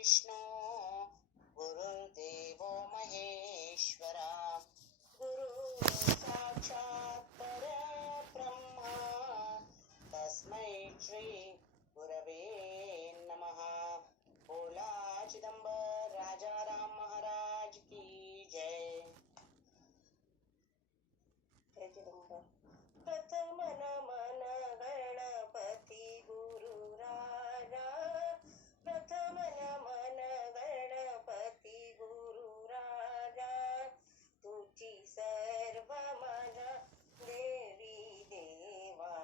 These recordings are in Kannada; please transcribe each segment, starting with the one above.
विष्णू गुरुर्देवो महेश्वरा गुरु साक्षात् परब्रह्मा तस्मै श्री गुरवे नमः। बोला चिदंबर राजा राम महाराज की जय। जय चिदंबर। प्रथम नमन गणपती गुरु राजा, प्रथम नमन गणपती गुरु राजा, तुझी सर्व माझा देवी देवा,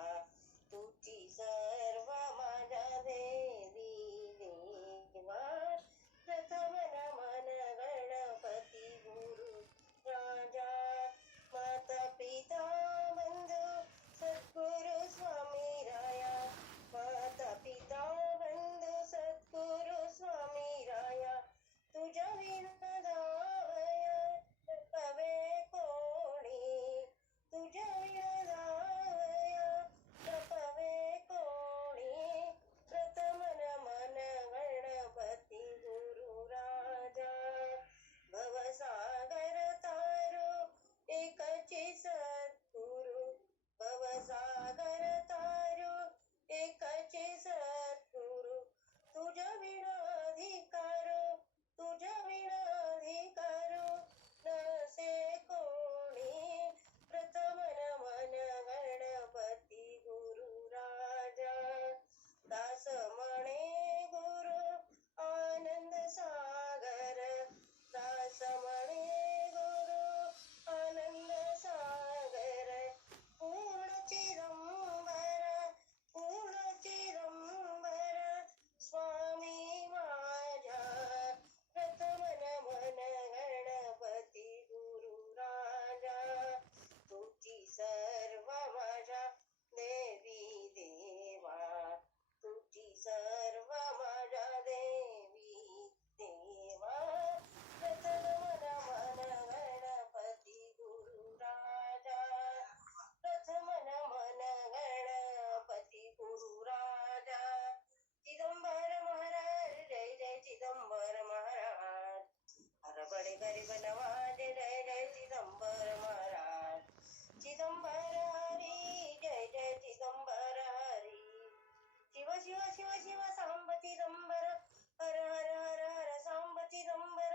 तुझी सर्व माझा देवी देवा। प्रथम नमन गणपती गुरु राजा, माता पिता बंधू सद्गुरु स्वामी राया, माता पिता बंधू सद्गुरु स्वामी राया, तुझ्या विना धावया जपावे कोणी, तुझ्या विना धावया जपावे कोणी। प्रथम नमन गणपती गुरु राजा, भवसागर तारो एकची सद्गुरु, भवसागर तारो एकची सद्गुरु, तुझ्या विना अधिकारो, तुझ्या विना अधिकारो नसे कोणी। प्रथम नमन गणपती गुरु राजा, दास म्हणे गुरु आनंद सागर, दास म्हणे गुरु आनंद सागर, पूर्ण चिदंबर, पूर्ण चिदंबर स्वामी माझ्या। प्रथम नमन गणपती गुरु राजा, तुझी सर्व माझ्या देवी देवा, तुझी सर्व माझ्या देवी देवा। प्रथम नमन गणपती गुरु राजा, प्रथम नमन गणपती गुरु राजा। चिदंबर महाराज जय जय चिदंबर महाराज, हर बडे गरीब नवाज जय जय चिदंबर महाराज। चिदंबर हरी जय जय चिदंबर हरी, शिव शिव शिव शिव सांब चिदंबर, हर हर हर हर सांब चिदंबर,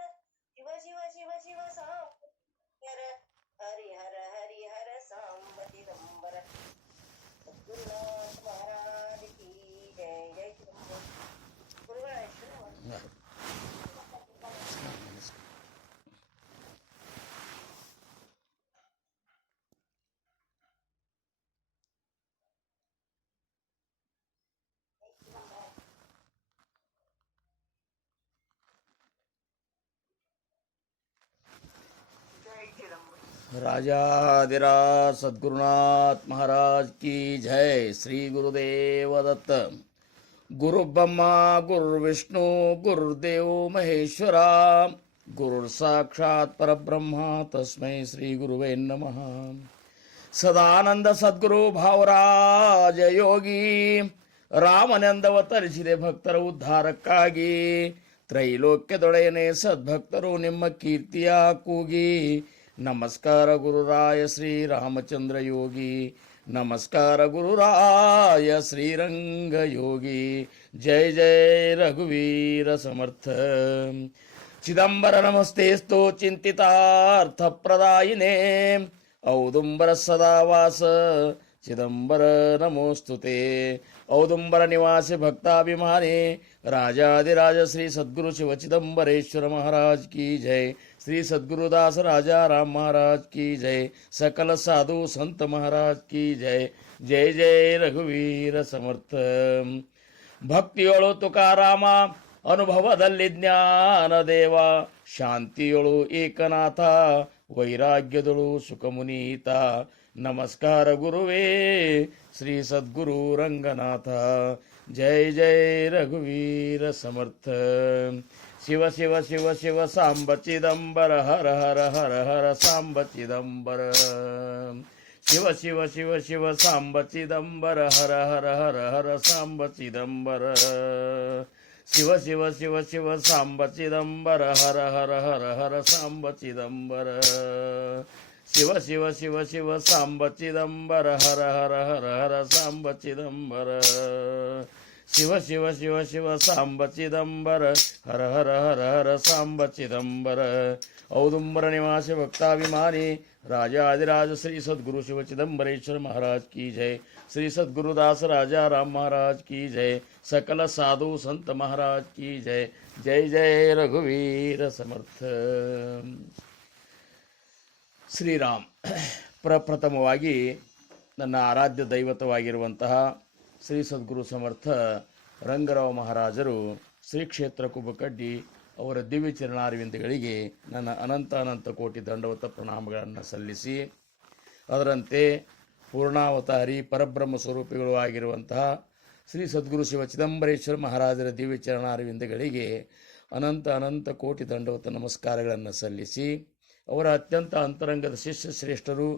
शिव शिव शिव शिव सांब हर हरि हर हरि हर सांब चिदंबर। सद्गुरुनाथ महाराज की जय जय चिदंबर। गुरुवार राजाधिराज सद्गुरुनाथ महाराज की जय। श्री गुरुदेव दत्त। गुरु ब्रह्मा गुरुर्विष्णू गुरुर्देव महेश्वरा, गुरुर साक्षात परब्रह्मा तस्मै श्री गुरुवे नमः। सदानंद सद्गुरु भावराज योगी, ರಾಮನೆಂದವತರಿಸಿದೆ ಭಕ್ತರ ಉದ್ಧಾರಕ್ಕಾಗಿ, ತ್ರೈಲೋಕ್ಯದೊಡೆಯನೆ ಸದ್ಭಕ್ತರು ನಿಮ್ಮ ಕೀರ್ತಿಯ ಕೂಗಿ, ನಮಸ್ಕಾರ ಗುರುರಾಯ ಶ್ರೀರಾಮಚಂದ್ರ ಯೋಗಿ, ನಮಸ್ಕಾರ ಗುರುರಾಯ ಶ್ರೀರಂಗ ಯೋಗಿ, ಜಯ ಜಯ ರಘುವೀರ ಸಮರ್ಥ। ಚಿದಂಬರ ನಮಸ್ತೆಸ್ತು ಚಿಂತಿತಾರ್ಥ ಪ್ರದಾಯಿನೇ, ಔದುಂಬರ ಸದಾವಾಸ ಚಿದಂಬರ ನಮೋಸ್ತುತೆ। औदुंबर निवासी भक्ताभिमानी राजाधिराज श्री सद्गुरु शिव चिदंबरेश्वर महाराज की जय। श्री सद्गुरुदास राजा राम महाराज की जय। सकल साधु संत महाराज की जय। जय जय रघुवीर समर्थ। ಭಕ್ತಿಯೊಳು ತುಕಾರಾಮ, ಅನುಭವದಲ್ಲಿ ಜ್ಞಾನ ದೇವ, ಶಾಂತಿಯೊಳು ಏಕನಾಥ, ವೈರಾಗ್ಯದೊಳು ಸುಖಮುನೀತ, ನಮಸ್ಕಾರ ಗುರುವೇ ಶ್ರೀ ಸದ್ಗುರು ರಂಗನಾಥ। ಜಯ ಜಯ ರಘುವೀರ ಸಮರ್ಥ। ಶಿವ ಶಿವ ಶಿವ ಶಿವ ಸಾಂಬ ಚಿದಂಬರ, ಹರ ಹರ ಹರ ಹರ ಸಾಂಬ ಚಿದಂಬರ। ಶಿವ ಶಿವ ಶಿವ ಶಿವ ಸಾಂಬ ಚಿದಂಬರ, ಹರ ಹರ ಹರ ಹರ ಸಾಂಬ ಚಿದಂಬರ। ಶಿವ ಶಿವ ಶಿವ ಶಿವ ಸಾಂಬ ಚಿದಂಬರ ಹರ ಹರ ಹರ ಹರ ಸಾಂಬ ಚಿದಂಬರ ಶಿವ ಶಿವ ಶಿವ ಶಿವ ಸಾಂಬ ಚಿದಂಬರ ಹರ ಹರ ಹರ ಹರ ಸಾಂಬ ಚಿದಂಬರ ಶಿವ ಶಿವ ಶಿವ ಶಿವ ಸಾಂಬ ಚಿದಂಬರ ಹರ ಹರ ಹರ ಹರ ಸಾಂಬ ಚಿದಂಬರ ಔದುಂಬರ ನಿವಾಸಿ ಭಕ್ತಾಭಿಮಾನಿ राजाधिराज श्री सद्गुरु शिव चिदम्बरेश्वर महाराज की जय। श्री सद्गुरुदास राजा राम महाराज की जय। सकल साधु संत महाराज की जय। जय जय रघुवीर समर्थ। ಶ್ರೀರಾಮ್ ಪ್ರಪ್ರಥಮವಾಗಿ ನನ್ನ ಆರಾಧ್ಯ ದೈವತವಾಗಿರುವಂತಹ ಶ್ರೀ ಸದ್ಗುರು ಸಮರ್ಥ ರಂಗರಾವ್ ಮಹಾರಾಜರು ಶ್ರೀ ಕ್ಷೇತ್ರ ಕುಬಕಡ್ಡಿ ಅವರ ದಿವ್ಯ ಚರಣಾರವಿಂದಗಳಿಗೆ ನನ್ನ ಅನಂತ ಕೋಟಿ ದಂಡವತ ಪ್ರಣಾಮಗಳನ್ನು ಸಲ್ಲಿಸಿ, ಅದರಂತೆ ಪೂರ್ಣಾವತಾರಿ ಪರಬ್ರಹ್ಮ ಸ್ವರೂಪಿಗಳು ಆಗಿರುವಂತಹ ಶ್ರೀ ಸದ್ಗುರು ಶಿವ ಚಿದಂಬರೇಶ್ವರ ಮಹಾರಾಜರ ದಿವ್ಯ ಚರಣಾರವಿಂದಗಳಿಗೆ ಅನಂತ ಕೋಟಿ ದಂಡವತ ನಮಸ್ಕಾರಗಳನ್ನು ಸಲ್ಲಿಸಿ, ಅವರ ಅತ್ಯಂತ ಅಂತರಂಗದ ಶಿಷ್ಯ ಶ್ರೇಷ್ಠರು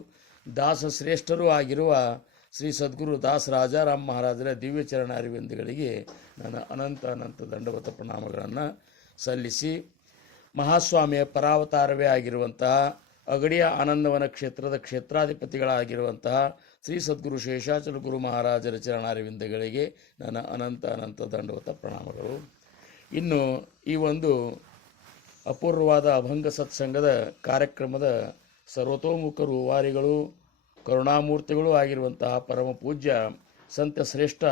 ದಾಸ ಶ್ರೇಷ್ಠರೂ ಆಗಿರುವ ಶ್ರೀ ಸದ್ಗುರು ದಾಸ ರಾಜಾರಾಮ್ ಮಹಾರಾಜರ ದಿವ್ಯ ಚರಣಾರವಿಂದಗಳಿಗೆ ನನ್ನ ಅನಂತ ದಂಡವತ ಪ್ರಣಾಮಗಳನ್ನು ಸಲ್ಲಿಸಿ, ಮಹಾಸ್ವಾಮಿಯ ಪರಾವತಾರವೇ ಆಗಿರುವಂತಹ ಅಗಡಿಯ ಆನಂದವನ ಕ್ಷೇತ್ರದ ಕ್ಷೇತ್ರಾಧಿಪತಿಗಳಾಗಿರುವಂತಹ ಶ್ರೀ ಸದ್ಗುರು ಶೇಷಾಚಲ ಗುರು ಮಹಾರಾಜರ ಚರಣಾರವಿಂದಗಳಿಗೆ ನನ್ನ ಅನಂತ ದಂಡವತ ಪ್ರಣಾಮಗಳು. ಇನ್ನು ಈ ಒಂದು ಅಪೂರ್ವವಾದ ಅಭಂಗ ಸತ್ಸಂಗದ ಕಾರ್ಯಕ್ರಮದ ಸರ್ವತೋಮುಖ ರೂವಾರಿಗಳು ಕರುಣಾಮೂರ್ತಿಗಳು ಆಗಿರುವಂತಹ ಪರಮ ಪೂಜ್ಯ ಸಂತ ಶ್ರೇಷ್ಠ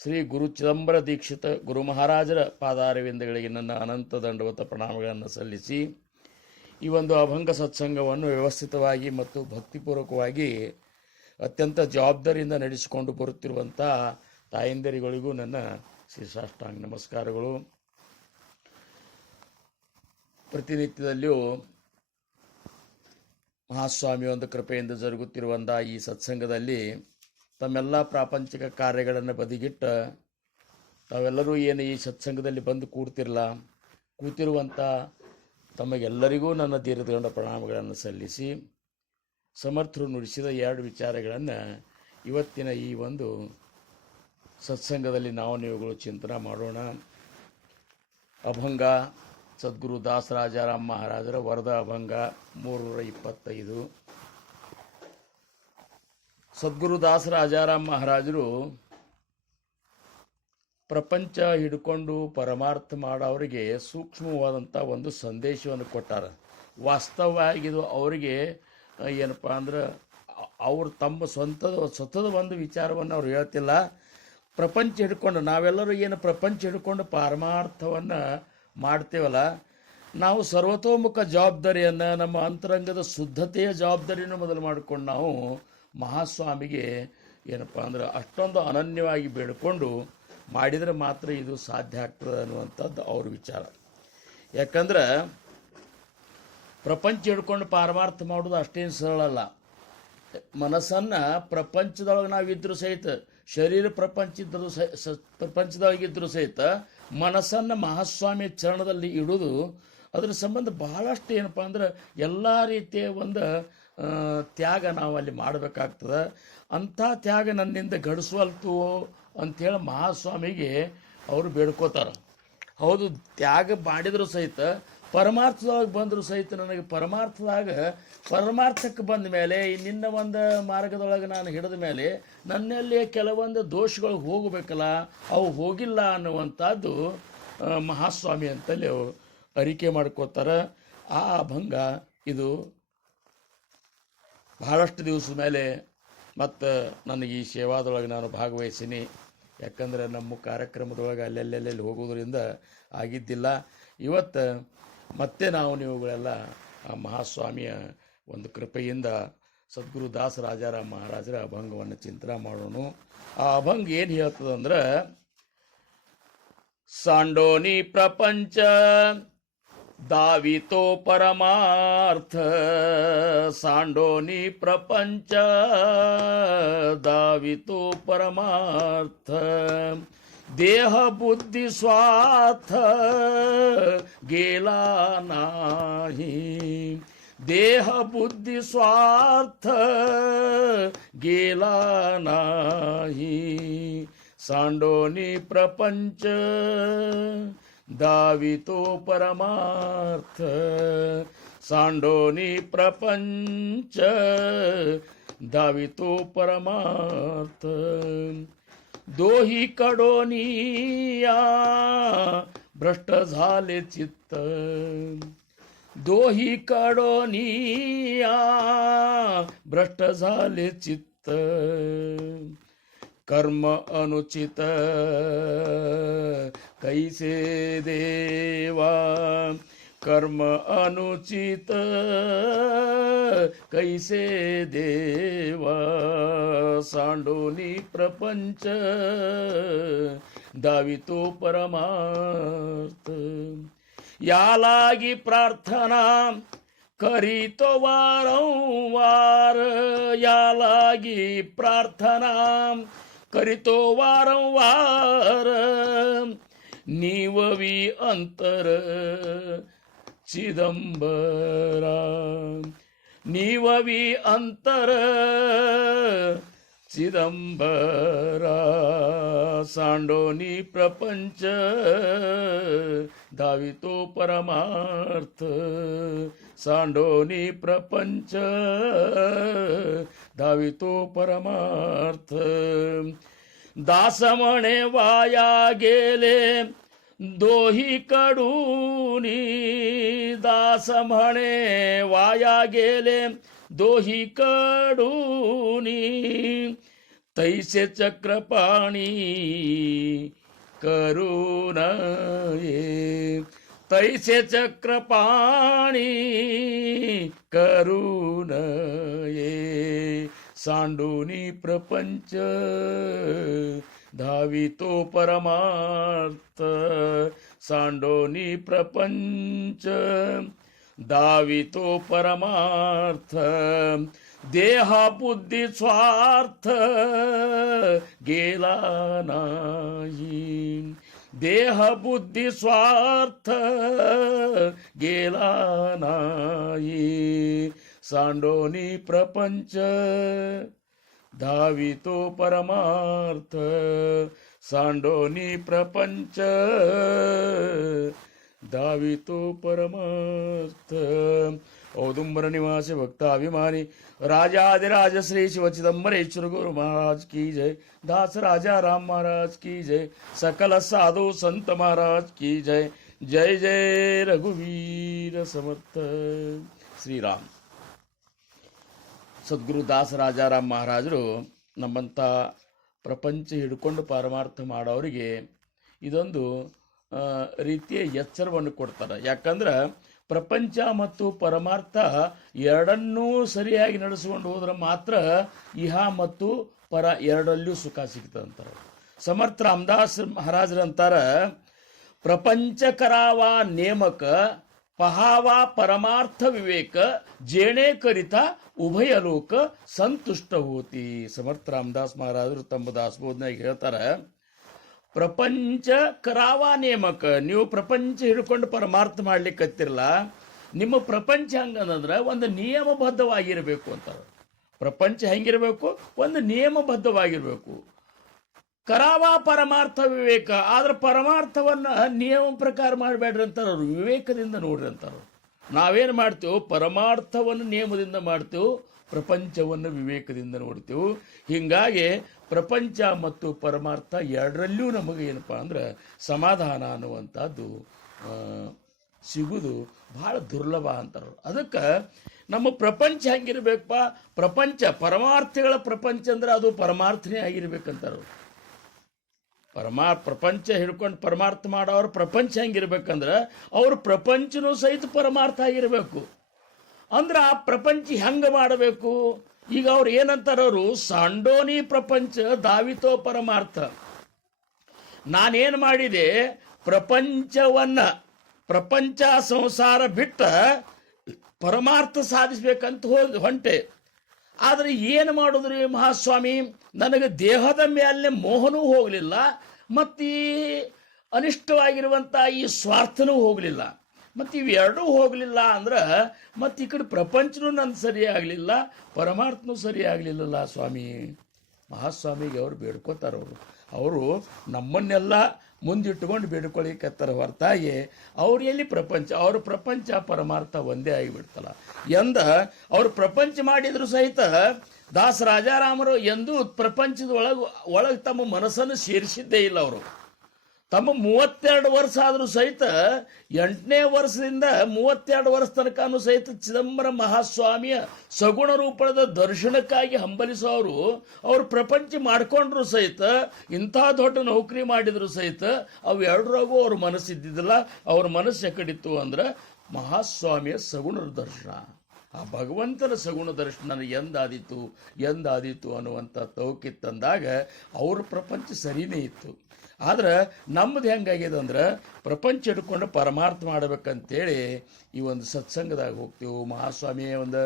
ಶ್ರೀ ಗುರು ಚಿದಂಬರ ದೀಕ್ಷಿತ ಗುರು ಮಹಾರಾಜರ ಪಾದಾರವಿಂದಗಳಿಗೆ ನನ್ನ ಅನಂತ ದಂಡವತ ಪ್ರಣಾಮಗಳನ್ನು ಸಲ್ಲಿಸಿ, ಈ ಒಂದು ಅಭಂಗ ಸತ್ಸಂಗವನ್ನು ವ್ಯವಸ್ಥಿತವಾಗಿ ಮತ್ತು ಭಕ್ತಿಪೂರ್ವಕವಾಗಿ ಅತ್ಯಂತ ಜವಾಬ್ದಾರಿಯಿಂದ ನಡೆಸಿಕೊಂಡು ಬರುತ್ತಿರುವಂಥ ತಾಯಂದಿರಿಗಳಿಗೂ ನನ್ನ ಶಿರಸಾಷ್ಟಾಂಗ ನಮಸ್ಕಾರಗಳು. ಪ್ರತಿನಿತ್ಯದಲ್ಲಿಯೂ ಮಹಾಸ್ವಾಮಿ ಒಂದು ಕೃಪೆಯಿಂದ ಜರುಗುತ್ತಿರುವಂಥ ಈ ಸತ್ಸಂಗದಲ್ಲಿ ತಮ್ಮೆಲ್ಲ ಪ್ರಾಪಂಚಿಕ ಕಾರ್ಯಗಳನ್ನು ಬದಿಗಿಟ್ಟ ತಾವೆಲ್ಲರೂ ಏನು ಈ ಸತ್ಸಂಗದಲ್ಲಿ ಬಂದು ಕೂತಿರುವಂಥ ತಮಗೆಲ್ಲರಿಗೂ ನನ್ನ ದೀರ್ಘಗೊಂಡ ಪ್ರಣಾಮಗಳನ್ನು ಸಲ್ಲಿಸಿ, ಸಮರ್ಥರು ನುಡಿಸಿದ 2 ವಿಚಾರಗಳನ್ನು ಇವತ್ತಿನ ಈ ಒಂದು ಸತ್ಸಂಗದಲ್ಲಿ ನೀವುಗಳು ಚಿಂತನೆ ಮಾಡೋಣ. ಅಭಂಗ ಸದ್ಗುರು ದಾಸ ರಾಜಾರಾಮ್ ಮಹಾರಾಜರ ವರದ ಅಭಂಗ 325. ಸದ್ಗುರು ದಾಸ ರಾಜಾರಾಮ್ ಮಹಾರಾಜರು ಪ್ರಪಂಚ ಹಿಡ್ಕೊಂಡು ಪರಮಾರ್ಥ ಮಾಡೋರಿಗೆ ಸೂಕ್ಷ್ಮವಾದಂಥ ಒಂದು ಸಂದೇಶವನ್ನು ಕೊಟ್ಟಾರ. ವಾಸ್ತವವಾಗಿ ಇದು ಅವರಿಗೆ ಏನಪ್ಪ ಅಂದ್ರೆ ಅವರು ತಮ್ಮ ಸ್ವಂತದ ಒಂದು ವಿಚಾರವನ್ನು ಅವ್ರು ಹೇಳ್ತಿಲ್ಲ. ಪ್ರಪಂಚ ಹಿಡ್ಕೊಂಡು ನಾವೆಲ್ಲರೂ ಏನು ಪ್ರಪಂಚ ಹಿಡ್ಕೊಂಡು ಪಾರಮಾರ್ಥವನ್ನು ಮಾಡ್ತೇವಲ್ಲ, ನಾವು ಸರ್ವತೋಮುಖ ಜವಾಬ್ದಾರಿಯನ್ನು ನಮ್ಮ ಅಂತರಂಗದ ಶುದ್ಧತೆಯ ಜವಾಬ್ದಾರಿಯನ್ನು ಮೊದಲು ಮಾಡಿಕೊಂಡು ನಾವು ಮಹಾಸ್ವಾಮಿಗೆ ಏನಪ್ಪ ಅಂದ್ರೆ ಅಷ್ಟೊಂದು ಅನನ್ಯವಾಗಿ ಬೇಡಿಕೊಂಡು ಮಾಡಿದರೆ ಮಾತ್ರ ಇದು ಸಾಧ್ಯ ಆಗ್ತದೆ ಅನ್ನುವಂಥದ್ದು ಅವ್ರ ವಿಚಾರ. ಯಾಕಂದ್ರೆ ಪ್ರಪಂಚ ಹಿಡ್ಕೊಂಡು ಪಾರಮಾರ್ಥ ಮಾಡೋದು ಅಷ್ಟೇನು ಸರಳ ಅಲ್ಲ. ಮನಸ್ಸನ್ನು ಪ್ರಪಂಚದೊಳಗೆ ನಾವಿದ್ರೂ ಸಹಿತ, ಶರೀರ ಪ್ರಪಂಚದೊಳಗಿದ್ರೂ ಸಹಿತ ಮನಸ್ಸನ್ನು ಮಹಾಸ್ವಾಮಿ ಚರಣದಲ್ಲಿ ಇಡುವುದು, ಅದರ ಸಂಬಂಧ ಬಹಳಷ್ಟು ಏನಪ್ಪ ಅಂದ್ರೆ ಎಲ್ಲ ರೀತಿಯ ಒಂದು ತ್ಯಾಗ ನಾವು ಅಲ್ಲಿ ಮಾಡಬೇಕಾಗ್ತದೆ. ಅಂಥ ತ್ಯಾಗ ನನ್ನಿಂದ ಗಡಿಸುವಲ್ತು ಅಂಥೇಳಿ ಮಹಾಸ್ವಾಮಿಗೆ ಅವರು ಬೇಡ್ಕೋತಾರೆ. ಹೌದು, ತ್ಯಾಗ ಮಾಡಿದರೂ ಸಹಿತ ಪರಮಾರ್ಥದೊಳಗೆ ಬಂದರೂ ಸಹಿತ ನನಗೆ ಪರಮಾರ್ಥಕ್ಕೆ ಬಂದ ಮೇಲೆ ನಿನ್ನ ಒಂದು ಮಾರ್ಗದೊಳಗೆ ನಾನು ಹಿಡಿದ ಮೇಲೆ ನನ್ನಲ್ಲಿ ಕೆಲವೊಂದು ದೋಷಗಳು ಹೋಗಬೇಕಲ್ಲ, ಅವು ಹೋಗಿಲ್ಲ ಅನ್ನುವಂಥದ್ದು ಮಹಾಸ್ವಾಮಿ ಅಂತಲ್ಲಿ ಅರಿಕೆ ಮಾಡ್ಕೋತಾರೆ. ಆ ಅಭಂಗ ಇದು ಬಹಳಷ್ಟು ದಿವಸದ ಮೇಲೆ ಮತ್ತು ನನಗೆ ಈ ಸೇವಾದೊಳಗೆ ನಾನು ಭಾಗವಹಿಸೀನಿ. ಯಾಕಂದರೆ ನಮ್ಮ ಕಾರ್ಯಕ್ರಮದೊಳಗೆ ಅಲ್ಲೆಲ್ಲೆಲ್ಲಿ ಹೋಗೋದ್ರಿಂದ ಆಗಿದ್ದಿಲ್ಲ. ಇವತ್ತು ಮತ್ತೆ ನೀವುಗಳೆಲ್ಲ ಆ ಮಹಾಸ್ವಾಮಿಯ ಒಂದು ಕೃಪೆಯಿಂದ ಸದ್ಗುರು ದಾಸ ರಾಜಾರಾಮ್ ಮಹಾರಾಜರ ಅಭಂಗವನ್ನು ಚಿಂತನೆ ಮಾಡೋಣ. ಆ ಅಭಂಗ ಏನು ಹೇಳ್ತದಂದ್ರೆ, ಸಾಂಡೋನಿ ಪ್ರಪಂಚ दावितो परमार्थ, सांडोनी प्रपंच दावितो परमार्थ, देह बुद्धि स्वार्थ गेला नाही, देह बुद्धि स्वार्थ गेला नाही, सांडोनी प्रपंच दावितो परमार्थ सांडोनी प्रपंच दावितो परमार्थ दोही कडोनिया भ्रष्ट झाले चित्त दोही कडोनिया भ्रष्ट झाले चित्त कर्म अनुचित कैसे देवा कर्म अनुचित कैसे देवा सांडोनी प्रपंच दावितो परमार्थ यालागी प्रार्थना करीतो वारंवार यालागी प्रार्थना करीतो वारंवार निववी अंतर चिदंबरा निववी अंतर चिदंबरा सांडोनी प्रपंच दावितो परमार्थ सांडोनी प्रपंच दावितो परमार्थ दास म्हणे वाया गेले दोही कडूनी दास म्हणे वाया गेले दोही कडूनी तैसे चक्रपाणी करुण ये तैसे चक्रपाणी करुण ये सांडूनी प्रपंच धावितो परमार्थ सांडोनी प्रपंच दावितो परमार्थ देहा बुद्धी स्वार्थ गेला नाही देह बुद्धी स्वार्थ गेला नाही सांडोनी प्रपंच धावितो परमार्थ सांडोनी प्रपंच धावितो परमार्थ औदुंबर निवासी भक्त अभिमानी राजाधिराज श्री शिव चिदंबरेश्वर गुरु महाराज की जय दास राजा राम महाराज की जय सकल साधु संत महाराज की जय जय जय रघुवीर समर्थ ಶ್ರೀರಾಮ್. ಸದ್ಗುರು ದಾಸ ರಾಜಾರಾಮ್ ಮಹಾರಾಜರು ನಮ್ಮಂಥ ಪ್ರಪಂಚ ಹಿಡ್ಕೊಂಡು ಪಾರಮಾರ್ಥ ಮಾಡೋರಿಗೆ ಇದೊಂದು ರೀತಿಯ ಎಚ್ಚರವನ್ನು ಕೊಡ್ತಾರೆ. ಯಾಕಂದ್ರೆ ಪ್ರಪಂಚ ಮತ್ತು ಪರಮಾರ್ಥ ಎರಡನ್ನೂ ಸರಿಯಾಗಿ ನಡೆಸಿಕೊಂಡು ಹೋದ್ರೆ ಮಾತ್ರ ಇಹ ಮತ್ತು ಪರ ಎರಡಲ್ಲೂ ಸುಖ ಸಿಗ್ತದಂತಾರೆ. ಸಮರ್ಥ ರಾಮದಾಸ್ ಮಹಾರಾಜರಂತಾರ, ಪ್ರಪಂಚ करावा ನೇಮಕ पहावा परमार्थ विवेक जेणे करिता उभय लोक संतुष्ट होती. समर्थ रामदास महाराजರು ತಮ್ಮ ದಾಸಬೋಧನಾಗ ಹೇಳ್ತಾರೆ, ಪ್ರಪಂಚ ಕರಾವ ನೇಮಕ, ನೀವು ಪ್ರಪಂಚ ಹಿಡ್ಕೊಂಡು ಪರಮಾರ್ಥ ಮಾಡ್ಲಿಕ್ಕೆ ಹತ್ತಿರಲ್ಲ, ನಿಮ್ಮ ಪ್ರಪಂಚ ಹಂಗಂದ್ರೆ ಒಂದು ನಿಯಮಬದ್ಧವಾಗಿರಬೇಕು ಅಂತಾರೆ. ಪ್ರಪಂಚ ಹೆಂಗಿರಬೇಕು? ಒಂದು ನಿಯಮಬದ್ಧವಾಗಿರಬೇಕು. ಕರಾವ ಪರಮಾರ್ಥ ವಿವೇಕ, ಆದ್ರೆ ಪರಮಾರ್ಥವನ್ನ ನಿಯಮ ಪ್ರಕಾರ ಮಾಡಬೇಡ್ರಿ ಅಂತಾರೆ ಅವರು, ವಿವೇಕದಿಂದ ನೋಡ್ರಿ ಅಂತಾರೆ. ನಾವೇನು ಮಾಡ್ತೇವೆ? ಪರಮಾರ್ಥವನ್ನು ನಿಯಮದಿಂದ ಮಾಡ್ತೇವೆ, ಪ್ರಪಂಚವನ್ನು ವಿವೇಕದಿಂದ ನೋಡ್ತೇವೆ. ಹೀಗಾಗಿ ಪ್ರಪಂಚ ಮತ್ತು ಪರಮಾರ್ಥ ಎರಡರಲ್ಲೂ ನಮಗೆ ಏನಪ್ಪಾ ಅಂದ್ರೆ ಸಮಾಧಾನ ಅನ್ನುವಂಥದ್ದು ಸಿಗುವುದು ಬಹಳ ದುರ್ಲಭ ಅಂತಾರೆ. ಅದಕ್ಕೆ ನಮ್ಮ ಪ್ರಪಂಚ ಹೆಂಗಿರ್ಬೇಕಪ್ಪ? ಪ್ರಪಂಚ ಪರಮಾರ್ಥಗಳ ಪ್ರಪಂಚ ಅಂದ್ರೆ ಅದು ಪರಮಾರ್ಥನೇ ಆಗಿರ್ಬೇಕಂತಾರೆ. ಪ್ರಪಂಚ ಹಿಡ್ಕೊಂಡು ಪರಮಾರ್ಥ ಮಾಡೋರು ಪ್ರಪಂಚ ಹೆಂಗಿರ್ಬೇಕಂದ್ರೆ ಅವ್ರ ಪ್ರಪಂಚನೂ ಸಹಿತ ಪರಮಾರ್ಥ ಆಗಿರಬೇಕು. ಅಂದ್ರೆ ಆ ಪ್ರಪಂಚ ಹೆಂಗೆ ಮಾಡಬೇಕು? ಈಗ ಅವ್ರು ಏನಂತಾರವರು, ಸಾಂಡೋನಿ ಪ್ರಪಂಚ ದಾವಿತೋ ಪರಮಾರ್ಥ. ನಾನೇನು ಮಾಡಿದೆ? ಪ್ರಪಂಚ ಸಂಸಾರ ಬಿಟ್ಟ ಪರಮಾರ್ಥ ಸಾಧಿಸ್ಬೇಕಂತ ಹೊಂಟೆ. ಆದರೆ ಏನು ಮಾಡಿದ್ರಿ ಮಹಾಸ್ವಾಮಿ? ನನಗೆ ದೇಹದ ಮೇಲೆ ಮೋಹನೂ ಹೋಗಲಿಲ್ಲ, ಮತ್ತು ಈ ಅನಿಷ್ಟವಾಗಿರುವಂಥ ಈ ಸ್ವಾರ್ಥನೂ ಹೋಗಲಿಲ್ಲ, ಮತ್ತು ಇವೆರಡೂ ಹೋಗಲಿಲ್ಲ ಅಂದ್ರೆ ಮತ್ತು ಈ ಕಡೆ ಪ್ರಪಂಚನೂ ನನ್ನ ಸರಿಯಾಗಲಿಲ್ಲ, ಪರಮಾರ್ಥನೂ ಸರಿಯಾಗಲಿಲ್ಲಲ್ಲ ಸ್ವಾಮಿ. ಮಹಾಸ್ವಾಮಿಗೆ ಅವ್ರು ಬೇಡ್ಕೋತಾರವರು, ಅವರು ನಮ್ಮನ್ನೆಲ್ಲ ಮುಂದಿಟ್ಟುಕೊಂಡು ಬೇಡ್ಕೊಳ್ಳಿಕತ್ತರ ಹೊರತಾಗಿ ಅವ್ರು ಎಲ್ಲಿ ಪ್ರಪಂಚ, ಅವ್ರ ಪ್ರಪಂಚ ಪರಮಾರ್ಥ ಒಂದೇ ಆಗಿಬಿಡ್ತಲ್ಲ ಎಂದ ಅವ್ರು ಪ್ರಪಂಚ ಮಾಡಿದ್ರು ಸಹಿತ ದಾಸ ರಾಜಾರಾಮರು ಎಂದೂ ಪ್ರಪಂಚದ ಒಳಗೆ ತಮ್ಮ ಮನಸ್ಸನ್ನು ಸೇರಿಸಿದ್ದೇ ಇಲ್ಲ. ಅವರು ತಮ್ಮ 32 ವರ್ಷ ಆದರೂ ಸಹಿತ 8ನೇ ವರ್ಷದಿಂದ 32 ವರ್ಷ ತನಕನೂ ಸಹಿತ ಚಿದಂಬರ ಮಹಾಸ್ವಾಮಿಯ ಸಗುಣ ರೂಪದ ದರ್ಶನಕ್ಕಾಗಿ ಹಂಬಲಿಸೋರು ಅವ್ರು ಪ್ರಪಂಚ ಮಾಡಿಕೊಂಡ್ರು ಸಹಿತ, ಇಂಥ ದೊಡ್ಡ ನೌಕರಿ ಮಾಡಿದ್ರು ಸಹಿತ ಅವು ಎರಡರಾಗೂ ಅವ್ರ ಮನಸ್ಸಿದ್ದಿದ್ದಿಲ್ಲ. ಅವ್ರ ಮನಸ್ಸು ಯಾಕಡಿತ್ತು ಅಂದ್ರೆ ಮಹಾಸ್ವಾಮಿಯ ಸಗುಣರ ದರ್ಶನ, ಆ ಭಗವಂತನ ಸಗುಣ ದರ್ಶನ ಎಂದಾದೀತು ಅನ್ನುವಂಥ ತೌಕಿತ್ತಂದಾಗ ಅವ್ರ ಪ್ರಪಂಚ ಸರಿನೇ ಇತ್ತು. ಆದ್ರೆ ನಮ್ಮದು ಹೆಂಗಾಗಿದೆ ಅಂದ್ರೆ ಪ್ರಪಂಚ ಹಿಡ್ಕೊಂಡು ಪರಮಾರ್ಥ ಮಾಡ್ಬೇಕಂತೇಳಿ ಈ ಒಂದು ಸತ್ಸಂಗದಾಗ ಹೋಗ್ತೇವೆ, ಮಹಾಸ್ವಾಮಿಯ ಒಂದು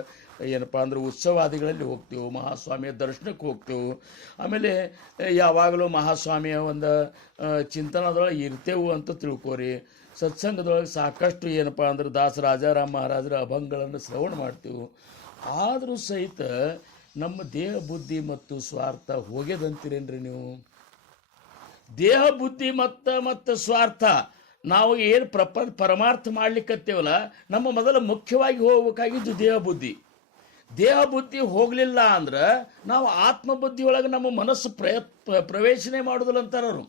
ಏನಪ್ಪ ಅಂದ್ರೆ ಉತ್ಸವಾದಿಗಳಲ್ಲಿ ಹೋಗ್ತೇವೆ, ಮಹಾಸ್ವಾಮಿಯ ದರ್ಶನಕ್ಕೆ ಹೋಗ್ತೇವೆ. ಆಮೇಲೆ ಯಾವಾಗಲೂ ಮಹಾಸ್ವಾಮಿಯ ಒಂದು ಚಿಂತನದೊಳಗೆ ಇರ್ತೇವೆ ಅಂತ ತಿಳ್ಕೋರಿ. ಸತ್ಸಂಗದೊಳಗೆ ಸಾಕಷ್ಟು ಏನಪ್ಪ ಅಂದ್ರೆ ದಾಸ ರಾಜಾರಾಮ್ ಮಹಾರಾಜರ ಅಭಂಗಗಳನ್ನು ಶ್ರವಣ ಮಾಡ್ತೀವಿ. ಆದರೂ ಸಹಿತ ನಮ್ಮ ದೇಹ ಬುದ್ಧಿ ಮತ್ತು ಸ್ವಾರ್ಥ ಹೋಗ್ಯದಂತೀರೇನ್ರಿ ನೀವು? ದೇಹ ಬುದ್ಧಿ ಮತ್ತು ಸ್ವಾರ್ಥ ನಾವು ಏನು ಪರಮಾರ್ಥ ಮಾಡ್ಲಿಕ್ಕತ್ತೇವಲ್ಲ, ನಮ್ಮ ಮೊದಲು ಮುಖ್ಯವಾಗಿ ಹೋಗ್ಬೇಕಾಗಿದ್ದು ದೇಹ ಬುದ್ಧಿ ಹೋಗಲಿಲ್ಲ ಅಂದ್ರೆ ನಾವು ಆತ್ಮಬುದ್ಧಿಯೊಳಗೆ ನಮ್ಮ ಮನಸ್ಸು ಪ್ರವೇಶನೆ ಮಾಡೋದಿಲ್ಲ ಅಂತಾರವರು.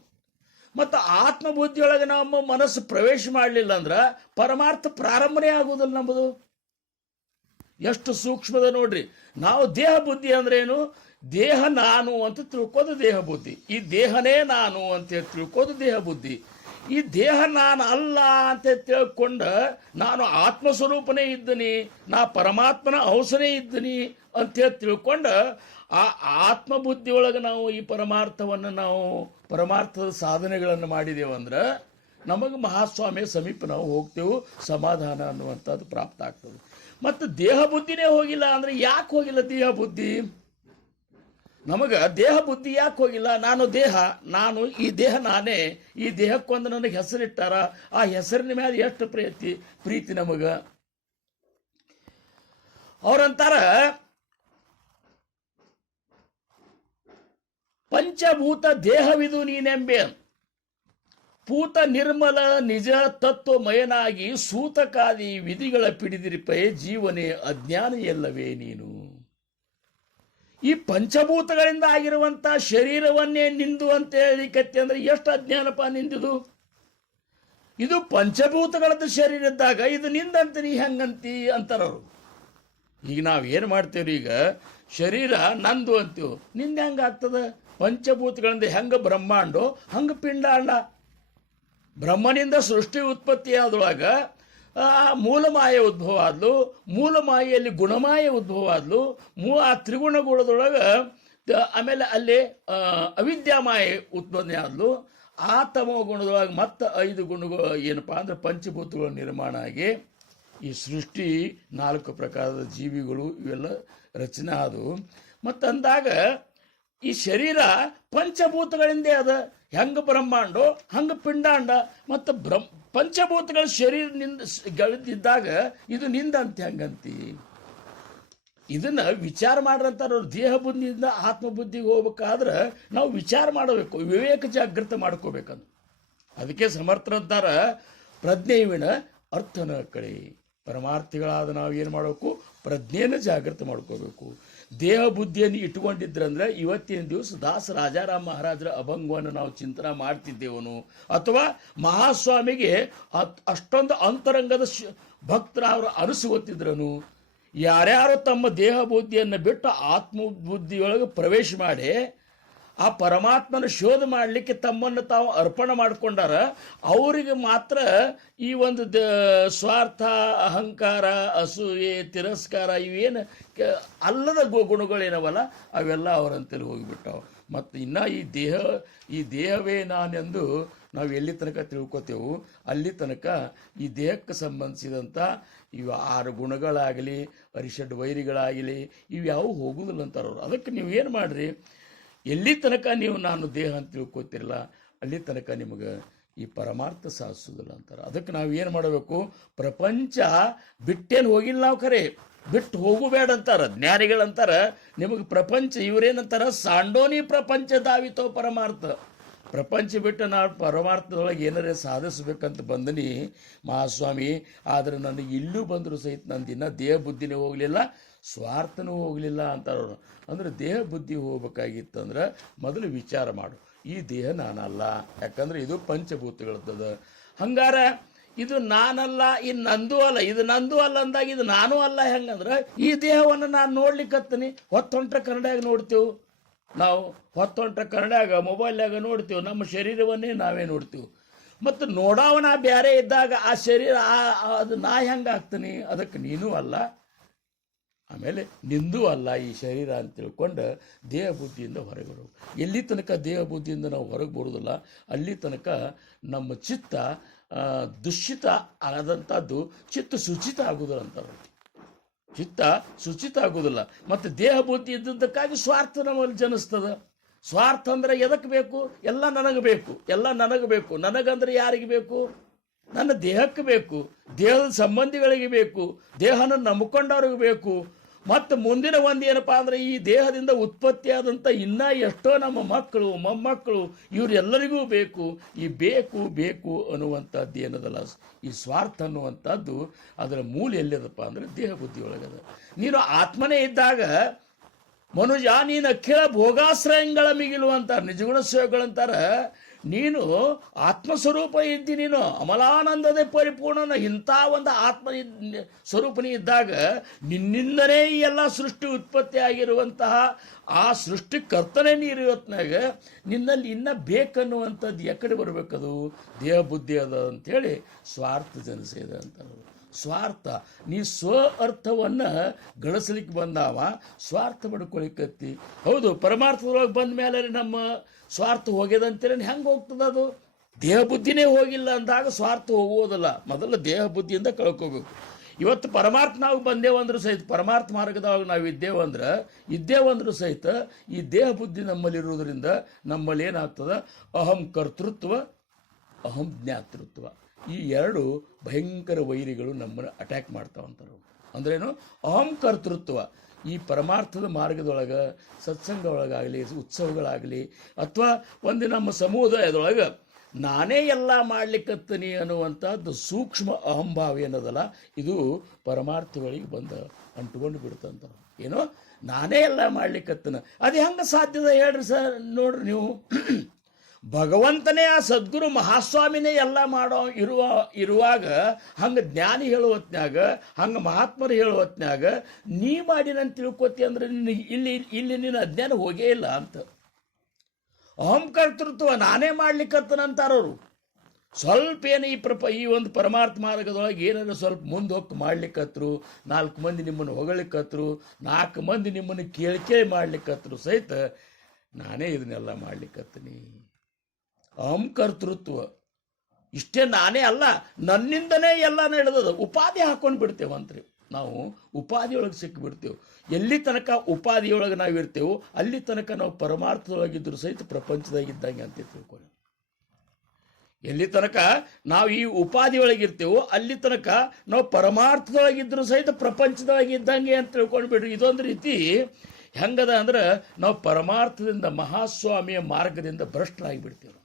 ಮತ್ತು ಆತ್ಮಬುದ್ಧಿಯೊಳಗೆ ನಮ್ಮ ಮನಸ್ಸು ಪ್ರವೇಶ ಮಾಡಲಿಲ್ಲ ಅಂದ್ರೆ ಪರಮಾರ್ಥ ಪ್ರಾರಂಭನೇ ಆಗೋದಿಲ್ಲ ನಮ್ಮದು. ಎಷ್ಟು ಸೂಕ್ಷ್ಮದ ನೋಡ್ರಿ. ನಾವು ದೇಹ ಬುದ್ಧಿ ಅಂದ್ರೇನು? ದೇಹ ನಾನು ಅಂತ ತಿಳ್ಕೋದು ದೇಹ ಬುದ್ಧಿ. ಈ ದೇಹನೇ ನಾನು ಅಂತ ತಿಳ್ಕೋದು ದೇಹ ಬುದ್ಧಿ. ಈ ದೇಹ ನಾನು ಅಲ್ಲ ಅಂತ ತಿಳ್ಕೊಂಡ ನಾನು ಆತ್ಮಸ್ವರೂಪನೇ ಇದ್ದೀನಿ, ನಾ ಪರಮಾತ್ಮನ ಅಂಶನೇ ಇದ್ದೀನಿ ಅಂತ ತಿಳ್ಕೊಂಡು ಆ ಆತ್ಮಬುದ್ಧಿಯೊಳಗೆ ನಾವು ಈ ಪರಮಾರ್ಥದ ಸಾಧನೆಗಳನ್ನು ಮಾಡಿದೇವಂದ್ರೆ ನಮಗೆ ಮಹಾಸ್ವಾಮಿಯ ಸಮೀಪ ನಾವು ಹೋಗ್ತೇವೆ, ಸಮಾಧಾನ ಅನ್ನುವಂಥದ್ದು ಪ್ರಾಪ್ತ ಆಗ್ತದೆ. ಮತ್ತು ದೇಹ ಬುದ್ಧಿನೇ ಹೋಗಿಲ್ಲ ಅಂದರೆ ಯಾಕೆ ಹೋಗಿಲ್ಲ ದೇಹ ಬುದ್ಧಿ? ನಮಗೆ ದೇಹ ಬುದ್ಧಿ ಯಾಕೆ ಹೋಗಿಲ್ಲ? ನಾನು ಈ ದೇಹ ನಾನೇ, ಈ ದೇಹಕ್ಕೊಂದು ನನಗೆ ಹೆಸರಿಟ್ಟಾರ, ಆ ಹೆಸರಿನ ಮೇಲೆ ಎಷ್ಟು ಪ್ರೀತಿ ನಮಗೆ. ಅವ್ರಂತಾರ ಪಂಚಭೂತ ದೇಹವಿದು ನೀನೆಂಬೆ, ಪೂತ ನಿರ್ಮಲ ನಿಜ ತತ್ವಮಯನಾಗಿ ಸೂತಕಾದಿ ವಿಧಿಗಳ ಪಿಡಿದಿರಿಪೈ ಜೀವನೇ ಅಜ್ಞಾನ ಎಲ್ಲವೇ ನೀನು. ಈ ಪಂಚಭೂತಗಳಿಂದ ಆಗಿರುವಂಥ ಶರೀರವನ್ನೇ ನಿಂದು ಅಂತ ಹೇಳಿಕತ್ತೆ ಅಂದ್ರೆ ಎಷ್ಟು ಅಜ್ಞಾನಪ್ಪ ನಿಂದಿದು. ಇದು ಪಂಚಭೂತಗಳದ್ದು ಶರೀರ ಇದ್ದಾಗ ಇದು ನಿಂದಂತ ನೀ ಹೆಂಗಂತಿ ಅಂತಾರವರು. ಈಗ ನಾವು ಏನು ಮಾಡ್ತೇವ್ರಿ, ಈಗ ಶರೀರ ನಂದು ಅಂತೀವಿ, ನಿಂದ ಹೆಂಗಾಗ್ತದ? ಪಂಚಭೂತಗಳಿಂದ ಹೆಂಗೆ ಬ್ರಹ್ಮಾಂಡೋ ಹಂಗೆ ಪಿಂಡಾಂಡ. ಬ್ರಹ್ಮನಿಂದ ಸೃಷ್ಟಿ ಉತ್ಪತ್ತಿ ಆದೊಳಗ ಮೂಲಮಾಯ ಉದ್ಭವ ಆದ್ಲು, ಮೂಲಮಾಯಲ್ಲಿ ಗುಣಮಾಯ ಉದ್ಭವ ಆದ್ಲು, ಆ ತ್ರಿಗುಣಗುಣದೊಳಗೆ ಆಮೇಲೆ ಅಲ್ಲಿ ಅವಿದ್ಯಾಮಾಯ ಉತ್ಪತ್ತಿ ಆದ್ಲು. ಆ ತಮೋ ಗುಣದೊಳಗೆ ಮತ್ತೆ 5 ಗುಣಗಳು ಏನಪ್ಪ ಅಂದ್ರೆ ಪಂಚಭೂತಗಳು ನಿರ್ಮಾಣ ಆಗಿ ಈ ಸೃಷ್ಟಿ 4 ಪ್ರಕಾರದ ಜೀವಿಗಳು ಇವೆಲ್ಲ ರಚನೆ ಆದವು. ಮತ್ತಂದಾಗ ಈ ಶರೀರ ಪಂಚಭೂತಗಳಿಂದೇ ಅದ. ಹೆಂಗೆ ಬ್ರಹ್ಮಾಂಡೋ ಹಂಗೆ ಪಿಂಡಾಂಡ. ಮತ್ತು ಪಂಚಭೂತಗಳ ಶರೀರದಿಂದ ಗಳಿದ್ದಾಗ ಇದು ನಿಂದಂತೆ ಹೆಂಗಂತಿ? ಇದನ್ನ ವಿಚಾರ ಮಾಡ್ರಂತಾರ. ದೇಹ ಬುದ್ಧಿಯಿಂದ ಆತ್ಮಬುದ್ಧಿಗೆ ಹೋಗ್ಬೇಕಾದ್ರೆ ನಾವು ವಿಚಾರ ಮಾಡಬೇಕು, ವಿವೇಕ ಜಾಗೃತ ಮಾಡ್ಕೋಬೇಕಂತ. ಅದಕ್ಕೆ ಸಮರ್ಥರಂತಾರ ಪ್ರಜ್ಞೆವಿನ ಅರ್ಥನ ಕಳೆ. ಪರಮಾರ್ಥಿಗಳಾದ ನಾವು ಏನು ಮಾಡಬೇಕು? ಪ್ರಜ್ಞೆಯನ್ನು ಜಾಗೃತ ಮಾಡ್ಕೋಬೇಕು. ದೇಹ ಬುದ್ಧಿಯನ್ನು ಇಟ್ಕೊಂಡಿದ್ರಂದ್ರೆ ಇವತ್ತಿನ ದಿವಸ ದಾಸ ರಾಜಾರಾಮ್ ಮಹಾರಾಜರ ಅಭಂಗವನ್ನು ನಾವು ಚಿಂತನೆ ಮಾಡ್ತಿದ್ದೇವನು, ಅಥವಾ ಮಹಾಸ್ವಾಮಿಗೆ ಅಷ್ಟೊಂದು ಅಂತರಂಗದ ಭಕ್ತರ ಅವರು ಅನಿಸುತ್ತಿದ್ರನು. ಯಾರ್ಯಾರು ತಮ್ಮ ದೇಹ ಬುದ್ಧಿಯನ್ನು ಬಿಟ್ಟು ಆತ್ಮಬುದ್ಧಿಯೊಳಗೆ ಪ್ರವೇಶ ಮಾಡಿ ಆ ಪರಮಾತ್ಮನ ಶೋಧ ಮಾಡಲಿಕ್ಕೆ ತಮ್ಮನ್ನು ತಾವು ಅರ್ಪಣೆ ಮಾಡಿಕೊಂಡಾರ, ಅವರಿಗೆ ಮಾತ್ರ ಈ ಒಂದು ಸ್ವಾರ್ಥ, ಅಹಂಕಾರ, ಅಸೂಯೆ, ತಿರಸ್ಕಾರ ಇವೇನು ಅಲ್ಲದ ಗುಣಗಳೇನವಲ್ಲ ಅವೆಲ್ಲ ಅವರಂತಲ್ಲಿ ಹೋಗಿಬಿಟ್ಟವು. ಮತ್ತು ಇನ್ನು ಈ ದೇಹವೇ ನಾನೆಂದು ನಾವು ಎಲ್ಲಿ ತನಕ ತಿಳ್ಕೊತೇವೆ ಅಲ್ಲಿ ತನಕ ಈ ದೇಹಕ್ಕೆ ಸಂಬಂಧಿಸಿದಂಥ ಇವು 6 ಗುಣಗಳಾಗಲಿ, ಅರಿಷಡ್ ವೈರಿಗಳಾಗಲಿ ಇವ್ಯಾವು ಹೋಗುವುದಿಲ್ಲ ಅಂತಾರವ್ರು. ಅದಕ್ಕೆ ನೀವು ಏನು ಮಾಡಿರಿ, ಎಲ್ಲಿ ತನಕ ನೀವು ನಾನು ದೇಹ ಅಂತ ತಿಳ್ಕೊತಿರಲ್ಲ ಅಲ್ಲಿ ತನಕ ನಿಮಗೆ ಈ ಪರಮಾರ್ಥ ಸಾಧಿಸೋದಿಲ್ಲ ಅಂತಾರೆ. ಅದಕ್ಕೆ ನಾವು ಏನು ಮಾಡಬೇಕು? ಪ್ರಪಂಚ ಬಿಟ್ಟೇನು ಹೋಗಿಲ್ಲ, ನಾವು ಖರೆ ಬಿಟ್ಟು ಹೋಗಬೇಡ ಅಂತಾರ ಜ್ಞಾನಿಗಳಂತಾರ. ನಿಮಗೆ ಪ್ರಪಂಚ ಇವರೇನಂತಾರ? ಸಾಂಡೋನಿ ಪ್ರಪಂಚ ದಾವಿತೋ ಪರಮಾರ್ಥ. ಪ್ರಪಂಚ ಬಿಟ್ಟು ನಾನು ಪರಮಾರ್ಥದೊಳಗೆ ಏನಾರೇ ಸಾಧಿಸ್ಬೇಕಂತ ಬಂದನಿ ಮಹಾಸ್ವಾಮಿ. ಆದರೆ ನನಗೆ ಇಲ್ಲೂ ಬಂದರೂ ಸಹಿತ ನಂದು ಇನ್ನೂ ದೇಹ ಬುದ್ಧಿನೇ ಹೋಗಲಿಲ್ಲ, ಸ್ವಾರ್ಥನೂ ಹೋಗಲಿಲ್ಲ ಅಂತಾರವ್ರು. ಅಂದರೆ ದೇಹ ಬುದ್ಧಿ ಹೋಗ್ಬೇಕಾಗಿತ್ತಂದ್ರೆ ಮೊದಲು ವಿಚಾರ ಮಾಡು, ಈ ದೇಹ ನಾನಲ್ಲ, ಯಾಕಂದ್ರೆ ಇದು ಪಂಚಭೂತಗಳದ್ದದ. ಹಂಗಾರ ಇದು ನಾನಲ್ಲ, ಇದು ನಂದು ಅಲ್ಲ, ಇದು ನಂದು ಅಲ್ಲ ಅಂದಾಗ ಇದು ನಾನೂ ಅಲ್ಲ. ಹೆಂಗಂದ್ರೆ ಈ ದೇಹವನ್ನು ನಾನು ನೋಡ್ಲಿಕ್ಕತ್ತೀನಿ. ಹೊತ್ತೊಂಟ್ರ ಕನ್ನಡಿಯಾಗ ನೋಡ್ತೇವೆ ನಾವು, ಹೊತ್ತೊಂಟ್ರ ಕನ್ನಡಿಯಾಗ ಮೊಬೈಲ್ನಾಗ ನೋಡ್ತೇವೆ, ನಮ್ಮ ಶರೀರವನ್ನೇ ನಾವೇ ನೋಡ್ತೀವಿ. ಮತ್ತು ನೋಡೋವನ ಬೇರೆ ಇದ್ದಾಗ ಆ ಶರೀರ ಅದು ನಾ ಹೆಂಗೆ ಆಗ್ತೀನಿ, ಅದಕ್ಕೆ ನೀನೂ ಅಲ್ಲ, ಆಮೇಲೆ ನಿಂದೂ ಅಲ್ಲ ಈ ಶರೀರ ಅಂತ ತಿಳ್ಕೊಂಡು ದೇಹ ಬುದ್ಧಿಯಿಂದ ಹೊರಗೆ ಬರೋದು. ಎಲ್ಲಿ ತನಕ ದೇಹ ಬುದ್ಧಿಯಿಂದ ನಾವು ಹೊರಗೆ ಬರೋದಿಲ್ಲ ಅಲ್ಲಿ ತನಕ ನಮ್ಮ ಚಿತ್ತ ದುಶ್ಚಿತ ಆದಂಥದ್ದು ಚಿತ್ತ ಶುಚಿತ ಆಗೋದಿಲ್ಲ ಅಂತಾರೆ. ಚಿತ್ತ ಶುಚಿತ ಆಗೋದಿಲ್ಲ. ಮತ್ತು ದೇಹ ಬುದ್ಧಿ ಇದ್ದದ್ದಕ್ಕಾಗಿ ಸ್ವಾರ್ಥ ನಮ್ಮಲ್ಲಿ ಜನಿಸ್ತದ. ಸ್ವಾರ್ಥ ಅಂದರೆ ಎದಕ್ಕೆ ಬೇಕು? ಎಲ್ಲ ನನಗೆ ಬೇಕು, ಎಲ್ಲ ನನಗೆ ಬೇಕು. ನನಗಂದ್ರೆ ಯಾರಿಗೆ ಬೇಕು? ನನ್ನ ದೇಹಕ್ಕೆ ಬೇಕು, ದೇಹದ ಸಂಬಂಧಿಗಳಿಗೆ ಬೇಕು, ದೇಹನ ನಂಬಿಕೊಂಡವ್ರಿಗೆ ಬೇಕು. ಮತ್ತು ಮುಂದಿನ ಒಂದು ಏನಪ್ಪ ಅಂದರೆ ಈ ದೇಹದಿಂದ ಉತ್ಪತ್ತಿಯಾದಂಥ ಇನ್ನೂ ಎಷ್ಟೋ ನಮ್ಮ ಮಕ್ಕಳು ಮೊಮ್ಮಕ್ಕಳು ಇವರೆಲ್ಲರಿಗೂ ಬೇಕು. ಈ ಬೇಕು ಬೇಕು ಅನ್ನುವಂಥದ್ದು ಏನದಲ್ಲ, ಈ ಸ್ವಾರ್ಥ ಅನ್ನುವಂಥದ್ದು ಅದರ ಮೂಲ ಎಲ್ಲಿದಪ್ಪ ಅಂದರೆ ದೇಹ ಬುದ್ಧಿ ಒಳಗದ. ನೀನು ಆತ್ಮನೇ ಇದ್ದಾಗ ಮನುಜ ನೀನು ಅಖಿಲ ಭೋಗಾಶ್ರಯಗಳ ಮಿಗಿಲು ಅಂತಾರೆ, ನಿಜಗುಣ ಸೇವೆಗಳಂತಾರ. ನೀನು ಆತ್ಮಸ್ವರೂಪ ಇದ್ದಿ, ನೀನು ಅಮಲಾನಂದದೇ ಪರಿಪೂರ್ಣನ. ಇಂಥ ಒಂದು ಆತ್ಮ ಸ್ವರೂಪನಿ ಇದ್ದಾಗ ನಿನ್ನಿಂದನೇ ಈ ಎಲ್ಲ ಸೃಷ್ಟಿ ಉತ್ಪತ್ತಿ ಆಗಿರುವಂತಹ ಆ ಸೃಷ್ಟಿಕರ್ತನೇ ನೀರು ಇವತ್ತಿನಾಗ ನಿನ್ನಲ್ಲಿ ಇನ್ನೂ ಬೇಕನ್ನುವಂಥದ್ದು ಎಕಡೆ ಬರಬೇಕದು? ದೇಹ ಬುದ್ಧಿ ಅದ ಅಂಥೇಳಿ ಸ್ವಾರ್ಥ ಜನಿಸಿದೆ ಅಂತಾರೆ. ಸ್ವಾರ್ಥ, ನೀ ಸ್ವ ಅರ್ಥವನ್ನು ಗಳಿಸ್ಲಿಕ್ಕೆ ಬಂದಾವ, ಸ್ವಾರ್ಥ ಪಡ್ಕೊಳಿಕತ್ತಿ. ಹೌದು, ಪರಮಾರ್ಥದೊಳಗೆ ಬಂದ ಮೇಲೆ ನಮ್ಮ ಸ್ವಾರ್ಥ ಹೋಗ್ಯದಂತೇಳಿ ಹೆಂಗೆ ಹೋಗ್ತದೆ? ಅದು ದೇಹ ಬುದ್ಧಿನೇ ಹೋಗಿಲ್ಲ ಅಂದಾಗ ಸ್ವಾರ್ಥ ಹೋಗುವುದಿಲ್ಲ. ಮೊದಲು ದೇಹ ಬುದ್ಧಿಯಿಂದ ಕಳ್ಕೋಬೇಕು. ಇವತ್ತು ಪರಮಾರ್ಥ ನಾವು ಬಂದೇವಂದ್ರೂ ಸಹಿತ, ಪರಮಾರ್ಥ ಮಾರ್ಗದೊಳಗೆ ನಾವು ಇದ್ದೇವಂದ್ರೂ ಸಹಿತ ಈ ದೇಹ ಬುದ್ಧಿ ನಮ್ಮಲ್ಲಿರುವುದರಿಂದ ನಮ್ಮಲ್ಲಿ ಏನಾಗ್ತದೆ? ಅಹಂ ಕರ್ತೃತ್ವ, ಅಹಂ ಜ್ಞಾತೃತ್ವ, ಈ ಎರಡು ಭಯಂಕರ ವೈರಿಗಳು ನಮ್ಮನ್ನು ಅಟ್ಯಾಕ್ ಮಾಡ್ತಾವಂತಾರೆ. ಅಂದ್ರೇನು? ಅಹಂ ಕರ್ತೃತ್ವ. ಈ ಪರಮಾರ್ಥದ ಮಾರ್ಗದೊಳಗೆ ಸತ್ಸಂಗ ಒಳಗಾಗಲಿ, ಉತ್ಸವಗಳಾಗಲಿ, ಅಥವಾ ಒಂದು ನಮ್ಮ ಸಮುದಾಯದೊಳಗೆ ನಾನೇ ಎಲ್ಲ ಮಾಡ್ಲಿಕ್ಕತ್ತೀನಿ ಅನ್ನುವಂಥದ್ದು ಸೂಕ್ಷ್ಮ ಅಹಂಭಾವ ಏನದಲ್ಲ, ಇದು ಪರಮಾರ್ಥಗಳಿಗೆ ಬಂದು ಅಂಟುಕೊಂಡು ಬಿಡ್ತಂತಾರೆ. ಏನೋ ನಾನೇ ಎಲ್ಲ ಮಾಡ್ಲಿಕ್ಕತ್ತನ, ಅದು ಹೆಂಗೆ ಸಾಧ್ಯದ ಹೇಳ್ರಿ ಸರ್? ನೋಡ್ರಿ ನೀವು, ಭಗವಂತನೇ ಆ ಸದ್ಗುರು ಮಹಾಸ್ವಾಮಿನೇ ಎಲ್ಲ ಮಾಡೋ ಇರುವಾಗ ಹಂಗೆ ಜ್ಞಾನಿ ಹೇಳುವತ್ನ್ಯಾಗ, ಹಂಗೆ ಮಹಾತ್ಮರು ಹೇಳುವತ್ನ್ಯಾಗ ನೀ ಮಾಡಿ ನಾನು ತಿಳ್ಕೊತಿ ಅಂದ್ರೆ ಇಲ್ಲಿ ನೀನು ಅಜ್ಞಾನ ಹೋಗೇ ಇಲ್ಲ ಅಂತ. ಅಹಂ ಕರ್ತೃತ್ವ, ನಾನೇ ಮಾಡ್ಲಿಕ್ಕತ್ತನಂತಾರವರು. ಸ್ವಲ್ಪ ಏನು ಈ ಒಂದು ಪರಮಾರ್ಥ ಮಾರ್ಗದೊಳಗೆ ಏನಾದ್ರು ಸ್ವಲ್ಪ ಮುಂದೆ ಹೋಗಿ ಮಾಡ್ಲಿಕ್ಕತ್ರು, 4 ಮಂದಿ ನಿಮ್ಮನ್ನು ಹೊಗಳಿಕ್ಕತ್ರು, 4 ಮಂದಿ ನಿಮ್ಮನ್ನು ಕೇಳಿ ಮಾಡ್ಲಿಕ್ಕತ್ರು ಸಹಿತ ನಾನೇ ಇದನ್ನೆಲ್ಲ ಮಾಡ್ಲಿಕ್ಕತ್ತೀನಿ. ಅಹಂ ಕರ್ತೃತ್ವ, ಇಷ್ಟೇ ನಾನೇ ಅಲ್ಲ, ನನ್ನಿಂದನೇ ಎಲ್ಲ ನಡೆದದ. ಉಪಾಧಿ ಹಾಕೊಂಡು ಬಿಡ್ತೇವಂತ್ರಿ ನಾವು, ಉಪಾಧಿಯೊಳಗೆ ಸಿಕ್ಕಿಬಿಡ್ತೇವೆ. ಎಲ್ಲಿ ತನಕ ಉಪಾಧಿಯೊಳಗೆ ನಾವು ಇರ್ತೇವೋ ಅಲ್ಲಿ ತನಕ ನಾವು ಪರಮಾರ್ಥದೊಳಗಿದ್ರು ಸಹಿತ ಪ್ರಪಂಚದಾಗಿದ್ದಂಗೆ ಅಂತ ತಿಳ್ಕೊಳ್ಳಿ. ಎಲ್ಲಿ ತನಕ ನಾವು ಈ ಉಪಾಧಿಯೊಳಗಿರ್ತೇವೋ ಅಲ್ಲಿ ತನಕ ನಾವು ಪರಮಾರ್ಥದೊಳಗಿದ್ರು ಸಹಿತ ಪ್ರಪಂಚದೊಳಗಿದ್ದಂಗೆ ಅಂತ ತಿಳ್ಕೊಂಡು ಬಿಡ್ರಿ. ಇದೊಂದು ರೀತಿ ಹೆಂಗದ ಅಂದ್ರೆ ನಾವು ಪರಮಾರ್ಥದಿಂದ ಮಹಾಸ್ವಾಮಿಯ ಮಾರ್ಗದಿಂದ ಭ್ರಷ್ಟರಾಗಿಬಿಡ್ತೇವೆ.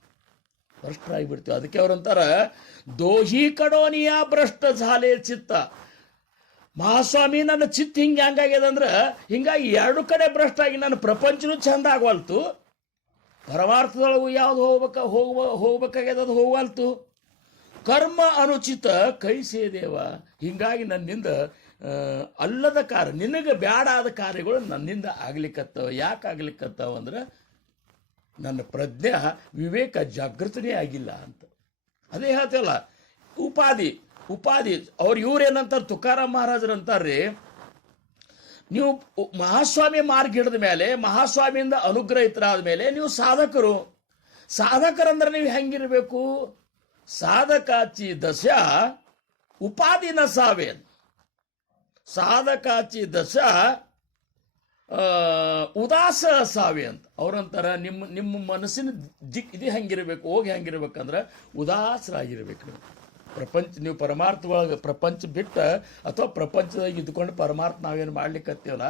ಅದಕ್ಕೆ ಅವ್ರಂತಾರ, ದೋಹಿ ಕಡೋನಿಯ ಭ್ರಷ್ಟ ಝಾಲೆ ಚಿತ್ತ. ಮಹಾಸ್ವಾಮಿ ನನ್ನ ಚಿತ್ತ ಹಂಗಾಗ್ಯದ ಅಂದ್ರೆ ಹಿಂಗಾಗಿ 2 ಕಡೆ ಭ್ರಷ್ಟ ಆಗಿ ನನ್ನ ಪ್ರಪಂಚನೂ ಚಂದ ಆಗವಲ್ತು, ಪರಮಾರ್ಥದೊಳಗೂ ಯಾವ್ದು ಹೋಗ್ಬೇಕಾಗ್ಯದ ಅದು ಹೋಗವಲ್ತು. ಕರ್ಮ ಅನುಚಿತ ಕೈ ಸೇದೇವ. ಹಿಂಗಾಗಿ ನನ್ನಿಂದ ಅಲ್ಲದ ಕಾರ್ಯ, ನಿನಗೆ ಬ್ಯಾಡಾದ ಕಾರ್ಯಗಳು ನನ್ನಿಂದ ಆಗ್ಲಿಕ್ಕತ್ತವ. ಯಾಕೆ ಆಗ್ಲಿಕ್ಕತ್ತವ ಅಂದ್ರೆ ನನ್ನ ಪ್ರಜ್ಞೆ ವಿವೇಕ ಜಾಗೃತನೇ ಆಗಿಲ್ಲ ಅಂತ. ಅದೇ ಹೇಳ್ತೇವಲ್ಲ, ಉಪಾಧಿ ಇವ್ರೇನಂತಾರೆ, ತುಕಾರಾಮ್ ಮಹಾರಾಜರು ಅಂತಾರ್ರಿ, ನೀವು ಮಹಾಸ್ವಾಮಿ ಮಾರ್ಗ ಹಿಡಿದ ಮೇಲೆ, ಮಹಾಸ್ವಾಮಿಯಿಂದ ಅನುಗ್ರಹಿತರಾದ ಮೇಲೆ ನೀವು ಸಾಧಕರಂದ್ರೆ ನೀವು ಹೆಂಗಿರಬೇಕು? ಸಾಧಕಾಚಿ ದಶ ಉಪಾಧಿನ ಸಾವೇನ್. ಸಾಧಕಾಚಿ ದಶ ಉದಾಸ ಸಾವೆ ಅಂತ ಅವ್ರಂತಾರ. ನಿಮ್ಮ ಮನಸ್ಸಿನ ಇದು ಹೆಂಗಿರ್ಬೇಕು, ಹೋಗಿ ಹೆಂಗಿರ್ಬೇಕಂದ್ರೆ ಉದಾಸರಾಗಿರ್ಬೇಕು ನೀವು. ನೀವು ಪರಮಾರ್ಥ ಒಳಗೆ ಪ್ರಪಂಚ ಬಿಟ್ಟ ಅಥವಾ ಪ್ರಪಂಚದಾಗ ಇದ್ಕೊಂಡು ಪರಮಾರ್ಥ ನಾವೇನು ಮಾಡ್ಲಿಕ್ಕತ್ತೀವಲ್ಲ,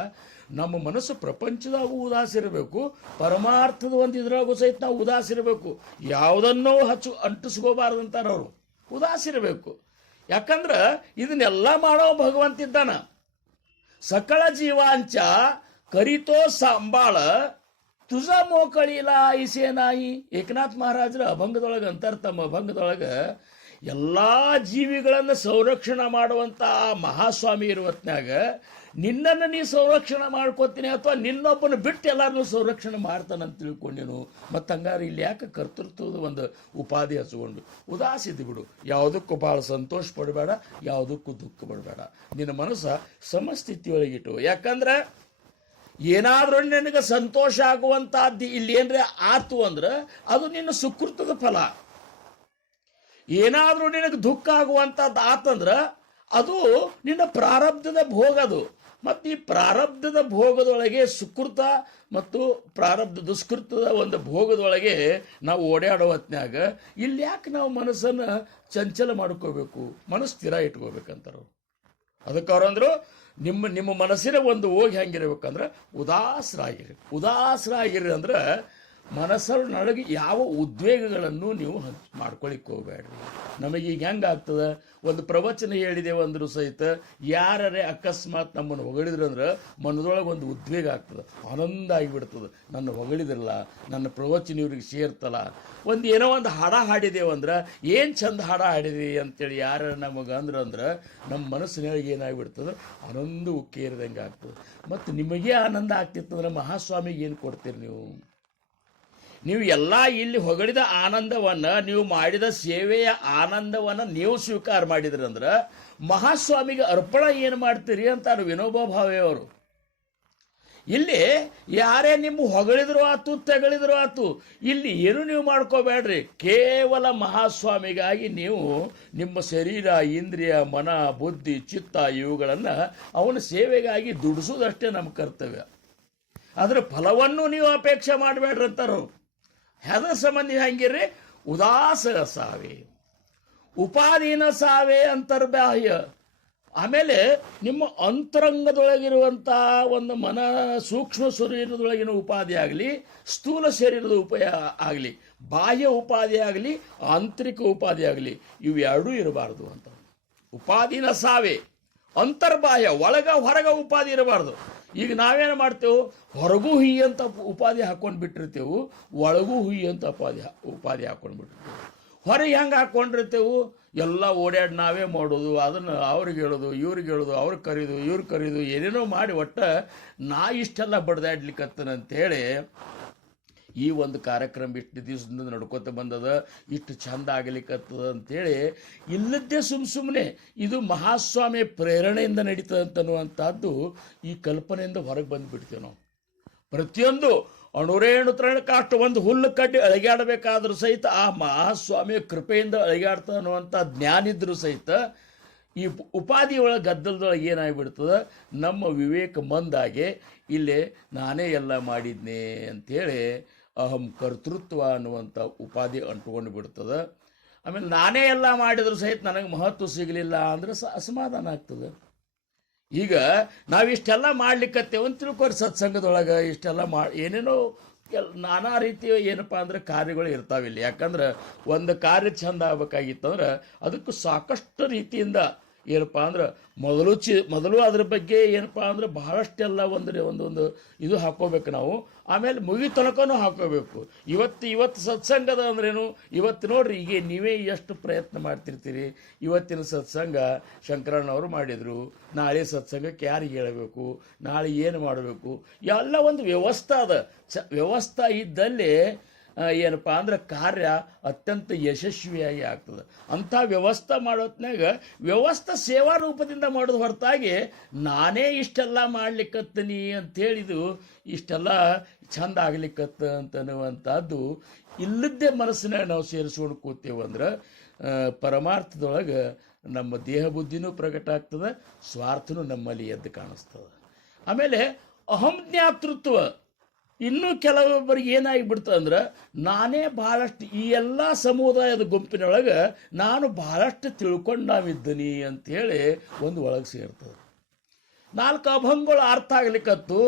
ನಮ್ಮ ಮನಸ್ಸು ಪ್ರಪಂಚದಾಗೂ ಉದಾಸಿರಬೇಕು, ಪರಮಾರ್ಥದ ಒಂದು ಇದ್ರಾಗೂ ಸಹಿತ ನಾವು ಉದಾಸಿರಬೇಕು. ಯಾವುದನ್ನೋ ಅಂಟಿಸ್ಕೋಬಾರ್ದಂತಾರ ಅವರು, ಉದಾಸಿರಬೇಕು. ಯಾಕಂದ್ರೆ ಇದನ್ನೆಲ್ಲ ಮಾಡೋ ಭಗವಂತ ಇದ್ದಾನ. ಸಕಳ ಜೀವಾಂಚ ಕರಿತೋ ಸಂಬಾಳ ತುಜ ಮೋಕಳಿಲ ಐಸೆ ನಾಯಿ. ಏಕನಾಥ್ ಮಹಾರಾಜರ ಅಭಂಗದೊಳಗೆ ಅಂತಾರ, ತಮ್ಮ ಅಭಂಗದೊಳಗೆ ಎಲ್ಲ ಜೀವಿಗಳನ್ನು ಸಂರಕ್ಷಣೆ ಮಾಡುವಂಥ ಮಹಾಸ್ವಾಮಿ ಇರುವತ್ನಾಗ ನಿನ್ನನ್ನು ನೀ ಸಂರಕ್ಷಣೆ ಮಾಡ್ಕೋತೀನಿ ಅಥವಾ ನಿನ್ನೊಬ್ಬನ ಬಿಟ್ಟು ಎಲ್ಲರನ್ನೂ ಸಂರಕ್ಷಣೆ ಮಾಡ್ತಾನಂತ ತಿಳ್ಕೊಂಡೇನು. ಮತ್ತು ಹಂಗಾರೆ ಇಲ್ಲಿ ಯಾಕೆ ಕರ್ತೃತ್ವದ ಒಂದು ಉಪಾಧಿ ಹಚ್ಕೊಂಡು ಉದಾಸಿದ್ದು ಬಿಡು. ಯಾವುದಕ್ಕೂ ಭಾಳ ಸಂತೋಷ ಪಡಬೇಡ, ಯಾವುದಕ್ಕೂ ದುಃಖ ಪಡಬೇಡ. ನಿನ್ನ ಮನಸ್ಸು ಸಮಸ್ಥಿತಿಯೊಳಗಿಟ್ಟು. ಯಾಕಂದ್ರೆ ಏನಾದರೂ ನಿನಗೆ ಸಂತೋಷ ಆಗುವಂಥದ್ದು ಇಲ್ಲೇನ್ರೆ ಆತು ಅಂದ್ರೆ ಅದು ನಿನ್ನ ಸುಕೃತದ ಫಲ. ಏನಾದರೂ ನಿನಗೆ ದುಃಖ ಆಗುವಂಥದ್ದು ಆತಂದ್ರೆ ಅದು ನಿನ್ನ ಪ್ರಾರಬ್ಧದ ಭೋಗ. ಅದು ಮತ್ತು ಈ ಪ್ರಾರಬ್ಧದ ಭೋಗದೊಳಗೆ ಸುಕೃತ ಮತ್ತು ಪ್ರಾರಬ್ಧ ದುಷ್ಕೃತದ ಒಂದು ಭೋಗದೊಳಗೆ ನಾವು ಓಡಾಡೋ ಹೊತ್ನ್ಯಾಗ ಇಲ್ಲಿ ಯಾಕೆ ನಾವು ಮನಸ್ಸನ್ನು ಚಂಚಲ ಮಾಡ್ಕೋಬೇಕು, ಮನಸ್ಸು ಸ್ಥಿರ ಇಟ್ಕೋಬೇಕಂತಾರ. ಅದಕ್ಕೆ ಅವ್ರಂದ್ರು ನಿಮ್ಮ ಮನಸ್ಸಿನ ಒಂದು ಹೋಗಿ ಹೆಂಗಿರ್ಬೇಕಂದ್ರೆ ಉದಾಸರಾಗಿರಿ ಅಂದ್ರೆ ಮನಸ್ಸರೊಳಗೆ ಯಾವ ಉದ್ವೇಗಗಳನ್ನು ನೀವು ಮಾಡ್ಕೊಳಿಕ್ಕೆ ಹೋಗ್ಬೇಡ್ರಿ. ನಮಗೀಗ ಹೆಂಗಾಗ್ತದೆ, ಒಂದು ಪ್ರವಚನ ಹೇಳಿದೆವು ಅಂದರೂ ಸಹಿತ ಯಾರೇ ಅಕಸ್ಮಾತ್ ನಮ್ಮನ್ನು ಹೊಗಳಿದ್ರು ಅಂದ್ರೆ ಮನದೊಳಗೆ ಒಂದು ಉದ್ವೇಗ ಆಗ್ತದೆ, ಆನಂದ ಆಗಿಬಿಡ್ತದೆ. ನನ್ನ ಹೊಗಳಿದ್ರಲ್ಲ, ನನ್ನ ಪ್ರವಚನ ಇವ್ರಿಗೆ ಸೇರ್ತಲ್ಲ. ಏನೋ ಒಂದು ಹಾಡ ಹಾಡಿದೇವಂದ್ರೆ ಏನು ಚಂದ ಹಾಡ ಹಾಡಿದೆ ಅಂತೇಳಿ ಯಾರು ನಮಗೆ ಅಂದ್ರೆ ನಮ್ಮ ಮನಸ್ಸಿನೊಳಗೆ ಏನಾಗಿಬಿಡ್ತದೆ, ಆನಂದ ಉಕ್ಕೇರಿದಂಗೆ ಆಗ್ತದೆ. ಮತ್ತು ನಿಮಗೆ ಆನಂದ ಆಗ್ತಿತ್ತಂದ್ರೆ ಮಹಾಸ್ವಾಮಿಗೆ ಏನು ಕೊಡ್ತೀರಿ ನೀವು ಎಲ್ಲ ಇಲ್ಲಿ ಹೊಗಳಿದ ಆನಂದವನ್ನು, ನೀವು ಮಾಡಿದ ಸೇವೆಯ ಆನಂದವನ್ನು ನೀವು ಸ್ವೀಕಾರ ಮಾಡಿದ್ರಂದ್ರೆ ಮಹಾಸ್ವಾಮಿಗೆ ಅರ್ಪಣ ಏನು ಮಾಡ್ತೀರಿ ಅಂತಾರೆ ವಿನೋಬಾ ಭಾವೆ ಅವರು. ಇಲ್ಲಿ ಯಾರೇ ನಿಮ್ಮ ಹೊಗಳಿದ್ರು ಆತು ತೆಗಳಿದ್ರು ಆತು, ಇಲ್ಲಿ ಏನು ನೀವು ಮಾಡ್ಕೋಬೇಡ್ರಿ. ಕೇವಲ ಮಹಾಸ್ವಾಮಿಗಾಗಿ ನೀವು ನಿಮ್ಮ ಶರೀರ, ಇಂದ್ರಿಯ, ಮನ, ಬುದ್ಧಿ, ಚಿತ್ತ ಇವುಗಳನ್ನು ಅವನ ಸೇವೆಗಾಗಿ ದುಡಿಸೋದಷ್ಟೇ ನಮ್ಮ ಕರ್ತವ್ಯ. ಅದರ ಫಲವನ್ನು ನೀವು ಅಪೇಕ್ಷೆ ಮಾಡಬೇಡ್ರಿ ಅಂತಾರು. ಹೆದ ಸಂಬಂಧಿ ಹಂಗಿರ್ರಿ, ಉದಾಸ ಸಾವೆ, ಉಪಾಧೀನ ಸಾವೆ ಅಂತರ್ಬಾಹ್ಯ. ಆಮೇಲೆ ನಿಮ್ಮ ಅಂತರಂಗದೊಳಗಿರುವಂಥ ಒಂದು ಮನ ಸೂಕ್ಷ್ಮ ಶರೀರದೊಳಗಿನ ಉಪಾಧಿ ಆಗಲಿ, ಸ್ಥೂಲ ಶರೀರದ ಆಗಲಿ, ಬಾಹ್ಯ ಉಪಾಧಿ ಆಗಲಿ, ಆಂತರಿಕ ಉಪಾಧಿ ಆಗಲಿ, ಇವು ಎರಡೂ ಇರಬಾರ್ದು ಅಂತ. ಉಪಾಧಿನ ಸಾವೆ, ಅಂತರ್ಬಾಹ್ಯ, ಒಳಗ ಹೊರಗ ಉಪಾಧಿ ಇರಬಾರ್ದು. ಈಗ ನಾವೇನು ಮಾಡ್ತೇವೆ, ಹೊರಗೂ ಹುಯಿ ಅಂತ ಉಪಾಧಿ ಹಾಕೊಂಡು ಬಿಟ್ಟಿರ್ತೇವೆ, ಒಳಗೂ ಹುಯಿ ಅಂತ ಉಪಾಧಿ ಹಾಕೊಂಡು ಬಿಟ್ಟಿರ್ತೇವೆ. ಹೊರಗೆ ಹೆಂಗೆ ಹಾಕ್ಕೊಂಡಿರ್ತೇವೆ, ಎಲ್ಲ ಓಡಾಡಿ ನಾವೇ ಮಾಡೋದು, ಅದನ್ನು ಅವ್ರಿಗೆ ಹೇಳೋದು, ಇವ್ರಿಗೆ ಹೇಳೋದು, ಅವ್ರಿಗೆ ಕರೀದು, ಇವ್ರಿಗೆ ಕರೀದು, ಏನೇನೋ ಮಾಡಿ ಒಟ್ಟು ನಾ ಇಷ್ಟೆಲ್ಲ ಬಡ್ದಾಡ್ಲಿಕ್ಕತ್ತನಂತೇಳಿ ಈ ಒಂದು ಕಾರ್ಯಕ್ರಮ ಇಷ್ಟು ದಿವಸದಿಂದ ನಡ್ಕೋತ ಬಂದದ, ಇಷ್ಟು ಚಂದ ಆಗಲಿಕ್ಕತ್ತದ ಅಂತೇಳಿ ಇಲ್ಲದ್ದೇ ಸುಮ್ಮನೆ ಇದು ಮಹಾಸ್ವಾಮಿಯ ಪ್ರೇರಣೆಯಿಂದ ನಡೀತದಂತನ್ನುವಂಥದ್ದು ಈ ಕಲ್ಪನೆಯಿಂದ ಹೊರಗೆ ಬಂದುಬಿಡ್ತೇವೆ ನಾವು. ಪ್ರತಿಯೊಂದು ಅಣುರೇಣು ತರಣಕಾಷ್ಟು ಒಂದು ಹುಲ್ಲು ಕಡ್ಡಿ ಅಳಿಗಾಡಬೇಕಾದ್ರೂ ಸಹಿತ ಆ ಮಹಾಸ್ವಾಮಿಯ ಕೃಪೆಯಿಂದ ಅಳಿಗಾಡ್ತ ಅನ್ನುವಂಥ ಜ್ಞಾನ ಇದ್ರೂ ಸಹಿತ ಈ ಉಪಾಧಿ ಒಳಗೆ ಗದ್ದಲದೊಳಗೆ ಏನಾಗಿಬಿಡ್ತದೆ, ನಮ್ಮ ವಿವೇಕ ಮಂದಾಗೆ ಇಲ್ಲೇ ನಾನೇ ಎಲ್ಲ ಮಾಡಿದ್ನೆ ಅಂಥೇಳಿ ಅಹಂ ಕರ್ತೃತ್ವ ಅನ್ನುವಂಥ ಉಪಾಧಿ ಅಂಟ್ಕೊಂಡು ಬಿಡ್ತದೆ. ಆಮೇಲೆ ನಾನೇ ಎಲ್ಲ ಮಾಡಿದ್ರು ಸಹಿತ ನನಗೆ ಮಹತ್ವ ಸಿಗಲಿಲ್ಲ ಅಂದರೆ ಅಸಮಾಧಾನ ಆಗ್ತದೆ. ಈಗ ನಾವಿಷ್ಟೆಲ್ಲ ಮಾಡ್ಲಿಕ್ಕತ್ತೇವೆ ಅಂತ ತಿಳ್ಕೊರಿ, ಸತ್ಸಂಗದೊಳಗೆ ಇಷ್ಟೆಲ್ಲ ಏನೇನೋ ನಾನಾ ರೀತಿಯ ಏನಪ್ಪ ಅಂದ್ರೆ ಕಾರ್ಯಗಳು ಇರ್ತಾವಿಲ್ಲ. ಯಾಕಂದ್ರೆ ಒಂದು ಕಾರ್ಯ ಚಂದ ಆಗ್ಬೇಕಾಗಿತ್ತಂದ್ರೆ ಅದಕ್ಕೂ ಸಾಕಷ್ಟು ರೀತಿಯಿಂದ ಏನಪ್ಪ ಅಂದ್ರೆ ಮೊದಲು ಅದ್ರ ಬಗ್ಗೆ ಏನಪ್ಪ ಅಂದ್ರೆ ಬಹಳಷ್ಟೆಲ್ಲ ಒಂದೊಂದು ಇದು ಹಾಕೋಬೇಕು ನಾವು. ಆಮೇಲೆ ಮುಗಿ ತನಕನೂ ಹಾಕೋಬೇಕು. ಇವತ್ತು ಸತ್ಸಂಗದ ಅಂದ್ರೇನು, ಇವತ್ತು ನೋಡ್ರಿ ಈಗ ನೀವೇ ಎಷ್ಟು ಪ್ರಯತ್ನ ಮಾಡ್ತಿರ್ತೀರಿ. ಇವತ್ತಿನ ಸತ್ಸಂಗ ಶಂಕರಣ್ಣವರು ಮಾಡಿದರು, ನಾಳೆ ಸತ್ಸಂಗಕ್ಕೆ ಯಾರಿಗೆ ಹೇಳಬೇಕು, ನಾಳೆ ಏನು ಮಾಡಬೇಕು, ಎಲ್ಲ ಒಂದು ವ್ಯವಸ್ಥೆ ಅದ. ವ್ಯವಸ್ಥೆ ಇದ್ದಲ್ಲಿ ಏನಪ್ಪ ಅಂದ್ರೆ ಕಾರ್ಯ ಅತ್ಯಂತ ಯಶಸ್ವಿಯಾಗಿ ಆಗ್ತದೆ. ಅಂಥ ವ್ಯವಸ್ಥೆ ಮಾಡೋತ್ನಾಗ ವ್ಯವಸ್ಥೆ ಸೇವಾ ರೂಪದಿಂದ ಮಾಡೋದು ಹೊರತಾಗಿ ನಾನೇ ಇಷ್ಟೆಲ್ಲ ಮಾಡ್ಲಿಕ್ಕತ್ತೀನಿ ಅಂಥೇಳಿದು ಇಷ್ಟೆಲ್ಲ ಚಂದ ಆಗ್ಲಿಕ್ಕತ್ತ ಅಂತನ್ನುವಂಥದ್ದು ಇಲ್ಲದ್ದೇ ಮನಸ್ಸಿನಾಗ ನಾವು ಸೇರಿಸ್ಕೊಂಡು ಕೂತೇವಂದ್ರೆ ಪರಮಾರ್ಥದೊಳಗೆ ನಮ್ಮ ದೇಹ ಬುದ್ಧಿನೂ ಪ್ರಕಟ ಆಗ್ತದೆ, ಸ್ವಾರ್ಥನೂ ನಮ್ಮಲ್ಲಿ ಎದ್ದು ಕಾಣಿಸ್ತದೆ. ಆಮೇಲೆ ಅಹಂ ಜ್ಞಾತೃತ್ವ, ಇನ್ನೂ ಕೆಲವೊಬ್ಬರಿಗೆ ಏನಾಗಿಬಿಡ್ತದೆ ಅಂದ್ರೆ ನಾನೇ ಬಹಳಷ್ಟು ಈ ಎಲ್ಲ ಸಮುದಾಯದ ಗುಂಪಿನೊಳಗೆ ನಾನು ಬಹಳಷ್ಟು ತಿಳ್ಕೊಂಡು ನಾವಿದ್ದೀನಿ ಅಂಥೇಳಿ ಒಂದು ಒಳಗೆ ಸೇರ್ತದೆ. 4 ಅಭಂಗಗಳು ಅರ್ಥ ಆಗ್ಲಿಕ್ಕತ್ತು,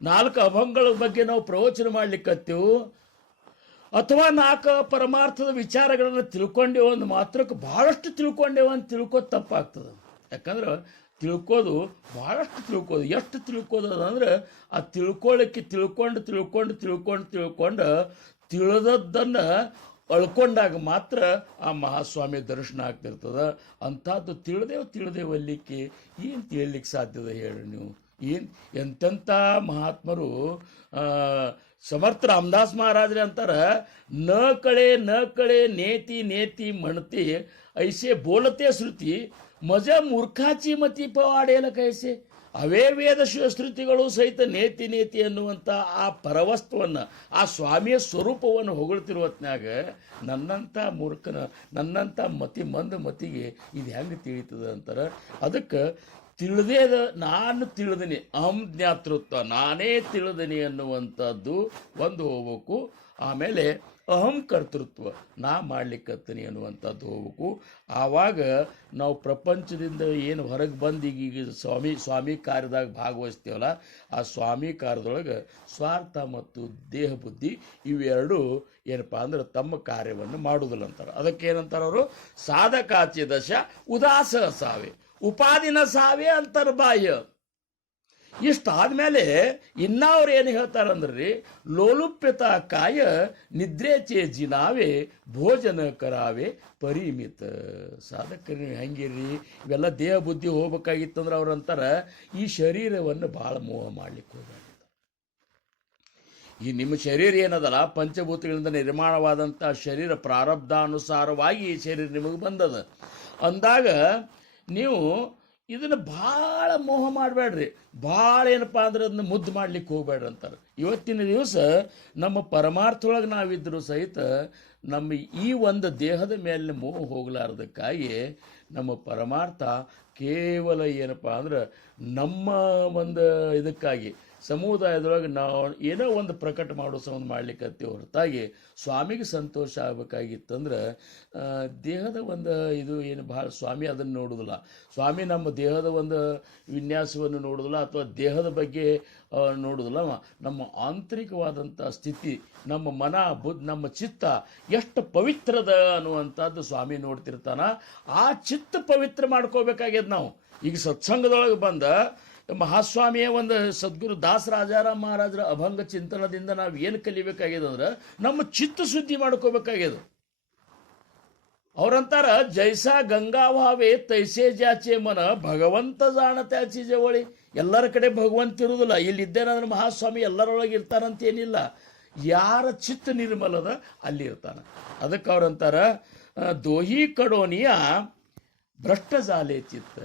4 ಅಭಂಗಗಳ ಬಗ್ಗೆ ನಾವು ಪ್ರವಚನ ಮಾಡ್ಲಿಕ್ಕತ್ತೀವಿ, ಅಥವಾ 4 ಪರಮಾರ್ಥದ ವಿಚಾರಗಳನ್ನು ತಿಳ್ಕೊಂಡೇವು ಒಂದು ಮಾತ್ರಕ್ಕೆ ಭಾಳಷ್ಟು ತಿಳ್ಕೊಂಡೇವು ಅಂತ ತಿಳ್ಕೋದು ತಪ್ಪಾಗ್ತದೆ. ಯಾಕಂದ್ರೆ ತಿಳ್ಕೋದು ಭಾಳಷ್ಟು ತಿಳ್ಕೋದು, ಎಷ್ಟು ತಿಳ್ಕೋದು ಅಂದ್ರೆ ಆ ತಿಳ್ಕೊಳ್ಳಿಕ್ಕೆ ತಿಳ್ಕೊಂಡು ತಿಳಿದದ್ದನ್ನು ಅಳ್ಕೊಂಡಾಗ ಮಾತ್ರ ಆ ಮಹಾಸ್ವಾಮಿ ದರ್ಶನ ಆಗ್ತಿರ್ತದೆ. ಅಂಥದ್ದು ತಿಳಿದೇವಲ್ಲಿಕ್ಕೆ ಏನು ತಿಳಿಲಿಕ್ಕೆ ಸಾಧ್ಯದ ಹೇಳಿ ನೀವು? ಏನು ಎಂತೆಂಥ ಮಹಾತ್ಮರು ಸಮರ್ಥ ರಾಮದಾಸ್ ಮಹಾರಾಜರೇ ಅಂತಾರೆ, ನ ಕಳೆ ನೇತಿ ನೇತಿ ಮಣತಿ ಐಸೆ ಬೋಲತೆ ಶ್ರುತಿ ಮಜ ಮೂರ್ಖಾಚಿ ಮತಿ ಪವಾಡೇಲ ಕೈಸೆ. ಅವೇ ವೇದ ಶ್ರುತಿಗಳು ಸಹಿತ ನೇತಿ ನೇತಿ ಅನ್ನುವಂಥ ಆ ಪರವಸ್ತುವನ್ನು, ಆ ಸ್ವಾಮಿಯ ಸ್ವರೂಪವನ್ನು ಹೊಗಳ್ತಿರುವ ಹೊತ್ನ್ಯಾಗ ನನ್ನಂಥ ಮೂರ್ಖನ, ನನ್ನಂಥ ಮಂದ ಮತಿಗೆ ಇದು ಹೆಂಗೆ ತಿಳಿತದೆ ಅಂತಾರೆ. ಅದಕ್ಕೆ ತಿಳಿದೇದ ನಾನು ತಿಳಿದೀನಿ, ಅಹಂ ಜ್ಞಾತೃತ್ವ, ನಾನೇ ತಿಳಿದೀನಿ ಅನ್ನುವಂಥದ್ದು ಒಂದು ಹೋಗ್ಬೇಕು. ಆಮೇಲೆ ಅಹಂ ಕರ್ತೃತ್ವ, ನಾ ಮಾಡ್ಲಿಕ್ಕತ್ತೀನಿ ಅನ್ನುವಂಥದ್ದು ಹೋಗ್ಬೇಕು. ಆವಾಗ ನಾವು ಪ್ರಪಂಚದಿಂದ ಏನು ಹೊರಗೆ ಬಂದು ಈಗ ಸ್ವಾಮಿ ಕಾರ್ಯದಾಗ ಭಾಗವಹಿಸ್ತೀವಲ್ಲ, ಆ ಸ್ವಾಮಿ ಕಾರ್ಯದೊಳಗೆ ಸ್ವಾರ್ಥ ಮತ್ತು ದೇಹ ಬುದ್ಧಿ ಇವೆರಡು ಏನಪ್ಪ ಅಂದ್ರೆ ತಮ್ಮ ಕಾರ್ಯವನ್ನು ಮಾಡುವುದಿಲ್ಲ ಅಂತಾರೆ. ಅದಕ್ಕೆ ಏನಂತಾರೆ ಅವರು? ಸಾಧಕಾಚೆ ದಶ ಉದಾಸ ಸಾವೆ ಉಪಾದಿನ ಸಾವೆ ಅಂತರ್ಬಾಹ್ಯ. ಇಷ್ಟಾದ್ಮೇಲೆ ಇನ್ನ ಅವ್ರು ಏನು ಹೇಳ್ತಾರಂದ್ರಿ, ಲೋಲುಪ್ಯತ ಕಾಯ ನಿದ್ರೆ ಚೇ ಜಿನಾವೆ ಭೋಜನ ಕರಾವೆ ಪರಿಮಿತ. ಸಾಧಕರು ನೀವು ಹೆಂಗಿರ್ರಿ, ಇವೆಲ್ಲ ದೇಹ ಬುದ್ಧಿ ಹೋಗ್ಬೇಕಾಗಿತ್ತಂದ್ರೆ ಅವ್ರು ಅಂತಾರೆ, ಈ ಶರೀರವನ್ನು ಭಾಳ ಮೋಹ ಮಾಡ್ಲಿಕ್ಕೆ ಹೋಗ್ಬಾರ್ದು. ಈ ನಿಮ್ಮ ಶರೀರ ಏನದಲ್ಲ, ಪಂಚಭೂತಗಳಿಂದ ನಿರ್ಮಾಣವಾದಂಥ ಶರೀರ ಪ್ರಾರಬ್ಧಾನುಸಾರವಾಗಿ ಈ ಶರೀರ ನಿಮಗೆ ಬಂದದ ಅಂದಾಗ ನೀವು ಇದನ್ನು ಭಾಳ ಮೋಹ ಮಾಡಬೇಡ್ರಿ, ಭಾಳ ಏನಪ್ಪ ಅಂದ್ರೆ ಅದನ್ನ ಮುದ್ದು ಮಾಡ್ಲಿಕ್ಕೆ ಹೋಗ್ಬೇಡ್ರಿ ಅಂತಾರೆ. ಇವತ್ತಿನ ದಿವಸ ನಮ್ಮ ಪರಮಾರ್ಥೊಳಗೆ ನಾವಿದ್ದರೂ ಸಹಿತ ನಮ್ಮ ಈ ಒಂದು ದೇಹದ ಮೇಲಿನ ಮೋಹ ಹೋಗಲಾರ್ದಕ್ಕಾಗಿ ನಮ್ಮ ಪರಮಾರ್ಥ ಕೇವಲ ಏನಪ್ಪ ಅಂದ್ರೆ ನಮ್ಮ ಒಂದು ಇದಕ್ಕಾಗಿ ಸಮುದಾಯದೊಳಗೆ ನಾವು ಏನೋ ಒಂದು ಪ್ರಕಟ ಮಾಡೋ ಸಂಬಂಧ ಮಾಡ್ಲಿಕ್ಕೆ ಹೊರತಾಗಿ ಸ್ವಾಮಿಗೆ ಸಂತೋಷ ಆಗಬೇಕಾಗಿತ್ತಂದ್ರೆ ದೇಹದ ಒಂದು ಇದು ಏನು ಭಾಳ ಸ್ವಾಮಿ ಅದನ್ನು ನೋಡೋದಿಲ್ಲ. ಸ್ವಾಮಿ ನಮ್ಮ ದೇಹದ ಒಂದು ವಿನ್ಯಾಸವನ್ನು ನೋಡೋದಿಲ್ಲ, ಅಥವಾ ದೇಹದ ಬಗ್ಗೆ ನೋಡೋದಿಲ್ಲ. ನಮ್ಮ ಆಂತರಿಕವಾದಂಥ ಸ್ಥಿತಿ, ನಮ್ಮ ಮನ ನಮ್ಮ ಚಿತ್ತ ಎಷ್ಟು ಪವಿತ್ರದ ಅನ್ನುವಂಥದ್ದು ಸ್ವಾಮಿ ನೋಡ್ತಿರ್ತಾನ. ಆ ಚಿತ್ತ ಪವಿತ್ರ ಮಾಡ್ಕೋಬೇಕಾಗ್ಯದ ನಾವು. ಈಗ ಸತ್ಸಂಗದೊಳಗೆ ಬಂದ ಮಹಾಸ್ವಾಮಿಯ ಒಂದು ಸದ್ಗುರು ದಾಸರಾಜಾರಾಮ್ ಮಹಾರಾಜರ ಅಭಂಗ ಚಿಂತನದಿಂದ ನಾವು ಏನು ಕಲಿಬೇಕಾಗ್ಯದ ಅಂದ್ರೆ ನಮ್ಮ ಚಿತ್ತ ಶುದ್ಧಿ ಮಾಡ್ಕೋಬೇಕಾಗ್ಯದ. ಅವ್ರಂತಾರ, ಜೈಸಾ ಗಂಗಾವಾವೆ ತೈಸೆ ಜಾಚೆ ಮನ ಭಗವಂತ ಜಾಣತ್ಯಾಚಿ ಜವಳಿ. ಎಲ್ಲರ ಕಡೆ ಭಗವಂತ ಇರುವುದಿಲ್ಲ. ಇಲ್ಲಿದ್ದೇನಂದ್ರೆ ಮಹಾಸ್ವಾಮಿ ಎಲ್ಲರೊಳಗೆ ಇರ್ತಾನಂತ ಏನಿಲ್ಲ. ಯಾರ ಚಿತ್ತ ನಿರ್ಮಲದ ಅಲ್ಲಿ ಇರ್ತಾನ. ಅದಕ್ಕೆ ಅವ್ರಂತಾರ, ದೋಹಿ ಕಡೋನಿಯ ಭ್ರಷ್ಟಜಾಲೆ ಚಿತ್ತ.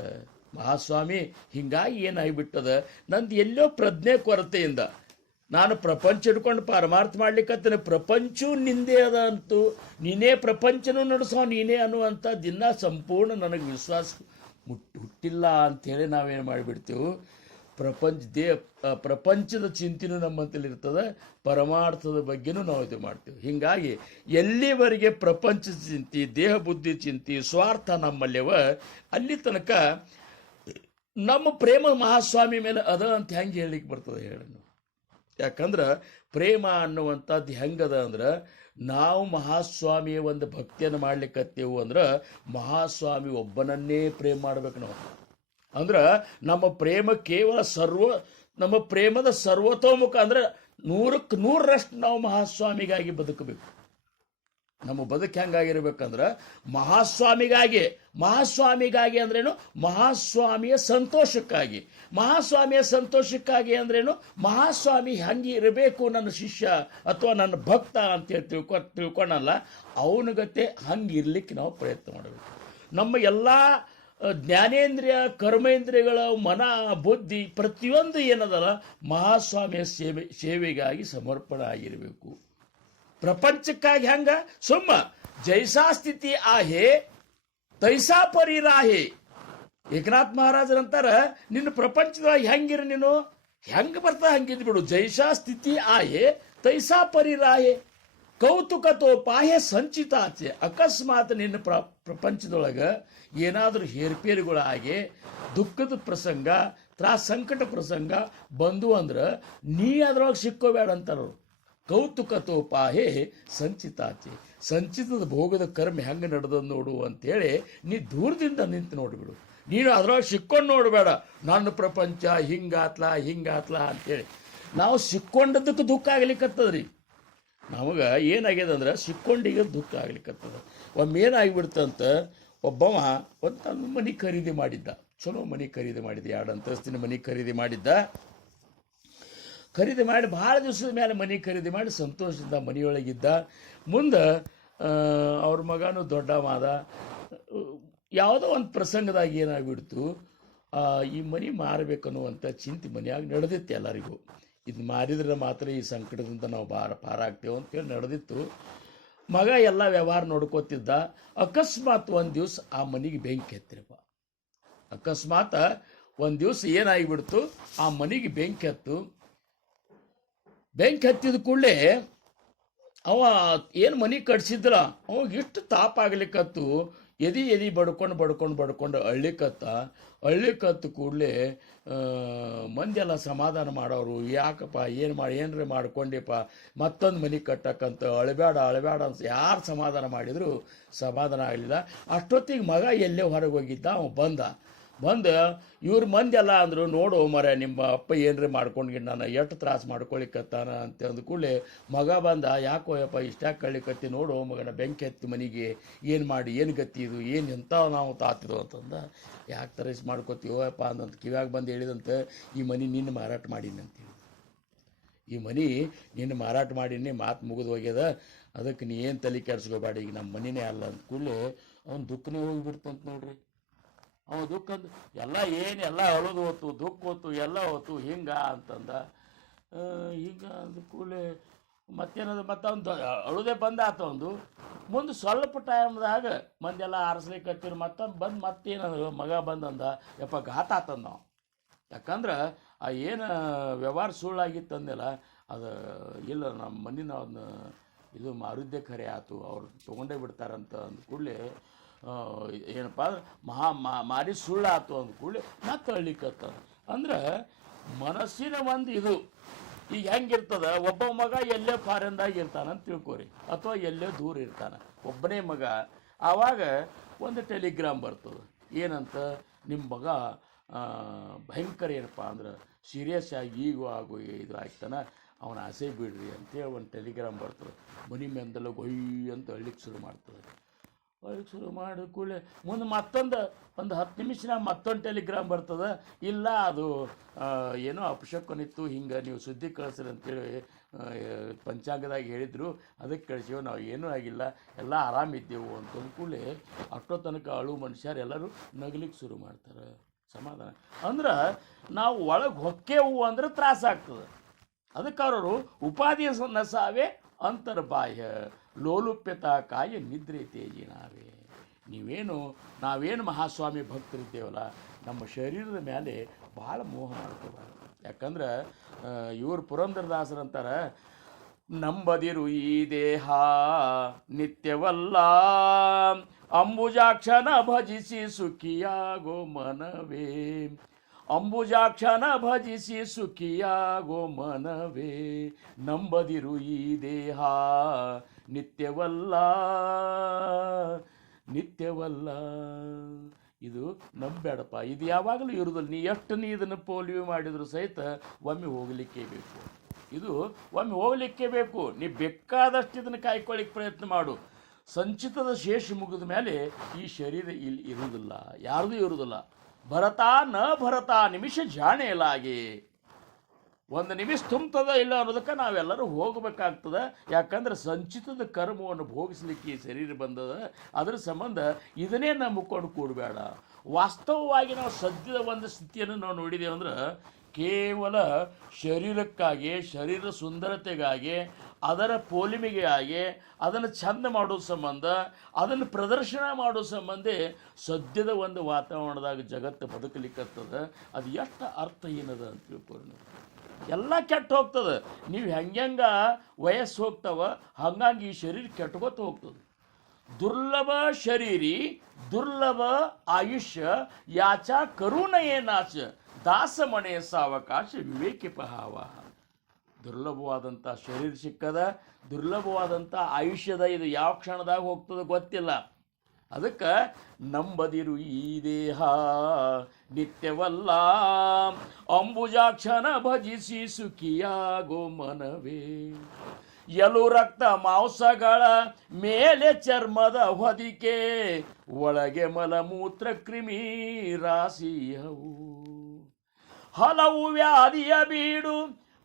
ಮಹಾಸ್ವಾಮಿ ಹಿಂಗಾಗಿ ಏನಾಗಿಬಿಟ್ಟದ, ನಂದು ಎಲ್ಲೋ ಪ್ರಜ್ಞೆ ಕೊರತೆಯಿಂದ ನಾನು ಪ್ರಪಂಚ ಹಿಡ್ಕೊಂಡು ಪರಮಾರ್ಥ ಮಾಡ್ಲಿಕ್ಕತ್ತೇನೆ, ಪ್ರಪಂಚವೂ ನಿಂದೆ ಅದ ಅಂತೂ, ನೀನೇ ಪ್ರಪಂಚನೂ ನಡೆಸೋ ನೀನೇ ಅನ್ನುವಂಥ ದಿನ ಸಂಪೂರ್ಣ ನನಗೆ ವಿಶ್ವಾಸ ಹುಟ್ಟಿಲ್ಲ ಅಂಥೇಳಿ ನಾವೇನು ಮಾಡಿಬಿಡ್ತೇವೆ, ಪ್ರಪಂಚದ ಚಿಂತೆನೂ ನಮ್ಮಂತಲ್ಲಿ ಇರ್ತದೆ, ಪರಮಾರ್ಥದ ಬಗ್ಗೆನೂ ನಾವು ಇದು ಮಾಡ್ತೇವೆ. ಹೀಗಾಗಿ ಎಲ್ಲಿವರೆಗೆ ಪ್ರಪಂಚದ ಚಿಂತೆ, ದೇಹ ಬುದ್ಧಿ ಚಿಂತೆ, ಸ್ವಾರ್ಥ ನಮ್ಮಲ್ಲಿವ, ಅಲ್ಲಿ ತನಕ ನಮ್ಮ ಪ್ರೇಮ ಮಹಾಸ್ವಾಮಿ ಮೇಲೆ ಅದ ಅಂತ ಹೆಂಗೆ ಹೇಳಲಿಕ್ಕೆ ಬರ್ತದೆ ಹೇಳಿ? ಯಾಕಂದ್ರೆ ಪ್ರೇಮ ಅನ್ನುವಂಥದ್ದು ಹೆಂಗದ ಅಂದ್ರೆ, ನಾವು ಮಹಾಸ್ವಾಮಿಯ ಒಂದು ಭಕ್ತಿಯನ್ನು ಮಾಡ್ಲಿಕ್ಕತ್ತೇವು ಅಂದ್ರೆ ಮಹಾಸ್ವಾಮಿ ಒಬ್ಬನನ್ನೇ ಪ್ರೇಮ ಮಾಡ್ಬೇಕು ನಾವು. ಅಂದ್ರೆ ನಮ್ಮ ಪ್ರೇಮ ಕೇವಲ ನಮ್ಮ ಪ್ರೇಮದ ಸರ್ವತೋಮುಖ ಅಂದ್ರೆ 100ಕ್ಕೆ 100ರಷ್ಟು ನಾವು ಮಹಾಸ್ವಾಮಿಗಾಗಿ ಬದುಕಬೇಕು. ನಮ್ಮ ಬದುಕು ಹೆಂಗಾಗಿರ್ಬೇಕಂದ್ರೆ ಮಹಾಸ್ವಾಮಿಗಾಗಿ ಅಂದ್ರೇನು? ಮಹಾಸ್ವಾಮಿಯ ಸಂತೋಷಕ್ಕಾಗಿ. ಮಹಾಸ್ವಾಮಿಯ ಸಂತೋಷಕ್ಕಾಗಿ ಅಂದ್ರೇನು? ಮಹಾಸ್ವಾಮಿ ಹೆಂಗೆ ಇರಬೇಕು ನನ್ನ ಶಿಷ್ಯ ಅಥವಾ ನನ್ನ ಭಕ್ತ ಅಂತೇಳಿ ತಿಳ್ಕೊಂಡಲ್ಲ, ಅವನಿಗತೆ ಹಂಗೆ ಇರ್ಲಿಕ್ಕೆ ನಾವು ಪ್ರಯತ್ನ ಮಾಡಬೇಕು. ನಮ್ಮ ಎಲ್ಲ ಜ್ಞಾನೇಂದ್ರಿಯ, ಕರ್ಮೇಂದ್ರಿಯಗಳ, ಮನ, ಬುದ್ಧಿ ಪ್ರತಿಯೊಂದು ಏನದಲ್ಲ ಮಹಾಸ್ವಾಮಿಯ ಸೇವೆಗಾಗಿ ಸಮರ್ಪಣೆ ಆಗಿರಬೇಕು. ಪ್ರಪಂಚಕ್ಕಾಗಿ ಹೆಂಗ ಸುಮ್ಮ ಜೈಸಾ ಸ್ಥಿತಿ ಆಹೆ ತೈಸಾ ಪರಿರಾಹೆ. ಏಕನಾಥ್ ಮಹಾರಾಜರಂತಾರ, ನಿನ್ನ ಪ್ರಪಂಚದೊಳಗೆ ಹೆಂಗಿರ, ನೀನು ಹೆಂಗೆ ಬರ್ತಾ ಹಂಗಿದ್ ಬಿಡು. ಜೈಸಾ ಸ್ಥಿತಿ ಆಯೆ ತೈಸಾ ಪರಿರಾಯೆ, ಕೌತುಕತೋ ಪಾಹೆ ಸಂಚಿತಾಚೆ. ಅಕಸ್ಮಾತ್ ನಿನ್ನ ಪ್ರಪಂಚದೊಳಗೆ ಏನಾದರೂ ಹೇರ್ಪೇರುಗಳಾಗಿ ದುಃಖದ ಪ್ರಸಂಗ, ಸಂಕಟ ಪ್ರಸಂಗ ಬಂದು ಅಂದ್ರೆ ನೀ ಅದ್ರೊಳಗೆ ಸಿಕ್ಕೋಬೇಡ ಅಂತಾರು. ಕೌತುಕತೋ ಪಾಹೆ ಸಂಚಿತಾಚೆ, ಸಂಚಿತದ ಭೋಗದ ಕರ್ಮ ಹೆಂಗೆ ನಡೆದ ನೋಡು ಅಂತೇಳಿ ನೀ ದೂರದಿಂದ ನಿಂತು ನೋಡಿಬಿಡು. ನೀನು ಅದ್ರೊಳಗೆ ಸಿಕ್ಕೊಂಡು ನೋಡಬೇಡ, ನನ್ನ ಪ್ರಪಂಚ ಹಿಂಗಾತ್ಲ ಅಂತೇಳಿ. ನಾವು ಸಿಕ್ಕೊಂಡದಕ್ಕೆ ದುಃಖ ಆಗ್ಲಿಕ್ಕತ್ತದ್ರಿ. ನಮಗೆ ಏನಾಗ್ಯದ ಅಂದ್ರೆ ಸಿಕ್ಕೊಂಡಿಗೆ ದುಃಖ ಆಗ್ಲಿಕ್ಕತ್ತದ. ಒಮ್ಮೆ ಏನಾಗಿಬಿಡ್ತಂತ, ಒಬ್ಬವ ಒಂದು ಮನೆ ಖರೀದಿ ಮಾಡಿದ್ದ, ಚಲೋ ಮನೆ ಖರೀದಿ ಮಾಡಿದ್ದ, 2 ಅಂತಸ್ತಿನ ಮನೆ ಖರೀದಿ ಮಾಡಿದ್ದ. ಖರೀದಿ ಮಾಡಿ ಭಾಳ ದಿವಸದ ಮೇಲೆ ಮನೆ ಖರೀದಿ ಮಾಡಿ ಸಂತೋಷದಿಂದ ಮನೆಯೊಳಗಿದ್ದ. ಮುಂದೆ ಅವ್ರ ಮಗನೂ ದೊಡ್ಡವಾದ. ಯಾವುದೋ ಒಂದು ಪ್ರಸಂಗದಾಗ ಏನಾಗ್ಬಿಡ್ತು, ಈ ಮನೆ ಮಾರಬೇಕನ್ನುವಂಥ ಚಿಂತೆ ಮನೆಯಾಗ ನಡೆದಿತ್ತು ಎಲ್ಲರಿಗೂ. ಇದು ಮಾರಿದ್ರೆ ಮಾತ್ರ ಈ ಸಂಕಟದಿಂದ ನಾವು ಪಾರಾಗ್ತೇವೆ ಅಂತೇಳಿ ನಡೆದಿತ್ತು. ಮಗ ಎಲ್ಲ ವ್ಯವಹಾರ ನೋಡ್ಕೋತಿದ್ದ. ಅಕಸ್ಮಾತ್ ಒಂದು ದಿವಸ ಆ ಮನೆಗೆ ಬೆಂಕಿ ಹತ್ತಿರಪ್ಪ. ಅಕಸ್ಮಾತ್ ಒಂದು ದಿವಸ ಏನಾಗಿಬಿಡ್ತು, ಆ ಮನೆಗೆ ಬೆಂಕಿ ಹತ್ತು. ಬೆಂಕಿ ಹತ್ತಿದ ಕೂಡಲೇ ಅವ ಏನು ಮನೆ ಕಟ್ಸಿದ್ರ ಅವಾಗ ಇಷ್ಟು ತಾಪ ಆಗ್ಲಿಕ್ಕತ್ತು. ಎದಿ ಬಡ್ಕೊಂಡು ಅಳ್ಳಿಕತ್ತು ಕೂಡಲೇ ಮಂದಿಯೆಲ್ಲ ಸಮಾಧಾನ ಮಾಡೋರು, ಯಾಕಪ್ಪ ಏನರ ಮಾಡ್ಕೊಂಡೆಪ್ಪ ಮತ್ತೊಂದು ಮನೆ ಕಟ್ಟಕ್ಕಂತ ಅಳಬೇಡ ಅಂತ ಯಾರು ಸಮಾಧಾನ ಮಾಡಿದ್ರು ಸಮಾಧಾನ ಆಗಲಿಲ್ಲ. ಅಷ್ಟೊತ್ತಿಗೆ ಮಗ ಎಲ್ಲೇ ಹೊರಗೆ ಹೋಗಿದ್ದ, ಅವ ಬಂದು ಇವ್ರ ಮಂದಿ ಎಲ್ಲ ಅಂದರು, ನೋಡು ಮರ ನಿಮ್ಮ ಅಪ್ಪ ಏನರೇ ಮಾಡ್ಕೊಂಡು ನಾನು ಎಷ್ಟು ತ್ರಾಸು ಮಾಡ್ಕೊಳಿಕತ್ತಾನ ಅಂತ ಅಂದ ಕೂಡಲೇ ಮಗ ಬಂದ, ಯಾಕೋ ಯಪ್ಪ ಇಷ್ಟ್ಯಾಕೆ ಕಳ್ಳಿಕತ್ತಿ, ನೋಡು ಮಗನ ಬೆಂಕಿ ಹತ್ತಿ ಮನೆಗೆ ಏನು ಗತಿ ಇದು, ಎಂಥ ನಾವು ತಾತಿದ್ವು ಅಂತಂದ. ಯಾಕೆ ತರಸ್ ಮಾಡ್ಕೋತೀವಪ್ಪ ಅಂದಂತ ಕಿವ್ಯಾಗ ಬಂದು ಹೇಳಿದಂತೆ, ಈ ಮನೆ ನಿನ್ನ ಮಾರಾಟ ಮಾಡೀನಿ ಅಂತೇಳಿ. ಈ ಮನೆ ನಿನ್ನ ಮಾರಾಟ ಮಾಡೀನಿ, ಮಾತು ಮುಗಿದು ಹೋಗ್ಯದ, ಅದಕ್ಕೆ ನೀ ಏನು ತಲೆ ಕೆಡ್ಸ್ಕೋಬೇಡ, ಈಗ ನಮ್ಮ ಮನೆಯೇ ಅಲ್ಲ ಅಂದ ಕೂಡಲೇ ಅವ್ನು ದುಃಖನೇ ಹೋಗಿಬಿಡ್ತಂತ ನೋಡ್ರಿ. ಅವ ದುಃಖ ಅಂದು ಎಲ್ಲ ಅಳೋದು ಹೋತು, ದುಃಖ ಹೋತು, ಎಲ್ಲ ಹೋತು ಅಂತಂದ. ಹಿಂಗೆ ಅಂದ ಕೂಡಲೇ ಮತ್ತೇನದು, ಅವ್ನು ಅಳುದೇ ಬಂದಾತ. ಒಂದು ಮುಂದೆ ಸ್ವಲ್ಪ ಟೈಮ್ದಾಗ ಮಂದೆಲ್ಲ ಆರಿಸ್ಲಿಕ್ಕೆ ಹತ್ತಿರ ಮತ್ತೇನಂದ್ರು, ಮಗ ಬಂದಂದ, ಯಪ್ಪ ಘಾತ ಆತಂದ ನಾವು. ಯಾಕಂದ್ರೆ ಆ ಏನು ವ್ಯವಹಾರ ಸುಳ್ಳಾಗಿತ್ತಂದೆಲ್ಲ ಅದು ಇಲ್ಲ, ನಮ್ಮ ಮನೆನ ಅದನ್ನ ಇದು ಮಾರುದ್ದೆ ಖರೆ ಆಯ್ತು, ಅವ್ರು ತೊಗೊಂಡೇ ಬಿಡ್ತಾರಂತ ಅಂದ ಕೂಡಲೇ ಏನಪ್ಪ ಅಂದ್ರೆ ಮಾರಿ ಸುಳ್ಳಾತು ಅಂದ ಕೂಡಲೇ ಮತ್ತೆ ಅಳ್ಲಿಕ್ಕತ್ತ. ಅಂದ್ರೆ ಮನಸ್ಸಿನ ಒಂದು ಇದು ಈಗ ಹೆಂಗಿರ್ತದ, ಒಬ್ಬ ಮಗ ಎಲ್ಲೇ ಫಾರಿನ್ದಾಗ ಇರ್ತಾನಂತ ತಿಳ್ಕೊರಿ, ಅಥವಾ ಎಲ್ಲೇ ದೂರ ಇರ್ತಾನೆ ಒಬ್ಬನೇ ಮಗ. ಆವಾಗ ಒಂದು ಟೆಲಿಗ್ರಾಮ್ ಬರ್ತದೆ, ಏನಂತ, ನಿಮ್ಮ ಮಗ ಭಯಂಕರ ಏನಪ್ಪ ಅಂದ್ರೆ ಸೀರಿಯಸ್ ಆಗಿ ಇದು ಆಗ್ತಾನೆ, ಅವನ ಆಸೆ ಬಿಡ್ರಿ ಅಂತೇಳಿ ಒಂದು ಟೆಲಿಗ್ರಾಮ್ ಬರ್ತದೆ. ಮನೆ ಮೇಂದೆಲ್ಲ ಗೊಯ್ಯ ಅಂತ ಅಳ್ಲಿಕ್ಕೆ ಶುರು ಮಾಡ್ತದೆ. ಅಳ್ಲಿಕ್ಕೆ ಶುರು ಮಾಡಿದ ಕೂಡಲೇ ಮುಂದೆ ಒಂದು 10 ನಿಮಿಷನಾಗ ಮತ್ತೊಂದು ಟೆಲಿಗ್ರಾಮ್ ಬರ್ತದೆ, ಇಲ್ಲ ಅದು ಏನೋ ಅಪಶಕನಿತ್ತು, ಹಿಂಗೆ ನೀವು ಸುದ್ದಿ ಕಳಿಸ್ರಿ ಅಂತೇಳಿ ಪಂಚಾಂಗದಾಗ ಹೇಳಿದ್ರು, ಅದಕ್ಕೆ ಕಳಿಸಿವು, ನಾವು ಏನೂ ಆಗಿಲ್ಲ, ಎಲ್ಲ ಆರಾಮಿದ್ದೆವು ಅಂತಂದ ಕೂಡಲೇ ಅಷ್ಟೋ ತನಕ ಅಳು ಮನುಷ್ಯರು ಎಲ್ಲರೂ ನಗಲಿಕ್ಕೆ ಶುರು ಮಾಡ್ತಾರೆ. ಸಮಾಧಾನ ಅಂದ್ರೆ ನಾವು ಒಳಗೆ ಹೊಕ್ಕೇವು ಅಂದ್ರೆ ತ್ರಾಸ ಆಗ್ತದೆ. ಅದಕ್ಕೆ ಅವರು ಉಪಾಧಿಯ ನಸಾವೆ ಅಂತರ್ಬಾಹ್ಯ ಲೋಲುಪ್ಯತ ಕಾಯ ನಿದ್ರೆ ತೇಜಿನಾವೆ. ನಾವೇನು ಮಹಾಸ್ವಾಮಿ ಭಕ್ತರಿದ್ದೇವಲ್ಲ, ನಮ್ಮ ಶರೀರದ ಮೇಲೆ ಭಾಳ ಮೋಹ ಮಾಡ್ಕೋಬಾರ್ದು. ಯಾಕಂದ್ರೆ ಇವರು ಪುರಂದರದಾಸರಂತಾರೆ, ನಂಬದಿರು ಈ ದೇಹ ನಿತ್ಯವಲ್ಲ, ಅಂಬುಜಾಕ್ಷನ ಭಜಿಸಿ ಸುಖಿಯಾಗೋ ಮನವೇ, ಅಂಬುಜಾಕ್ಷನ ಭಜಿಸಿ ಸುಖಿಯಾಗೋ ಮನವೇ, ನಂಬದಿರು ಈ ದೇಹ ನಿತ್ಯವಲ್ಲ. ಇದು ನಂಬೇಡಪ್ಪ, ಇದು ಯಾವಾಗಲೂ ಇರೋದಿಲ್ಲ. ನೀ ಇದನ್ನು ಪೋಲಿಯೋ ಮಾಡಿದ್ರು ಸಹಿತ ಒಮ್ಮೆ ಹೋಗಲಿಕ್ಕೆ ಬೇಕು. ಇದು ಒಮ್ಮೆ ಹೋಗಲಿಕ್ಕೆ ಬೇಕು. ನೀ ಬೇಕಾದಷ್ಟು ಇದನ್ನು ಕಾಯ್ಕೊಳ್ಳಿಕ್ಕೆ ಪ್ರಯತ್ನ ಮಾಡು. ಸಂಚಿತದ ಶೇಷ ಮುಗಿದ ಮೇಲೆ ಈ ಶರೀರ ಇಲ್ಲಿ ಇರುವುದಿಲ್ಲ, ಯಾರ್ದೂ ಇರುವುದಿಲ್ಲ. ಭರತ ನಿಮಿಷ ಜಾಣೆಯಲಾಗಿ, ಒಂದು ನಿಮಿಷ ತುಂಬ್ತದ ಇಲ್ಲ ಅನ್ನೋದಕ್ಕೆ ನಾವೆಲ್ಲರೂ ಹೋಗಬೇಕಾಗ್ತದೆ. ಯಾಕಂದ್ರೆ ಸಂಚಿತದ ಕರ್ಮವನ್ನು ಭೋಗಿಸ್ಲಿಕ್ಕೆ ಈ ಶರೀರ ಬಂದದ. ಅದರ ಸಂಬಂಧ ಇದನ್ನೇ ನಂಬಿಕೊಂಡು ಕೂಡಬೇಡ. ವಾಸ್ತವವಾಗಿ ನಾವು ಸದ್ಯದ ಒಂದು ಸ್ಥಿತಿಯನ್ನು ನಾವು ನೋಡಿದ್ದೇವೆ ಅಂದ್ರೆ, ಕೇವಲ ಶರೀರಕ್ಕಾಗಿ, ಶರೀರ ಸುಂದರತೆಗಾಗಿ, ಅದರ ಪೋಲಿಮೆಗಾಗಿ, ಅದನ್ನು ಚಂದ ಮಾಡೋ ಸಂಬಂಧ, ಅದನ್ನು ಪ್ರದರ್ಶನ ಮಾಡೋ ಸಂಬಂಧ ಸದ್ಯದ ಒಂದು ವಾತಾವರಣದಾಗ ಜಗತ್ತು ಬದುಕಲಿಕ್ಕತ್ತದ. ಅದು ಎಷ್ಟು ಅರ್ಥಹೀನದ ಅಂತ ತಿಳ್ಕೊಂಡು ಎಲ್ಲ ಕೆಟ್ಟು ಹೋಗ್ತದೆ. ನೀವು ಹೆಂಗ ವಯಸ್ಸು ಹೋಗ್ತಾವ ಹಂಗಾಗಿ ಈ ಶರೀರ ಕೆಟ್ಕೋತ ಹೋಗ್ತದೆ. ದುರ್ಲಭ ಶರೀರಿ ದುರ್ಲಭ ಆಯುಷ್ಯ ಯಾಚ ಕರುಣಯೇ ನಾಚ ದಾಸಮಣೆ ಸಾವಕಾಶ ವಿವೇಕಿ ಪಹಾವ. ದುರ್ಲಭವಾದಂಥ ಶರೀರ ಸಿಕ್ಕದ, ದುರ್ಲಭವಾದಂಥ ಆಯುಷ್ಯದ, ಇದು ಯಾವ ಕ್ಷಣದಾಗ ಹೋಗ್ತದೆ ಗೊತ್ತಿಲ್ಲ. ಅದಕ್ಕೆ ನಂಬದಿರು ಈ ದೇಹ ನಿತ್ಯವಲ್ಲ, ಅಂಬುಜಾಕ್ಷನ ಭಜಿಸಿ ಸುಖಿಯಾಗೋ ಮನವೇ. ಎಲು ರಕ್ತ ಮಾಂಸಗಳ ಮೇಲೆ ಚರ್ಮದ ಹೊದಿಕೆ, ಒಳಗೆ ಮಲಮೂತ್ರ ಕ್ರಿಮಿ ರಾಶಿಯವು. ಹಲವು ವ್ಯಾಧಿಯ ಬೀಡು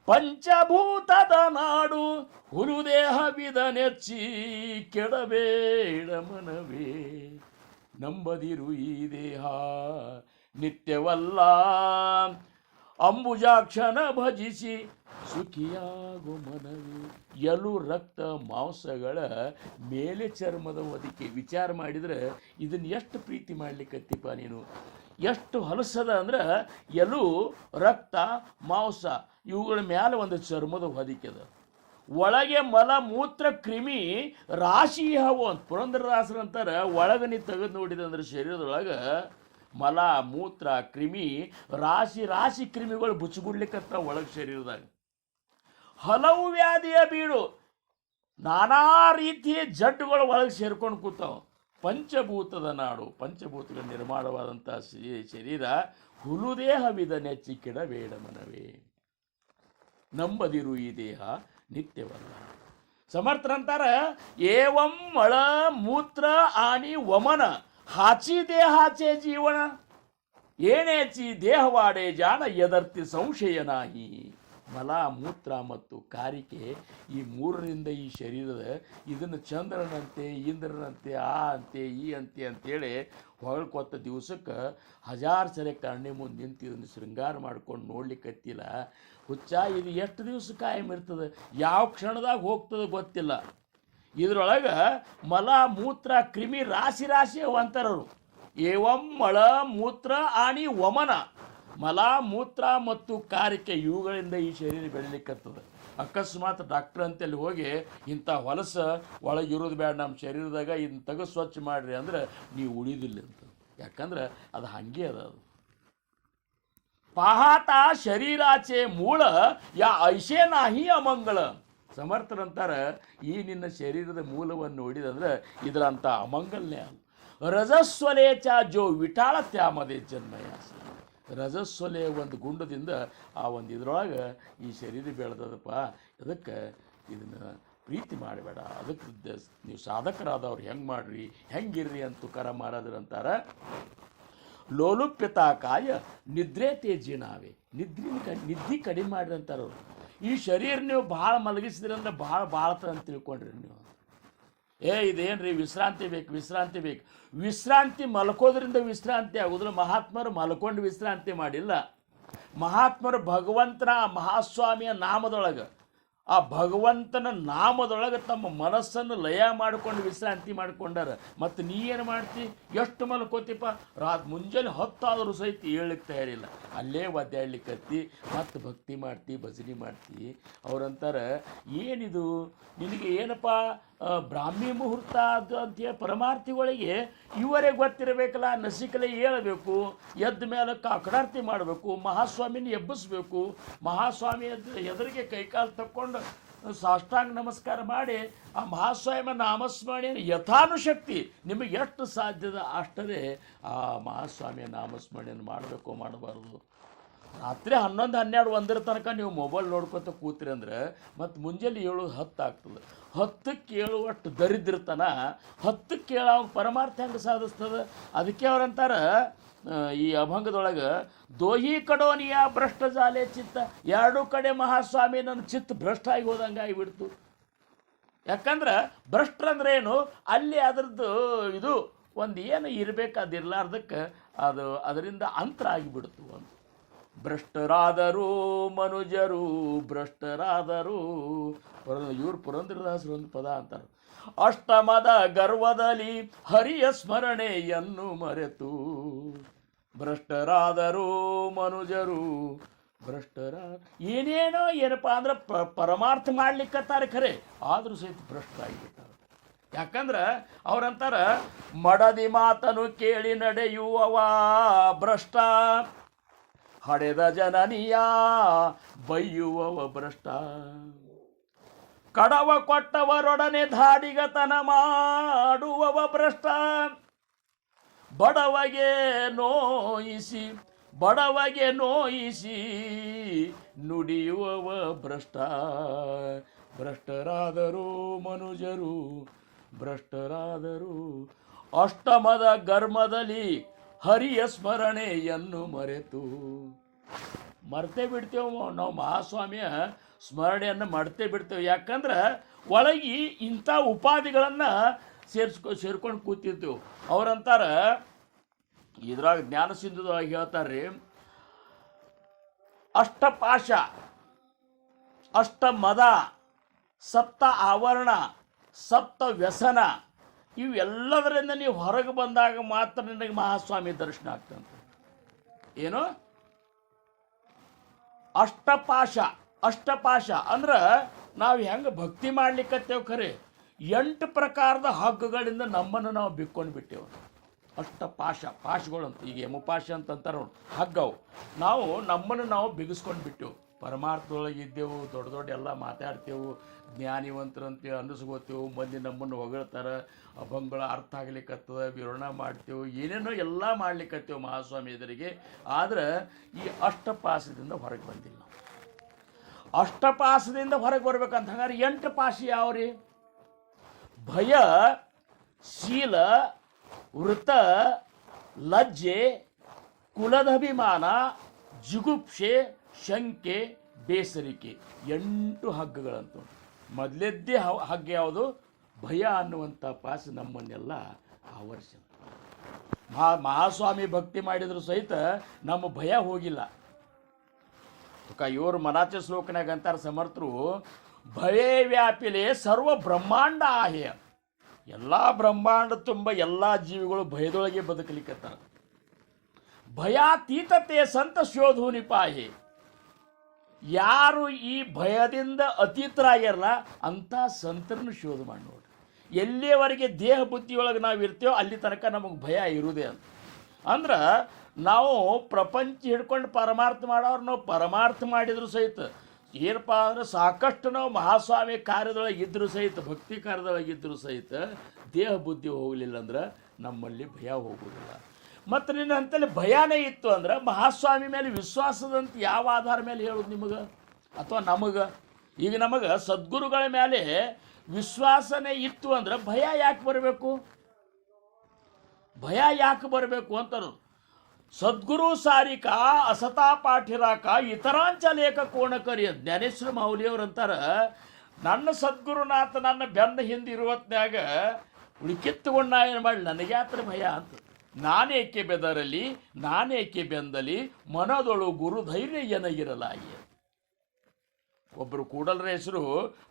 ಪಂಚಭೂತದ ನಾಡು, ಹುರುದೇಹವಿದ ನೆಚ್ಚಿ ಕೆಡಬೇಡ ಮನವೇ. ನಂಬದಿರು ಈ ದೇಹ ನಿತ್ಯವಲ್ಲ, ಅಂಬುಜಾಕ್ಷನ ಭಜಿಸಿ ಸುಖಿಯಾಗೋ ಮನವೇ. ಎಲು ರಕ್ತ ಮಾಂಸಗಳ ಮೇಲೆ ಚರ್ಮದ ಹೊದಿಕೆ. ವಿಚಾರ ಮಾಡಿದ್ರೆ ಇದನ್ನು ಎಷ್ಟು ಪ್ರೀತಿ ಮಾಡ್ಲಿಕ್ಕತ್ತಿಪ್ಪ ನೀನು. ಎಷ್ಟು ಹೊಲಸದ ಅಂದ್ರೆ ಎಲು ರಕ್ತ ಮಾಂಸ ಇವುಗಳ ಮೇಲೆ ಒಂದು ಚರ್ಮದ ಹೊದಿಕೆ ಅದ. ಒಳಗೆ ಮಲ ಮೂತ್ರ ಕ್ರಿಮಿ ರಾಶಿ ಹವು ಅಂತ ಪುರಂದರದಾಸರು ಅಂತಾರೆ. ಒಳಗೆ ನೀ ತೆಗೆದು ನೋಡಿದಂದ್ರೆ ಶರೀರದೊಳಗೆ ಮಲ ಮೂತ್ರ ಕ್ರಿಮಿ ರಾಶಿ ರಾಶಿ ಕ್ರಿಮಿಗಳು ಬುಚ್ಚುಗುಡ್ಲಿಕ್ಕತ್ತ ಒಳಗೆ ಶರೀರದಾಗ. ಹಲವು ವ್ಯಾಧಿಯ ಬೀಡು, ನಾನಾ ರೀತಿಯ ಜಡ್ಡುಗಳು ಒಳಗೆ ಸೇರ್ಕೊಂಡು ಕೂತಾವ. ಪಂಚಭೂತದ ನಾಡು, ಪಂಚಭೂತಗಳ ನಿರ್ಮಾಣವಾದಂಥ ಶರೀರ, ಹುಲುದೇಹವಿದ ನೆಚ್ಚಿ ಕೆಡಬೇಡ ಮನವೇ. ನಂಬದಿರು ಈ ದೇಹ ನಿತ್ಯವಲ್ಲ. ಸಮರ್ಥರಂತಾರ ಏವಂ ಮಳ ಮೂತ್ರ ಆನಿ ವಮನ ಹಾಚಿ ದೇಹಾಚೆ ಜೀವನ, ಏನೇಚಿ ದೇಹವಾಡೆ ಜಾಣ ಎದರ್ತಿ ಸಂಶಯ ನಾಹಿ. ಮಲ ಮೂತ್ರ ಮತ್ತು ಕಾರಿಕೆ ಈ ಮೂರರಿಂದ ಈ ಶರೀರದ ಇದನ್ನು ಚಂದ್ರನಂತೆ ಇಂದ್ರನಂತೆ ಆ ಅಂತೆ ಈ ಅಂತೆ ಅಂತೇಳಿ ಹೊಳ್ಕೊತ್ತ ದಿವಸಕ್ಕೆ 1000 ಸಲ ಕಣ್ಣಿ ಮುಂದೆ ನಿಂತು ಇದನ್ನು ಶೃಂಗಾರ ಮಾಡ್ಕೊಂಡು ನೋಡ್ಲಿಕ್ಕತ್ತಿಲ್ಲ. ಹುಚ್ಚ ಇದು ಎಷ್ಟು ದಿವಸ ಕಾಯಂ ಇರ್ತದೆ, ಯಾವ ಕ್ಷಣದಾಗ ಹೋಗ್ತದೆ ಗೊತ್ತಿಲ್ಲ. ಇದ್ರೊಳಗೆ ಮಲ ಮೂತ್ರ ಕ್ರಿಮಿ ರಾಶಿ ರಾಶಿ ಅಂತಾರವರು. ಏವಂ ಮಳ ಮೂತ್ರ ಆನಿ ವಮನ, ಮಲ ಮೂತ್ರ ಮತ್ತು ಕಾರಿಕೆ ಇವುಗಳಿಂದ ಈ ಶರೀರ ಬೆಳಿಲಿಕ್ಕತ್ತದ. ಅಕಸ್ಮಾತ್ ಡಾಕ್ಟ್ರ್ ಅಂತಲ್ಲಿ ಹೋಗಿ ಇಂಥ ಹೊಲಸ ಒಳಗಿರೋದು ಬೇಡ ನಮ್ಮ ಶರೀರದಾಗ, ಇದನ್ನ ತೆಗೆದು ಸ್ವಚ್ಛ ಮಾಡಿರಿ ಅಂದ್ರೆ ನೀವು ಉಳಿದಿಲ್ಲ ಅಂತ. ಯಾಕಂದ್ರೆ ಅದು ಹಾಗೆ ಅದ. ಅದು ಪಾಹಾತ ಶರೀರಾಚೆ ಮೂಳ ಯಾ ಐಶೇ ನಾಹಿ ಅಮಂಗಳ. ಸಮರ್ಥರಂತಾರೆ ಈ ನಿನ್ನ ಶರೀರದ ಮೂಲವನ್ನು ನೋಡಿದಂದ್ರೆ ಇದರಂಥ ಅಮಂಗಲ್ನೇ ಅಲ್ಲ. ರಜಸ್ವಲೇಚ ಜೋ ವಿಟಾಳ ತ್ಯಾಮದೆ ಜನ್ಮಯಾಸ. ರಜಸ್ವಲೆ ಒಂದು ಗುಂಡದಿಂದ ಆ ಒಂದು ಇದ್ರೊಳಗೆ ಈ ಶರೀರ ಬೆಳೆದದಪ್ಪ. ಅದಕ್ಕೆ ಇದನ್ನು ಪ್ರೀತಿ ಮಾಡಬೇಡ. ಅದಕ್ಕೆ ನೀವು ಸಾಧಕರಾದವ್ರು ಹೆಂಗೆ ಮಾಡ್ರಿ ಹೆಂಗಿರ್ರಿ ಅಂತ ತುಕಾರ ಮಹಾರಾಜರು ಅಂತಾರೆ. ಲೋಲುಪ್ಯತಾಕಾಯ ನಿದ್ರೆ ತೇಜಿನಾವೆ. ನಿದ್ದೆ ಕಡಿಮೆ ಮಾಡ್ರಿ ಅಂತಾರವ್ರು. ಈ ಶರೀರ ನೀವು ಭಾಳ ಮಲಗಿಸಿದ್ರಿ ಅಂದ್ರೆ ಭಾಳತ ಅಂತ ತಿಳ್ಕೊಂಡ್ರಿ ನೀವು. ಇದೇನ್ರಿ ವಿಶ್ರಾಂತಿ ಬೇಕು, ವಿಶ್ರಾಂತಿ ಬೇಕು. ವಿಶ್ರಾಂತಿ ಮಲ್ಕೋದ್ರಿಂದ ವಿಶ್ರಾಂತಿ ಆಗೋದಿಲ್ಲ. ಮಹಾತ್ಮರು ಮಲ್ಕೊಂಡು ವಿಶ್ರಾಂತಿ ಮಾಡಿಲ್ಲ. ಮಹಾತ್ಮರು ಭಗವಂತನ ಮಹಾಸ್ವಾಮಿಯ ನಾಮದೊಳಗೆ, ಆ ಭಗವಂತನ ನಾಮದೊಳಗೆ ತಮ್ಮ ಮನಸ್ಸನ್ನು ಲಯ ಮಾಡಿಕೊಂಡು ವಿಶ್ರಾಂತಿ ಮಾಡಿಕೊಂಡಾರ. ಮತ್ತು ನೀ ಏನು ಮಾಡ್ತಿ, ಎಷ್ಟು ಮಲ್ಕೋತಿಪ್ಪ, ಮುಂಜಾನೆ 10 ಆದರೂ ಸಹಿತ ಹೇಳಲಿಕ್ಕೆ ತಯಾರಿಲ್ಲ. ಅಲ್ಲೇ ಒದ್ದಾಡ್ಲಿಕ್ಕತ್ತಿ ಮತ್ತು ಭಕ್ತಿ ಮಾಡ್ತಿ, ಭಜನೆ ಮಾಡ್ತಿ. ಅವ್ರಂತಾರೆ ಏನಿದು ನಿನಗೆ ಏನಪ್ಪ ಬ್ರಾಹ್ಮಿ ಮುಹೂರ್ತ ಅದು ಅಂತೇಳಿ ಪರಮಾರ್ಥಿಗಳಿಗೆ ಇವರೇ ಗೊತ್ತಿರಬೇಕಲ್ಲ. ನಸಿಕಲೆ ಹೇಳಬೇಕು, ಎದ್ದ ಮೇಲೆ ಕಾಕಡಾರ್ತಿ ಮಾಡಬೇಕು, ಮಹಾಸ್ವಾಮಿನ ಎಬ್ಬಿಸ್ಬೇಕು, ಮಹಾಸ್ವಾಮಿ ಎದುರಿಗೆ ಕೈಕಾಲು ತಕ್ಕೊಂಡು ಸಾಷ್ಟಾಂಗ ನಮಸ್ಕಾರ ಮಾಡಿ ಆ ಮಹಾಸ್ವಾಮಿ ನಾಮಸ್ಮರಣೆಯನ್ನು ಯಥಾನುಶಕ್ತಿ ನಿಮಗೆ ಎಷ್ಟು ಸಾಧ್ಯದ ಅಷ್ಟರೇ ಆ ಮಹಾಸ್ವಾಮಿಯ ನಾಮಸ್ಮರಣೆಯನ್ನು ಮಾಡಬೇಕು, ಮಾಡಬಾರ್ದು. ರಾತ್ರಿ 11, 12, 1 ತನಕ ನೀವು ಮೊಬೈಲ್ ನೋಡ್ಕೊತ ಕೂತ್ರಿ ಅಂದ್ರೆ ಮತ್ತು ಮುಂಜಾನೆ 7, 10 ಆಗ್ತದೆ. 10ಕ್ಕೆ ಏಳುವಷ್ಟು ದರಿದ್ರತನ, 10ಕ್ಕೆ ಏಳೋ ಪರಮಾರ್ಥ ಹೆಂಗೆ ಸಾಧಿಸ್ತದೆ. ಅದಕ್ಕೆ ಅವ್ರಂತಾರೆ ಈ ಅಭಂಗದೊಳಗೆ ದೋಹಿ ಕಡೋನಿಯ ಭ್ರಷ್ಟ ಜಾಲೆ ಚಿತ್ತ. 2 ಕಡೆ ಮಹಾಸ್ವಾಮಿ ನನ್ನ ಚಿತ್ತ ಭ್ರಷ್ಟ ಆಗಿ ಹೋದಂಗೆ ಆಗಿಬಿಡ್ತು. ಯಾಕಂದ್ರೆ ಭ್ರಷ್ಟ್ರಂದ್ರೆ ಏನು, ಅಲ್ಲಿ ಅದರದ್ದು ಇದು ಒಂದು ಏನು ಇರಬೇಕಾದಿರ್ಲಾರ್ದಕ್ಕೆ ಅದು ಅದರಿಂದ ಅಂತರ ಆಗಿಬಿಡ್ತು ಅಂತ. ಭ್ರಷ್ಟರಾದರು ಮನುಜರು ಭ್ರಷ್ಟರಾದರು. ಇವರು ಪುರಂದರದಾಸರು ಒಂದು ಪದ ಅಂತಾರೆ. ಅಷ್ಟಮದ ಗರ್ವದಲ್ಲಿ ಹರಿಯ ಸ್ಮರಣೆಯನ್ನು ಮರೆತು ಭ್ರಷ್ಟರಾದರು ಮನುಜರು ಭ್ರಷ್ಟರ ಏನೇನೋ ಏನಪ್ಪ ಅಂದ್ರೆ ಪರಮಾರ್ಥ ಮಾಡ್ಲಿಕ್ಕತ್ತಾರೆ ಖರೆ ಆದರೂ ಸಹಿತ ಭ್ರಷ್ಟರಾಗಿಬಿಟ್ಟಾರೆ. ಯಾಕಂದ್ರೆ ಅವ್ರಂತಾರ ಮಡದಿ ಮಾತನು ಕೇಳಿ ನಡೆಯುವವ ಭ್ರಷ್ಟ, ಹಡೆದ ಜನನಿಯ ಬೈಯುವವ ಭ್ರಷ್ಟ, ಕಡವ ಕೊಟ್ಟವರೊಡನೆ ಧಾಡಿಗತನ ಮಾಡುವವ ಭ್ರಷ್ಟ, ಬಡವಗೆ ನೋಯಿಸಿ ನುಡಿಯುವವ ಭ್ರಷ್ಟ. ಭ್ರಷ್ಟರಾದರು ಮನುಜರು, ಭ್ರಷ್ಟರಾದರು ಅಷ್ಟಮದ ಗರ್ಮದಲ್ಲಿ ಹರಿಯ ಸ್ಮರಣೆಯನ್ನು ಮರೆತೇ ಬಿಡ್ತೇವೆ ನಾವು. ಮಹಾಸ್ವಾಮಿಯ ಸ್ಮರಣೆಯನ್ನು ಮರ್ತೇ ಬಿಡ್ತೇವೆ. ಯಾಕಂದ್ರೆ ಒಳಗೆ ಇಂಥ ಉಪಾಧಿಗಳನ್ನು ಸೇರ್ಕೊಂಡು ಕೂತಿರ್ತೇವೆ. ಅವ್ರಂತಾರ ಇದ್ರಾಗ ಜ್ಞಾನ ಸಿಂಧುದಾಗ ಹೇಳ್ತಾರ್ರಿ, ಅಷ್ಟಪಾಶ, ಅಷ್ಟಮದ, ಸಪ್ತ ಆವರಣ, ಸಪ್ತ ವ್ಯಸನ ಇವೆಲ್ಲದರಿಂದ ನೀವು ಹೊರಗೆ ಬಂದಾಗ ಮಾತ್ರ ನಿನಗೆ ಮಹಾಸ್ವಾಮಿ ದರ್ಶನ ಆಗ್ತಂತ. ಏನು ಅಷ್ಟಪಾಶ ಅಂದ್ರೆ ನಾವು ಹೆಂಗೆ ಭಕ್ತಿ ಮಾಡ್ಲಿಕ್ಕತ್ತೇವೆ ಖರೆ 8 ಪ್ರಕಾರದ ಹಗ್ಗಗಳಿಂದ ನಮ್ಮನ್ನು ನಾವು ಬಿಕ್ಕೊಂಡು ಬಿಟ್ಟೇವೆ. ಪಾಶಗಳಂತ ಈಗ ಯಮಪಾಶ ಅಂತಂತಾರೆ ನೋಡಿ, ಹಗ್ಗವು ನಾವು ನಮ್ಮನ್ನು ನಾವು ಬಿಗಿಸ್ಕೊಂಡು ಬಿಟ್ಟೆವು. ಪರಮಾರ್ಥದೊಳಗೆ ಇದ್ದೆವು, ದೊಡ್ಡ ಎಲ್ಲ ಮಾತಾಡ್ತೇವೆ, ಜ್ಞಾನಿವಂತರಂತೇವೆ ಅನ್ನಿಸ್ಕೋತೇವೆ, ಮಂದಿ ನಮ್ಮನ್ನು ಹೊಗಳ್ತಾರೆ, ಅಭಂಗಳ ಅರ್ಥ ಆಗ್ಲಿಕ್ಕತ್ತದ, ವಿವರಣೆ ಮಾಡ್ತೇವೆ, ಏನೇನೋ ಎಲ್ಲ ಮಾಡ್ಲಿಕ್ಕತ್ತೇವೆ ಮಹಾಸ್ವಾಮಿ ಎದುರಿಗೆ. ಆದ್ರೆ ಈ ಅಷ್ಟಪಾಸದಿಂದ ಹೊರಗೆ ಬಂದಿಲ್ಲ ನಾವು. ಅಷ್ಟಪಾಸದಿಂದ ಹೊರಗೆ ಬರ್ಬೇಕಂತ ಹಂಗಾರೆ 8 ಪಾಶ ಯಾವ್ರಿ? ಭಯ, ಶೀಲ, ವೃತ, ಲಜ್ಜೆ, ಕುಲದಭಿಮಾನ, ಜಿಗುಪ್ಸೆ, ಶಂಕೆ, ಬೇಸರಿಕೆ 8 ಹಗ್ಗಗಳಂತ. ಮೊದಲೇದ್ದೇ ಹಗ್ಗ ಯಾವುದು? ಭಯ ಅನ್ನುವಂಥ ಪಾಸ ನಮ್ಮನ್ನೆಲ್ಲ ಆವರಿಸ. ಮಹಾಸ್ವಾಮಿ ಭಕ್ತಿ ಮಾಡಿದ್ರು ಸಹಿತ ನಮ್ಮ ಭಯ ಹೋಗಿಲ್ಲ. ಇವರು ಮನಾಚ ಶ್ಲೋಕನಾಗ ಅಂತಾರೆ ಸಮರ್ಥರು, ಭಯೇ ವ್ಯಾಪಿಲೆ ಸರ್ವ ಬ್ರಹ್ಮಾಂಡ ಆಹ್ಯ. ಎಲ್ಲ ಬ್ರಹ್ಮಾಂಡ ತುಂಬ ಎಲ್ಲ ಜೀವಿಗಳು ಭಯದೊಳಗೆ ಬದುಕಲಿಕ್ಕತ್ತಾರ. ಭಯಾತೀತತೆ ಸಂತ ಶೋಧೂನಿಪಾಹಿ. ಯಾರು ಈ ಭಯದಿಂದ ಅತೀತರಾಗ್ಯಾರಲ್ಲ ಅಂಥ ಸಂತರನ್ನು ಶೋಧ ಮಾಡಿ ನೋಡ್ರಿ. ಎಲ್ಲಿಯವರೆಗೆ ದೇಹ ಬುದ್ಧಿಯೊಳಗೆ ನಾವು ಇರ್ತೇವೋ ಅಲ್ಲಿ ತನಕ ನಮಗೆ ಭಯ ಇರುವುದೇ ಅಂತ. ಅಂದ್ರೆ ನಾವು ಪ್ರಪಂಚ ಹಿಡ್ಕೊಂಡು ಪರಮಾರ್ಥ ಮಾಡೋರು ನಾವು ಪರಮಾರ್ಥ ಮಾಡಿದ್ರು ಸಹಿತ ಏನಪ್ಪ ಅಂದ್ರೆ ಸಾಕಷ್ಟು ನಾವು ಮಹಾಸ್ವಾಮಿ ಕಾರ್ಯದೊಳಗೆ ಇದ್ದರೂ ಸಹಿತ, ಭಕ್ತಿ ಕಾರ್ಯದೊಳಗಿದ್ದರೂ ಸಹಿತ ದೇಹ ಬುದ್ಧಿ ಹೋಗಲಿಲ್ಲ ಅಂದ್ರೆ ನಮ್ಮಲ್ಲಿ ಭಯ ಹೋಗೋದಿಲ್ಲ. ಮತ್ತು ನಿನ್ನ ಅಂತಲ್ಲಿ ಭಯನೇ ಇತ್ತು ಅಂದ್ರೆ ಮಹಾಸ್ವಾಮಿ ಮೇಲೆ ವಿಶ್ವಾಸದಂತ ಯಾವ ಆಧಾರ ಮೇಲೆ ಹೇಳೋದು ನಿಮಗೆ ಅಥವಾ ನಮಗೆ? ಈಗ ನಮಗೆ ಸದ್ಗುರುಗಳ ಮೇಲೆ ವಿಶ್ವಾಸನೇ ಇತ್ತು ಅಂದ್ರೆ ಭಯ ಯಾಕೆ ಬರಬೇಕು? ಭಯ ಯಾಕೆ ಬರಬೇಕು ಅಂತಾರು. ಸದ್ಗುರು ಸಾರಿಕ ಅಸತಾ ಪಾಠಿರಾಕ ಇತರಾಂಚ ಲೇಖ ಕೋಣ ಕರಿಯ. ಜ್ಞಾನೇಶ್ವರ ಮಾೌಲಿಯವ್ರಂತಾರ, ನನ್ನ ಸದ್ಗುರುನಾಥ ನನ್ನ ಬೆನ್ನ ಹಿಂದಿರುವತ್ನಾಗ ಉಳಿಕಿತ್ತುಕೊಂಡು ನಾ ಏನು ಮಾಡಿ ನನಗೆ ಯಾತ್ರ ಭಯ ಅಂತ. ನಾನೇಕೆ ಬೆದರಲಿ ನಾನೇಕೆ ಬೆಂದಲಿ ಮನದೊಳು ಗುರು ಧೈರ್ಯ ಏನಗಿರಲಾಗಿ. ಒಬ್ಬರು ಕೂಡಲರ ಹೆಸರು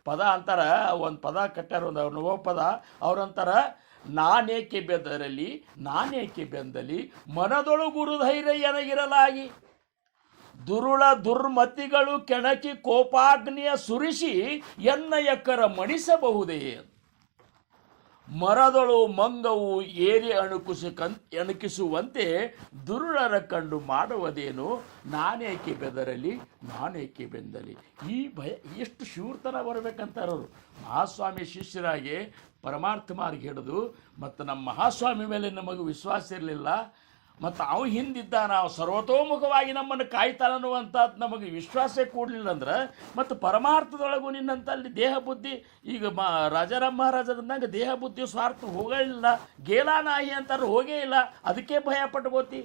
ಪದ ಅಂತಾರ, ಒಂದು ಪದ ಕಟ್ಟಾರ, ಒಂದು ನವ ಪದ. ಅವ್ರಂತಾರ, ನಾನೇಕೆ ಬೆದರಲಿ ನಾನೇಕೆ ಬೆಂದಲಿ ಮನದೊಳು ಗುರು ಧೈರ್ಯ ಏನಗಿರಲಾಗಿ. ದುರುಳ ದುರ್ಮತಿಗಳು ಕೆಣಕಿ ಕೋಪಾಗ್ನಿಯ ಸುರಿಸಿ ಎನ್ನ ಎಕ್ಕರ ಮಣಿಸಬಹುದೇ. ಮರದೊಳು ಮಂಗವು ಏರಿ ಅಣುಕಿಸುವಂತೆ ದುರುಳರ ಕಂಡು ಮಾಡುವುದೇನು, ನಾನೇಕೆ ಬೆದರಲಿ ನಾನೇಕೆ ಬೆಂದಲಿ. ಈ ಭಯ ಎಷ್ಟು ಶೂರ್ತನ ಬರಬೇಕಂತಾರವರು. ಮಹಾಸ್ವಾಮಿ ಶಿಷ್ಯರಾಗಿ ಪರಮಾರ್ಥ ಮಾರ್ಗ ಹಿಡಿದು ಮತ್ತು ನಮ್ಮ ಮಹಾಸ್ವಾಮಿ ಮೇಲೆ ನಮಗೆ ವಿಶ್ವಾಸ ಇರಲಿಲ್ಲ, ಮತ್ತು ಅವು ಹಿಂದಿದ್ದ ನಾವು ಸರ್ವತೋಮುಖವಾಗಿ ನಮ್ಮನ್ನು ಕಾಯ್ತಾನನ್ನುವಂಥದ್ದು ನಮಗೆ ವಿಶ್ವಾಸ ಕೂಡಲಿಲ್ಲ ಅಂದ್ರೆ ಮತ್ತು ಪರಮಾರ್ಥದೊಳಗೂ ನಿನ್ನಂತಲ್ಲಿ ದೇಹ ಬುದ್ಧಿ ಈಗ ರಾಜಾರಾಮ್ ಮಹಾರಾಜರಂದಾಗ ದೇಹ ಬುದ್ಧಿ ಸ್ವಾರ್ಥ ಹೋಗಲಿಲ್ಲ. ಗೇಲಾನಾಹಿ ಅಂತಾರೆ, ಹೋಗೇ ಇಲ್ಲ. ಅದಕ್ಕೆ ಭಯ ಪಟ್ಕೋತಿ.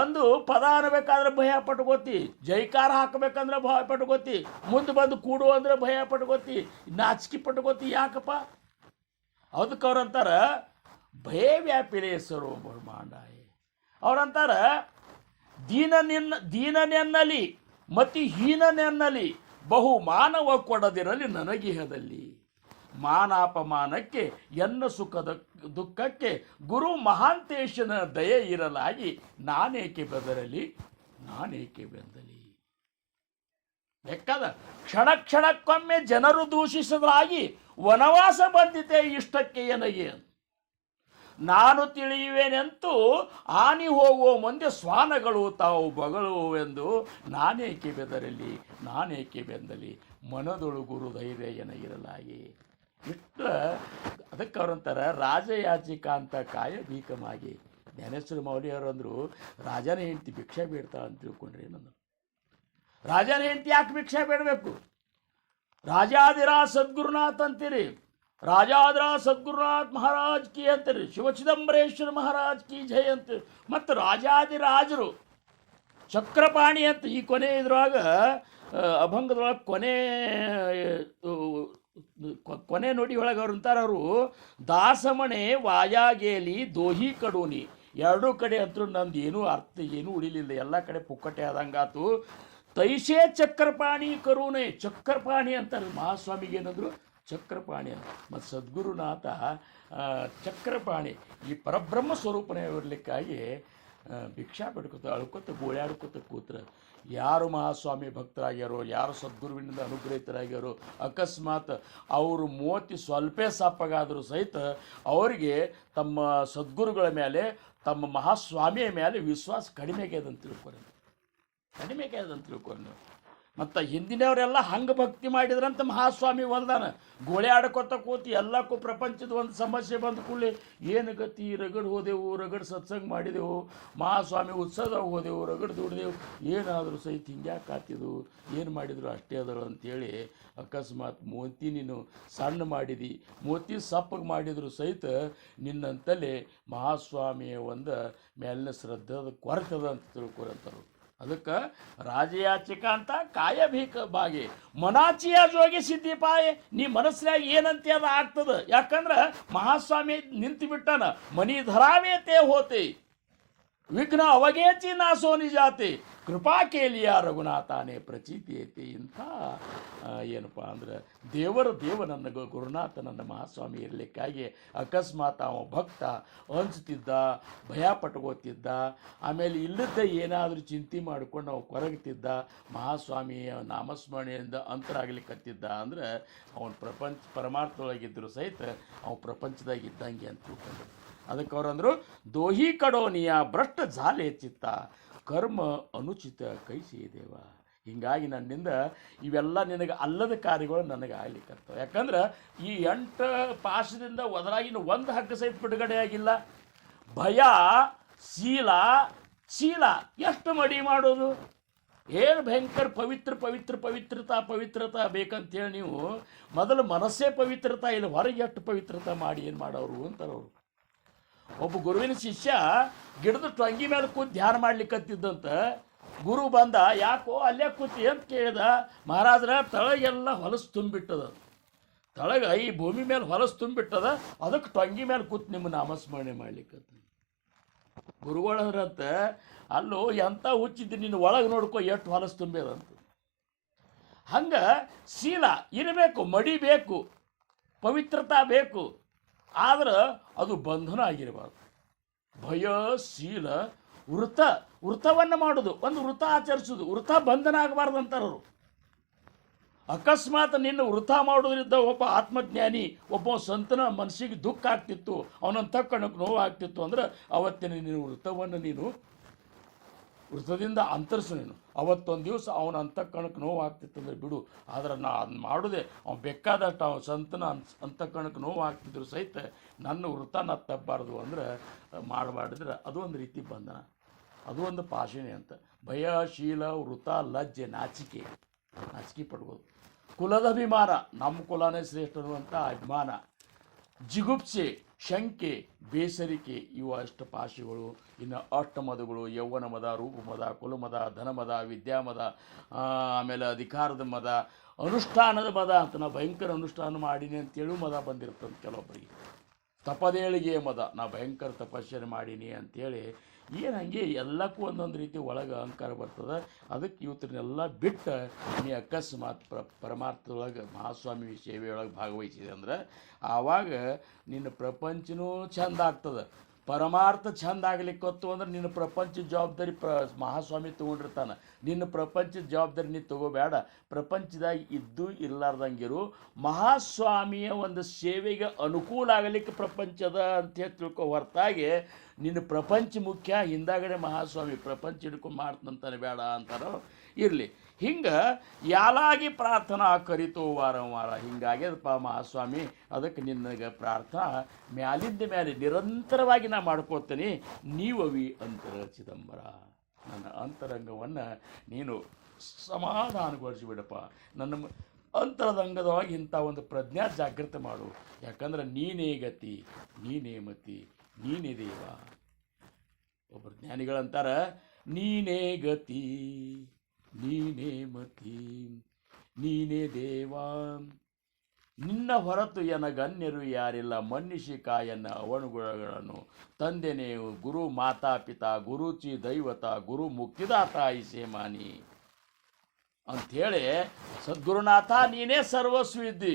ಒಂದು ಪದ ಅನ್ನಬೇಕಾದ್ರೆ ಭಯ ಪಟ್ಕೋತಿ, ಜೈಕಾರ ಹಾಕಬೇಕಂದ್ರೆ ಭಯ ಪಟ್ಕೋತಿ, ಮುಂದೆ ಬಂದು ಕೂಡು ಅಂದ್ರೆ ಭಯ ಪಟ್ಕೋತಿ, ನಾಚಿಕೆ ಪಟ್ಕೋತಿ. ಯಾಕಪ್ಪ? ಅದಕ್ಕೆ ಅವ್ರಂತಾರ ಭಯ ವ್ಯಾಪಿಲೆ ಸರ್ವ ಬ್ರಹ್ಮಾಂಡ. ಅವ್ರಂತಾರ, ದೀನನೆನ್ನಲಿ ಮತಿ ಹೀನನೆನ್ನಲಿ ಬಹು ಮಾನವ ಕೊಡದಿರಲಿ ನನಗಿಹದಲ್ಲಿ. ಮಾನಾಪಮಾನಕ್ಕೆ ಎನ್ನ ಸುಖದ ದುಃಖಕ್ಕೆ ಗುರು ಮಹಾಂತೇಶನ ದಯೆ ಇರಲಾಗಿ ನಾನೇಕೆ ಬೆದರಲಿ ನಾನೇಕೆ ಬೆಂದಲಿ. ಬೇಕಾದ ಕ್ಷಣಕ್ಕೊಮ್ಮೆ ಜನರು ದೂಷಿಸದಾಗಿ ವನವಾಸ ಬಂದಿದೆ ಇಷ್ಟಕ್ಕೆ ಏನಗೆ ನಾನು ತಿಳಿಯುವೆನೆಂತೂ ಆನಿ ಹೋಗುವ ಮುಂದೆ ಸ್ವಾನಗಳು ತಾವು ಬಗಳುವೆಂದು ನಾನೇಕೆ ಬೆದರಲಿ ನಾನೇಕೆ ಬೆಂದಲಿ ಮನದೊಳಗುರು ಧೈರ್ಯ ಏನಾಗಿರಲಾಗಿ ಇಷ್ಟ ಅದಕ್ಕೆ ಅವ್ರಂತಾರ ರಾಜಯಾಚಿಕ ಅಂತ ಕಾಯ ಭೀಕಮಾಗಿ ಜ್ಞಾನೇಶ್ವರ ಮೌಲ್ಯವರು ಅಂದರು ರಾಜನ ಹೆಂಡತಿ ಭಿಕ್ಷೆ ಬೇಡ್ತಾಳ ಅಂತ ತಿಳ್ಕೊಂಡ್ರಿ ನಾನು ರಾಜನ ಹೆಂಡತಿ ಯಾಕೆ ಭಿಕ್ಷೆ ಬೇಡಬೇಕು ರಾಜಾದಿರಾಜ ಸದ್ಗುರುನಾಥ್ ಅಂತೀರಿ ರಾಜಾದಿರಾಜ ಸದ್ಗುರುನಾಥ್ ಮಹಾರಾಜ್ ಕಿ ಅಂತೀರಿ ಶಿವಚಿದಂಬರೇಶ್ವರ ಮಹಾರಾಜ್ ಕಿ ಜಯ ಅಂತೀರಿ ಮತ್ತು ರಾಜಾದಿರಾಜರು ಚಕ್ರಪಾಣಿ ಅಂತ ಈ ಕೊನೆ ಇದ್ರೊಳಗೆ ಅಭಂಗದೊಳಗೆ ಕೊನೆ ನುಡಿ ಒಳಗೆ ಅವ್ರು ಅಂತಾರೆ ಅವರು ದಾಸಮಣೆ ವಾಯಾಗೇಲಿ ದೋಹಿ ಕಡೂನಿ ಎರಡೂ ಕಡೆ ಅಂತೂ ನಂದು ಏನೂ ಅರ್ಥ ಏನೂ ಉಳಿಲಿಲ್ಲ ಎಲ್ಲ ಕಡೆ ಪುಕ್ಕಟೆ ಆದಂಗಾತು ತೈಸೇ ಚಕ್ರಪಾಣಿ ಕರುಣೆ ಚಕ್ರಪಾಣಿ ಅಂತಾರೆ ಮಹಾಸ್ವಾಮಿಗೆ ಏನಂದ್ರು ಚಕ್ರಪಾಣಿ ಅಂತ ಮತ್ತು ಸದ್ಗುರುನಾಥ ಚಕ್ರಪಾಣಿ ಈ ಪರಬ್ರಹ್ಮ ಸ್ವರೂಪನೇ ಇರಲಿಕ್ಕಾಗಿ ಭಿಕ್ಷಾ ಬಿಡ್ಕೊತ ಅಳ್ಕೊತ ಗೋಳ್ಯಾಡ್ಕೊತ ಕೂತ್ರ ಯಾರು ಮಹಾಸ್ವಾಮಿ ಭಕ್ತರಾಗ್ಯಾರೋ ಯಾರು ಸದ್ಗುರುವಿನಿಂದ ಅನುಗ್ರಹಿತರಾಗ್ಯಾರೋ ಅಕಸ್ಮಾತ್ ಅವರು ಮೋತಿ ಸ್ವಲ್ಪ ಸಪ್ಪಗಾದರೂ ಸಹಿತ ಅವರಿಗೆ ತಮ್ಮ ಸದ್ಗುರುಗಳ ಮೇಲೆ ತಮ್ಮ ಮಹಾಸ್ವಾಮಿಯ ಮೇಲೆ ವಿಶ್ವಾಸ ಕಡಿಮೆ ಆಗ್ಯದಂತ ತಿಳ್ಕೊರಿ ನೀವು ಮತ್ತು ಹಿಂದಿನವರೆಲ್ಲ ಹಂಗೆ ಭಕ್ತಿ ಮಾಡಿದ್ರಂತ ಮಹಾಸ್ವಾಮಿ ಒಂದಾನ ಗೋಳೆ ಆಡ್ಕೊತ ಕೂತಿ ಎಲ್ಲಕ್ಕೂ ಪ್ರಪಂಚದ ಒಂದು ಸಮಸ್ಯೆ ಬಂದ ಕೂಡಲೇ ಏನು ಗತಿ ರಗಡ್ ಹೋದೆವು ರಗಡ್ ಸತ್ಸಂಗ ಮಾಡಿದೆವು ಮಹಾಸ್ವಾಮಿ ಉತ್ಸವದಾಗ ಹೋದೆವು ರಗಡ್ ದುಡ್ದೆವು ಏನಾದರೂ ಸಹಿತ ಹಿಂಗ್ಯಾಕೆ ಆತಿದು ಏನು ಮಾಡಿದ್ರು ಅಷ್ಟೇ ಅದಳು ಅಂತೇಳಿ ಅಕಸ್ಮಾತ್ ಮೋತಿ ನೀನು ಸಣ್ಣ ಮಾಡಿದಿ ಮೋತಿ ಸಪ್ಪಗೆ ಮಾಡಿದ್ರು ಸಹಿತ ನಿನ್ನಂತಲೇ ಮಹಾಸ್ವಾಮಿಯ ಒಂದು ಮೇಲಿನ ಶ್ರದ್ಧದ ಕೊರತದ ಅಂತ ತಿಳ್ಕೊರಂತಾರೆ ಅದಕ್ಕೆ ರಾಜಯಾಚಿಕ ಅಂತ ಕಾಯಭೀಕ ಬಾಗಿ ಮನಾಚಿಯ ಜೋಗಿ ಸಿದ್ಧಿ ಪಾಯೆ ನೀ ಮನಸ್ಸಿನಾಗ ಏನಂತೆ ಅದು ಆಗ್ತದೆ ಯಾಕಂದ್ರೆ ಮಹಾಸ್ವಾಮಿ ನಿಂತು ಬಿಟ್ಟಾನ ಮನಿ ಧರಾವೇತೆ ಹೋತೆ ವಿಘ್ನ ಅವಗೇಚಿ ನಾಸೋನಿ ಜಾತಿ ಕೃಪಾ ಕೇಲಿಯ ರಘುನಾಥಾನೇ ಪ್ರಚೀತಿ ಐತಿ ಇಂಥ ಏನಪ್ಪ ಅಂದ್ರೆ ದೇವ ನನ್ನ ಗುರುನಾಥ ನನ್ನ ಮಹಾಸ್ವಾಮಿ ಇರಲಿಕ್ಕಾಗಿ ಅಕಸ್ಮಾತ್ ಅವ ಭಕ್ತ ಹಂಚ್ತಿದ್ದ ಭಯ ಪಟ್ಕೋತಿದ್ದ ಆಮೇಲೆ ಇಲ್ಲದ ಏನಾದರೂ ಚಿಂತೆ ಮಾಡ್ಕೊಂಡು ಅವ ಕೊರಗ್ತಿದ್ದ ಮಹಾಸ್ವಾಮಿಯ ನಾಮಸ್ಮರಣೆಯಿಂದ ಅಂತರಾಗ್ಲಿಕ್ಕತ್ತಿದ್ದ ಅಂದ್ರೆ ಅವನ ಪರಮಾರ್ಥದೊಳಗಿದ್ದರೂ ಸಹಿತ ಅವ ಪ್ರಪಂಚದಾಗ ಇದ್ದಂಗೆ ಅಂತ ತಿಳ್ಕೊಂಡ್ರು ಅದಕ್ಕೆ ಅವ್ರಂದ್ರು ದೋಹಿ ಕಡೋನಿಯ ಭ್ರಷ್ಟ ಜಾಲೆ ಚಿತ್ತ ಕರ್ಮ ಅನುಚಿತ ಕೈಸಿ ದೇವ ಹೀಗಾಗಿ ನನ್ನಿಂದ ಇವೆಲ್ಲ ನಿನಗೆ ಅಲ್ಲದ ಕಾರ್ಯಗಳು ನನಗೆ ಆಗ್ಲಿಕ್ಕತ್ತವೆ ಯಾಕಂದ್ರೆ ಈ 8 ಪಾಶದಿಂದ ಒದರಾಗಿನ ಒಂದು ಹಗ್ಗ ಸಹಿತ ಬಿಡುಗಡೆ ಆಗಿಲ್ಲ ಭಯ ಶೀಲ ಎಷ್ಟು ಮಡಿ ಮಾಡೋದು ಏನು ಭಯಂಕರ ಪವಿತ್ರತಾ ಬೇಕಂತೇಳಿ ನೀವು ಮೊದಲು ಮನಸ್ಸೇ ಪವಿತ್ರತಾ ಇಲ್ಲ ಹೊರಗೆ ಎಷ್ಟು ಪವಿತ್ರತಾ ಮಾಡಿ ಏನು ಮಾಡೋರು ಅಂತಾರವರು ಒಬ್ಬ ಗುರುವಿನ ಶಿಷ್ಯ ಗಿಡದ ಟೊಂಗಿ ಮೇಲೆ ಕೂತು ಧ್ಯಾನ ಮಾಡ್ಲಿಕ್ಕತ್ತಿದ್ದಂತ ಗುರು ಬಂದ ಯಾಕೋ ಅಲ್ಲೇ ಕೂತಿ ಅಂತ ಕೇಳಿದ ಮಹಾರಾಜರ ತಳಗೆಲ್ಲ ಹೊಲಸು ತುಂಬಿಟ್ಟದ ತಳಗ ಈ ಭೂಮಿ ಮೇಲೆ ಹೊಲಸು ತುಂಬಿಟ್ಟದ ಅದಕ್ಕೆ ಟೊಂಗಿ ಮೇಲೆ ಕೂತು ನಿಮ್ಮ ನಾಮಸ್ಮರಣೆ ಮಾಡ್ಲಿಕ್ಕತ್ತ ಗುರುಗಳಂತ ಅಲ್ಲೋ ಎಂಥ ಹುಚ್ಚಿದ್ದು ನಿನ್ನ ಒಳಗೆ ನೋಡ್ಕೊ ಎಷ್ಟು ಹೊಲಸು ತುಂಬ್ಯದಂತ ಹಂಗೆ ಶೀಲ ಇರಬೇಕು ಮಡಿಬೇಕು ಪವಿತ್ರತಾ ಬೇಕು ಆದ್ರೆ ಅದು ಬಂಧನ ಆಗಿರಬಾರ್ದು ಭಯ ಶೀಲ ವೃತವನ್ನು ಮಾಡೋದು ಒಂದು ವೃತ ಆಚರಿಸೋದು ವೃತ ಬಂಧನ ಆಗಬಾರ್ದು ಅಂತಾರವರು ಅಕಸ್ಮಾತ್ ನಿನ್ನ ವೃತ ಮಾಡೋದ್ರಿಂದ ಒಬ್ಬ ಆತ್ಮಜ್ಞಾನಿ ಒಬ್ಬ ಸಂತನ ಮನಸ್ಸಿಗೆ ದುಃಖ ಆಗ್ತಿತ್ತು ಅವನಂತಕ್ಕಣಕ್ಕೆ ನೋವು ಆಗ್ತಿತ್ತು ಅಂದ್ರೆ ಅವತ್ತಿನ ನೀನು ವೃತವನ್ನು ವೃತದಿಂದ ಅಂತರಿಸು ನೀನು ಅವತ್ತೊಂದು ದಿವಸ ಅವನ ಅಂತಃಕರಣಕ್ಕೆ ನೋವು ಆಗ್ತಿತ್ತು ಅಂದರೆ ಬಿಡು ಆದ್ರೆ ನಾ ಅದನ್ನ ಮಾಡೋದೆ ಅವ್ನು ಬೇಕಾದಷ್ಟು ಅವನ ಸಂತನ ಅಂತಃಕರಣಕ್ಕೆ ನೋವು ಆಗ್ತಿದ್ರು ಸಹಿತ ನನ್ನ ವೃತನ ತಪ್ಪಬಾರ್ದು ಅಂದ್ರೆ ಮಾಡಬಾರ್ದ್ರೆ ಅದು ಒಂದು ರೀತಿ ಬಂಧನ ಅದು ಒಂದು ಪಾಷಣೆ ಅಂತ ಭಯ ಶೀಲ ವೃತ ಲಜ್ಜೆ ನಾಚಿಕೆ ಪಡ್ಬೋದು ಕುಲದ ಅಭಿಮಾನ ನಮ್ಮ ಕುಲನೇ ಶ್ರೇಷ್ಠ ಅನ್ನುವಂಥ ಅಭಿಮಾನ ಜಿಗುಪ್ಸೆ ಶಂಕೆ ಬೇಸರಿಕೆ ಇವು ಅಷ್ಟಪಾಶಿಗಳು ಇನ್ನು ಅಷ್ಟಮದಗಳು ಯೌವನ ಮದ ರೂಪ ಮದ ಕುಲಮದ ಧನಮದ ವಿದ್ಯಾಮದ ಆಮೇಲೆ ಅಧಿಕಾರದ ಮದ ಅನುಷ್ಠಾನದ ಮದ ಅಂತ ನಾ ಭಯಂಕರ ಅನುಷ್ಠಾನ ಮಾಡೀನಿ ಅಂತೇಳಿ ಮದ ಬಂದಿರ್ತಂತ ಕೆಲವೊಬ್ಬರಿಗೆ ತಪದೇಳಿಗೆ ಮದ ನಾ ಭಯಂಕರ ತಪಸ್ಸನೆ ಮಾಡೀನಿ ಅಂಥೇಳಿ ಏನು ಹಂಗೆ ಎಲ್ಲಕ್ಕೂ ಒಂದೊಂದು ರೀತಿ ಒಳಗೆ ಅಹಂಕಾರ ಬರ್ತದೆ ಅದಕ್ಕೆ ಇವತ್ತನ್ನೆಲ್ಲ ಬಿಟ್ಟು ನೀ ಅಕಸ್ಮಾತ್ ಪರಮಾರ್ಥದೊಳಗೆ ಮಹಾಸ್ವಾಮಿ ಸೇವೆಯೊಳಗೆ ಭಾಗವಹಿಸಿದೆ ಅಂದ್ರೆ ಆವಾಗ ನಿನ್ನ ಪ್ರಪಂಚನೂ ಚೆಂದ ಆಗ್ತದೆ ಪರಮಾರ್ಥ ಚಂದ ಆಗ್ಲಿಕ್ಕತ್ತು ಅಂದ್ರೆ ನಿನ್ನ ಪ್ರಪಂಚದ ಜವಾಬ್ದಾರಿ ಮಹಾಸ್ವಾಮಿ ತೊಗೊಂಡಿರ್ತಾನೆ. ನಿನ್ನ ಪ್ರಪಂಚದ ಜವಾಬ್ದಾರಿ ನೀ ತಗೋಬೇಡ. ಪ್ರಪಂಚದಾಗ ಇದ್ದು ಇರ್ಲಾರ್ದಂಗಿರು. ಮಹಾಸ್ವಾಮಿಯ ಒಂದು ಸೇವೆಗೆ ಅನುಕೂಲ ಆಗಲಿಕ್ಕೆ ಪ್ರಪಂಚದ ಅಂತೇಳಿ ತಿಳ್ಕೊ ಹೊರತಾಗಿ ನಿನ್ನ ಪ್ರಪಂಚ ಮುಖ್ಯ, ಹಿಂದಾಗಡೆ ಮಹಾಸ್ವಾಮಿ ಪ್ರಪಂಚ ಹಿಡ್ಕೊಂಡು ಮಾಡ್ತಂತಾನೆ ಬೇಡ ಅಂತಾರೋ ಇರಲಿ. ಹಿಂಗೆ ಯಾಲಾಗಿ ಪ್ರಾರ್ಥನಾ ಕರಿತು ವಾರಂವಾರ. ಹಿಂಗಾಗ್ಯದಪ್ಪ ಮಹಾಸ್ವಾಮಿ, ಅದಕ್ಕೆ ನಿನಗೆ ಪ್ರಾರ್ಥನಾ ಮ್ಯಾಲಿಂದ ಮೇಲೆ ನಿರಂತರವಾಗಿ ನಾ ಮಾಡ್ಕೋತೀನಿ. ನೀವವಿ ಅಂತರ ಚಿದಂಬರ, ನನ್ನ ಅಂತರಂಗವನ್ನು ನೀನು ಸಮಾಧಾನಗೊಳಿಸಿಬಿಡಪ್ಪ. ನನ್ನ ಅಂತರದಂಗದವಾಗಿ ಇಂಥ ಒಂದು ಪ್ರಜ್ಞಾ ಜಾಗೃತಿ ಮಾಡು. ಯಾಕಂದ್ರೆ ನೀನೇ ಗತಿ, ನೀನೇ ಮತಿ, ನೀನೇ ದೇವ. ಒಬ್ಬರು ಜ್ಞಾನಿಗಳಂತಾರ, ನೀನೇ ಗತಿ, ನೀನೇ ಮತಿ, ನೀನೇ ದೇವ, ನಿನ್ನ ಹೊರತು ಎನಗನ್ಯರು ಯಾರಿಲ್ಲ. ಮನ್ನಿಸಿ ಕಾಯನ್ನ ಅವನುಗಳನ್ನು ತಂದೆನೇವು. ಗುರು ಮಾತಾ ಪಿತಾ, ಗುರುಚಿ ದೈವತ, ಗುರು ಮುಕ್ತಿದಾತ ಐಸೆ ಮಾನಿ ಅಂಥೇಳಿ, ಸದ್ಗುರುನಾಥ ನೀನೇ ಸರ್ವಸ್ವಿದ್ದಿ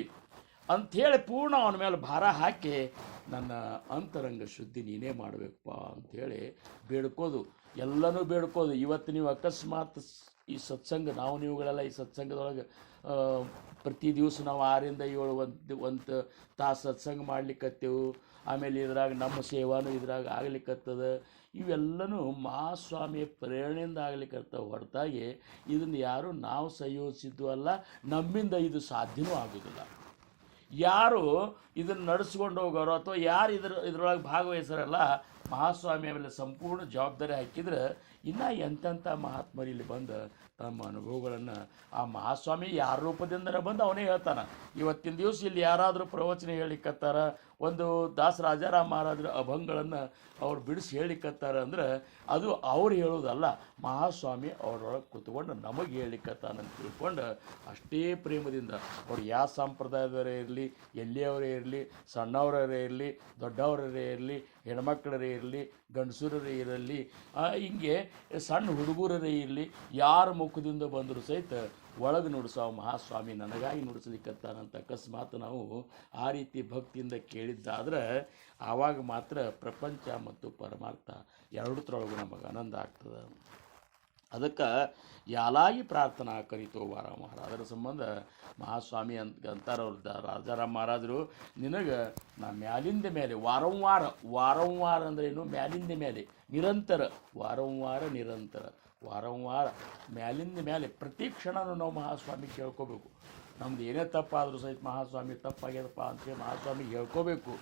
ಅಂಥೇಳಿ ಪೂರ್ಣ ಅವನ ಮೇಲೆ ಭಾರ ಹಾಕಿ, ನನ್ನ ಅಂತರಂಗ ಶುದ್ಧಿ ನೀನೇ ಮಾಡಬೇಕಪ್ಪ ಅಂಥೇಳಿ ಬೇಡ್ಕೋದು. ಎಲ್ಲನೂ ಬೇಡ್ಕೋದು. ಇವತ್ತು ನೀವು ಅಕಸ್ಮಾತ್ ಈ ಸತ್ಸಂಗ, ನಾವು ನೀವುಗಳೆಲ್ಲ ಈ ಸತ್ಸಂಗದೊಳಗೆ ಪ್ರತಿ ದಿವಸ ನಾವು 6 ರಿಂದ 7 ಒಂದು ತಾಸು ಸತ್ಸಂಗ ಮಾಡ್ಲಿಕ್ಕತ್ತೇವು. ಆಮೇಲೆ ಇದ್ರಾಗ ನಮ್ಮ ಸೇವಾನು ಇದ್ರಾಗ ಆಗ್ಲಿಕ್ಕತ್ತದ. ಇವೆಲ್ಲನೂ ಮಹಾಸ್ವಾಮಿಯ ಪ್ರೇರಣೆಯಿಂದ ಆಗ್ಲಿಕ್ಕತ್ತವ ಹೊರತಾಗಿ ಇದನ್ನು ಯಾರು ನಾವು ಸಂಯೋಜಿಸಿದ್ದು ಅಲ್ಲ, ನಮ್ಮಿಂದ ಇದು ಸಾಧ್ಯವೂ ಆಗೋದಿಲ್ಲ. ಯಾರು ಇದನ್ನು ನಡೆಸ್ಕೊಂಡು ಹೋಗೋರು ಅಥವಾ ಯಾರು ಇದ್ರೊಳಗೆ ಭಾಗವಹಿಸರಲ್ಲ, ಮಹಾಸ್ವಾಮಿಯ ಮೇಲೆ ಸಂಪೂರ್ಣ ಜವಾಬ್ದಾರಿ ಹಾಕಿದ್ರೆ ಇನ್ನು ಎಂತೆಂಥ ಮಹಾತ್ಮರು ಇಲ್ಲಿ ಬಂದು ತಮ್ಮ ಅನುಭವಗಳನ್ನು ಆ ಮಹಾಸ್ವಾಮಿ ಯಾರ ರೂಪದಿಂದ ಬಂದು ಅವನೇ ಹೇಳ್ತಾನೆ. ಇವತ್ತಿನ ದಿವಸ ಇಲ್ಲಿ ಯಾರಾದರೂ ಪ್ರವಚನ ಹೇಳಿಕತ್ತಾರ, ಒಂದು ದಾಸ ರಾಜಾರಾಮ್ ಮಹಾರಾಜರ ಅಭಂಗಗಳನ್ನು ಅವ್ರು ಬಿಡಿಸಿ ಹೇಳಿಕತ್ತಾರ ಅಂದ್ರೆ ಅದು ಅವ್ರು ಹೇಳೋದಲ್ಲ, ಮಹಾಸ್ವಾಮಿ ಅವರೊಳಗೆ ಕೂತ್ಕೊಂಡು ನಮಗೆ ಹೇಳಿಕತ್ತಾನಂತ ತಿಳ್ಕೊಂಡು ಅಷ್ಟೇ ಪ್ರೇಮದಿಂದ ಅವ್ರು ಯಾವ ಸಂಪ್ರದಾಯದವರೇ ಇರಲಿ, ಎಲ್ಲಿಯವರೇ ಇರಲಿ, ಸಣ್ಣವರೇ ಇರಲಿ, ದೊಡ್ಡವರೇ ಇರಲಿ, ಹೆಣ್ಮಕ್ಳರೇ ಇರಲಿ, ಗಂಡಸರೇ ಇರಲಿ, ಹಿಂಗೆ ಸಣ್ಣ ಹುಡುಗರೇ ಇರಲಿ, ಯಾರ ಮುಖದಿಂದ ಬಂದರೂ ಸಹಿತ ಒಳಗೆ ನುಡಿಸೋ ಮಹಾಸ್ವಾಮಿ ನನಗಾಗಿ ನುಡಿಸ್ಲಿಕ್ಕತ್ತಾನಂತ ಅಕಸ್ಮಾತ್ ನಾವು ಆ ರೀತಿ ಭಕ್ತಿಯಿಂದ ಕೇಳಿದ್ದಾದ್ರೆ ಆವಾಗ ಮಾತ್ರ ಪ್ರಪಂಚ ಮತ್ತು ಪರಮಾರ್ಥ ಎರಡತ್ರೊಳಗೂ ನಮಗೆ ಆನಂದ ಆಗ್ತದೆ. ಅದಕ್ಕೆ ಯಾಲಾಗಿ ಪ್ರಾರ್ಥನಾ ಕರಿತೋ ವಾರಂವಾರ. ಅದರ ಸಂಬಂಧ ಮಹಾಸ್ವಾಮಿ ಅಂತಾರವ್ರು ರಾಜಾರಾಮ್ ಮಹಾರಾಜರು, ನಿನಗೆ ನಾ ಮ್ಯಾಲಿಂದ ಮೇಲೆ ವಾರಂವಾರ ಅಂದ್ರೇನು? ಮ್ಯಾಲಿಂದ ಮೇಲೆ ನಿರಂತರ, ವಾರಂವಾರ ನಿರಂತರ, ವಾರಂವಾರ ಮ್ಯಾಲಿಂದ ಮೇಲೆ ಪ್ರತಿ ಕ್ಷಣನೂ ನಾವು ಮಹಾಸ್ವಾಮಿ ಕೇಳ್ಕೋಬೇಕು. ನಮ್ದು ಏನೇ ತಪ್ಪಾದರೂ ಸಹಿತ ಮಹಾಸ್ವಾಮಿ ತಪ್ಪಾಗ್ಯದಪ್ಪ ಅಂತೇಳಿ ಮಹಾಸ್ವಾಮಿಗೆ ಹೇಳ್ಕೋಬೇಕು.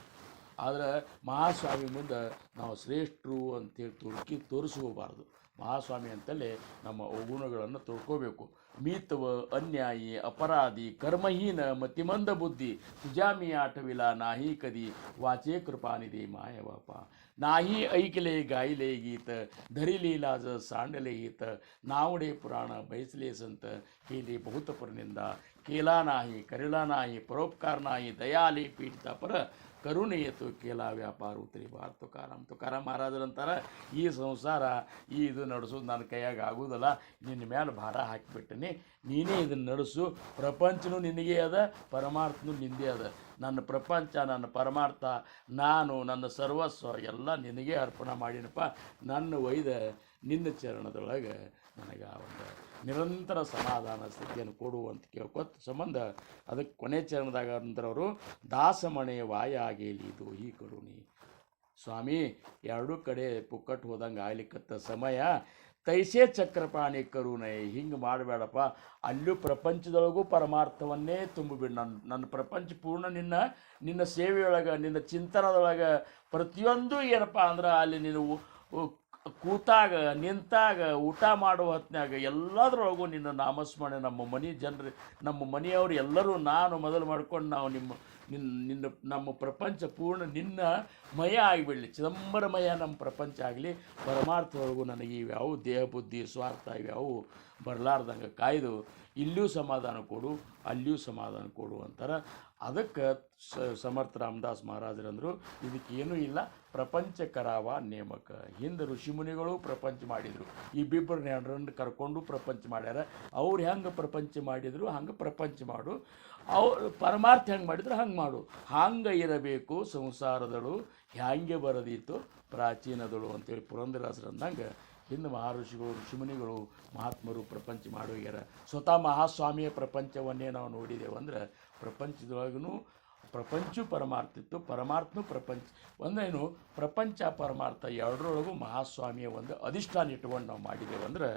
ಆದರೆ ಮಹಾಸ್ವಾಮಿ ಮುಂದೆ ನಾವು ಶ್ರೇಷ್ಠರು ಅಂತೇಳಿ ತೋರಿಸ್ಕೋಬಾರ್ದು. ಮಹಾಸ್ವಾಮಿ ಅಂತಲೇ ನಮ್ಮ ಅವಗುಣಗಳನ್ನು ತಿಳ್ಕೋಬೇಕು. ಮೀತವ, ಅನ್ಯಾಯಿ, ಅಪರಾಧಿ, ಕರ್ಮಹೀನ, ಮತಿಮಂದ ಬುದ್ಧಿ, ತುಜಾಮಿ ಆಟವಿಲ್ಲ, ನಾಹಿ ಕದಿ ವಾಚೆ ಕೃಪಾನಿಧಿ ಮಾಯವಾಪ. नाही ऐकले गायले गीत, धरिली लाज सांडले गीत, नावडे पुराण बैसले संत, केले बहुत परनिंदा, केला नाही करेला नाही, परोपकार नाही, दयाले पीडिता पर, ಕರುಣೆ ಏತು ಕೇಲ ವ್ಯಾಪಾರ ಉತ್ತರಿ ಬಾರ್. ತುಕಾರಾಮ್ ಮಹಾರಾಜರಂತಾರೆ, ಈ ಸಂಸಾರ ಇದು ನಡೆಸೋದು ನನ್ನ ಕೈಯಾಗ ಆಗೋದಲ್ಲ, ನಿನ್ನ ಮೇಲೆ ಭಾರ ಹಾಕಿಬಿಟ್ಟಿನಿ, ನೀನೇ ಇದನ್ನು ನಡೆಸು. ಪ್ರಪಂಚನೂ ನಿನಗೇ ಅದ, ಪರಮಾರ್ಥನೂ ನಿಂದೇ ಅದ. ನನ್ನ ಪ್ರಪಂಚ, ನನ್ನ ಪರಮಾರ್ಥ, ನಾನು, ನನ್ನ ಸರ್ವಸ್ವ ಎಲ್ಲ ನಿನಗೇ ಅರ್ಪಣೆ ಮಾಡಿನಪ್ಪ. ನನ್ನ ಒಯ್ದ ನಿನ್ನ ಚರಣದೊಳಗೆ ನನಗೆ ಆ ಒಂದು ನಿರಂತರ ಸಮಾಧಾನ ಸ್ಥಿತಿಯನ್ನು ಕೊಡುವಂತ ಕೇಳ್ಕೊತ ಸಂಬಂಧ ಅದಕ್ಕೆ ಕೊನೆ ಚರಣದಾಗ ಅಂದ್ರವರು, ದಾಸಮಣೆ ವಾಯ ಆಗೇಲಿ ದೋಹಿ ಕರುಣಿ. ಸ್ವಾಮಿ, ಎರಡೂ ಕಡೆ ಪುಕ್ಕಟ್ಟು ಹೋದಂಗೆ ಆಗ್ಲಿಕ್ಕತ್ತ ಸಮಯ, ತೈಸೇ ಚಕ್ರಪಾಣಿ ಕರುಣೆ. ಹಿಂಗೆ ಮಾಡಬೇಡಪ್ಪ. ಅಲ್ಲೂ ಪ್ರಪಂಚದೊಳಗೂ ಪರಮಾರ್ಥವನ್ನೇ ತುಂಬಿಬಿಡು. ನನ್ನ ಪ್ರಪಂಚ ಪೂರ್ಣ ನಿನ್ನ ಸೇವೆಯೊಳಗೆ, ನಿನ್ನ ಚಿಂತನದೊಳಗೆ ಪ್ರತಿಯೊಂದು ಏನಪ್ಪ ಅಂದ್ರೆ ಅಲ್ಲಿ ನೀನು ಕೂತಾಗ, ನಿಂತಾಗ, ಊಟ ಮಾಡುವ ಹೊತ್ತಿನಾಗ ಎಲ್ಲದರೊಳಗೂ ನಿನ್ನ ನಾಮಸ್ಮರಣೆ. ನಮ್ಮ ಮನೆಯವರು ಎಲ್ಲರೂ ನಾನು ಮೊದಲು ಮಾಡ್ಕೊಂಡು ನಾವು ನಮ್ಮ ಪ್ರಪಂಚ ಪೂರ್ಣ ನಿನ್ನ ಮಯ ಆಗಿಬಿಡಲಿ, ಚಿದಂಬರಮಯ ನಮ್ಮ ಪ್ರಪಂಚ ಆಗಲಿ. ಪರಮಾರ್ಥದೊಳಗೂ ನನಗೆ ಇವ್ಯಾವು ದೇಹ ಬುದ್ಧಿ ಸ್ವಾರ್ಥ ಇವ್ಯಾವು ಬರಲಾರ್ದಂಗೆ ಕಾಯ್ದು ಇಲ್ಲಿಯೂ ಸಮಾಧಾನ ಕೊಡು, ಅಲ್ಲಿಯೂ ಸಮಾಧಾನ ಕೊಡು ಅಂತಾರೆ. ಅದಕ್ಕೆ ಸಮರ್ಥ ರಾಮದಾಸ್ ಮಹಾರಾಜರಂದರು, ಇದಕ್ಕೇನೂ ಇಲ್ಲ, ಪ್ರಪಂಚ ಕರಾವ ನೇಮಕ. ಹಿಂದೆ ಋಷಿಮುನಿಗಳು ಪ್ರಪಂಚ ಮಾಡಿದರು, ಈ ಬಿಬ್ಬರು ನೆಂಡರನ್ನು ಕರ್ಕೊಂಡು ಪ್ರಪಂಚ ಮಾಡ್ಯಾರ. ಅವ್ರು ಹೆಂಗೆ ಪ್ರಪಂಚ ಮಾಡಿದರು ಹಂಗೆ ಪ್ರಪಂಚ ಮಾಡು, ಅವ್ರು ಪರಮಾರ್ಥ ಹೆಂಗೆ ಮಾಡಿದ್ರು ಹಂಗೆ ಮಾಡು. ಹಂಗೆ ಇರಬೇಕು ಸಂಸಾರದಳು, ಹ್ಯಾಂಗೆ ಬರದೀತು ಪ್ರಾಚೀನದಳು ಅಂತೇಳಿ ಪುರಂದರದಾಸರು ಅಂದಂಗೆ ಹಿಂದೆ ಮಹರ್ಷಿಗಳು ಋಷಿಮುನಿಗಳು ಮಹಾತ್ಮರು ಪ್ರಪಂಚ ಮಾಡೋಗ್ಯಾರ. ಸ್ವತಃ ಮಹಾಸ್ವಾಮಿಯ ಪ್ರಪಂಚವನ್ನೇ ನಾವು ನೋಡಿದೆವು ಅಂದ್ರೆ ಪ್ರಪಂಚದೊಳಗೂ ಪ್ರಪಂಚ ಪರಮಾರ್ಥ ಇತ್ತು, ಪರಮಾರ್ಥನೂ ಪ್ರಪಂಚ ಒಂದೇನು ಪ್ರಪಂಚ ಪರಮಾರ್ಥ ಎರಡರೊಳಗೂ ಮಹಾಸ್ವಾಮಿಯ ಒಂದು ಅಧಿಷ್ಠಾನ ಇಟ್ಕೊಂಡು ನಾವು ಮಾಡಿದೆವು ಅಂದ್ರೆ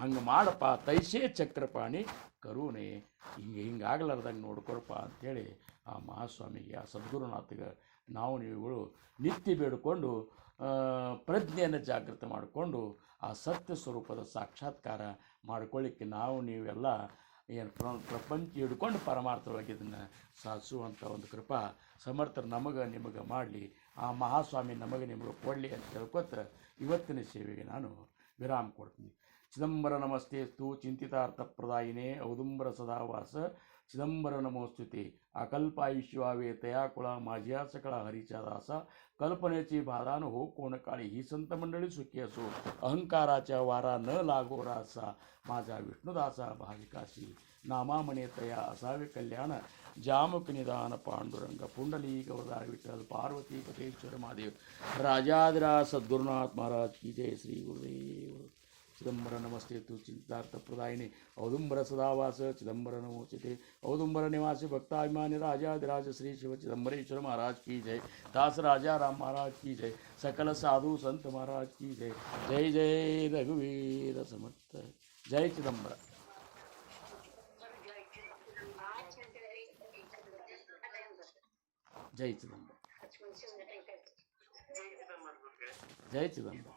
ಹಂಗೆ ಮಾಡಪ್ಪ ತೈಸೇ ಚಕ್ರಪಾಣಿ ಕರುಣೆ ಹಿಂಗಾಗ್ಲಾರ್ದಂಗೆ ನೋಡ್ಕೊಳಪ್ಪ ಅಂಥೇಳಿ ಆ ಮಹಾಸ್ವಾಮಿಗೆ ಆ ಸದ್ಗುರುನಾಥಗೆ ನಾವು ನೀವುಗಳು ನಿತ್ಯ ಬೇಡಿಕೊಂಡು ಪ್ರಜ್ಞೆಯನ್ನು ಜಾಗೃತ ಮಾಡಿಕೊಂಡು ಆ ಸತ್ಯ ಸ್ವರೂಪದ ಸಾಕ್ಷಾತ್ಕಾರ ಮಾಡ್ಕೊಳ್ಳಿಕ್ಕೆ ನಾವು ನೀವೆಲ್ಲ ಏನು ಪ್ರಪಂಚ ಹಿಡ್ಕೊಂಡು ಪರಮಾರ್ಥವಾಗಿ ಇದನ್ನು ಸಾಧಿಸುವಂಥ ಒಂದು ಕೃಪಾ ಸಮರ್ಥರು ನಮಗೆ ನಿಮಗೆ ಮಾಡಲಿ, ಆ ಮಹಾಸ್ವಾಮಿ ನಮಗೆ ನಿಮಗೆ ಕೊಡಲಿ ಅಂತ ಹೇಳ್ಕೊತ ಇವತ್ತಿನ ಸೇವೆಗೆ ನಾನು ವಿರಾಮ ಕೊಡ್ತೀನಿ. ಚಿದಂಬರ ನಮಸ್ತೆಸ್ತು ಚಿಂತಿತಾರ್ಥಪ್ರದಾಯಿನೇ ಔದುಂಬರ ಸದಾವಾಸ ಚಿದಂಬರ ನಮೋಸ್ತುತಿ ಅಕಲ್ಪಾಯುಷ್ಯವೇತಯ ಕುಳ माझ्या सकळ हरीच्या दासा कल्पनेची बाधा न हो कोण काळी ही संत मंडळी सुखी असो अहंकाराच्या वारा न लागो रासा माझा विष्णुदासा भाविकाशी नामामणे तया असावे कल्याण जामक निदान पांडुरंग पुंडली गवदार विठ्ठल पार्वती पतेश्वर महादेव राजाधिराज सद्गुरुनाथ महाराज की जय. श्री गुरुदेव. चिदंबर नमस्ते तू चिंतार्थप्रदायिने औदुंबर सदावास चिदंबर नमोचिते औदुंबर निवासी भक्ताभिमानी राजाधिराज श्री शिव चिदंबरेश्वर महाराज की जय. दास राजा राम महाराज की जय. सकल साधु संत महाराज की जय. जय जय रघुवीर समर्थ. जय चिदंबर. जय चिदंबर. जय चिदंबर.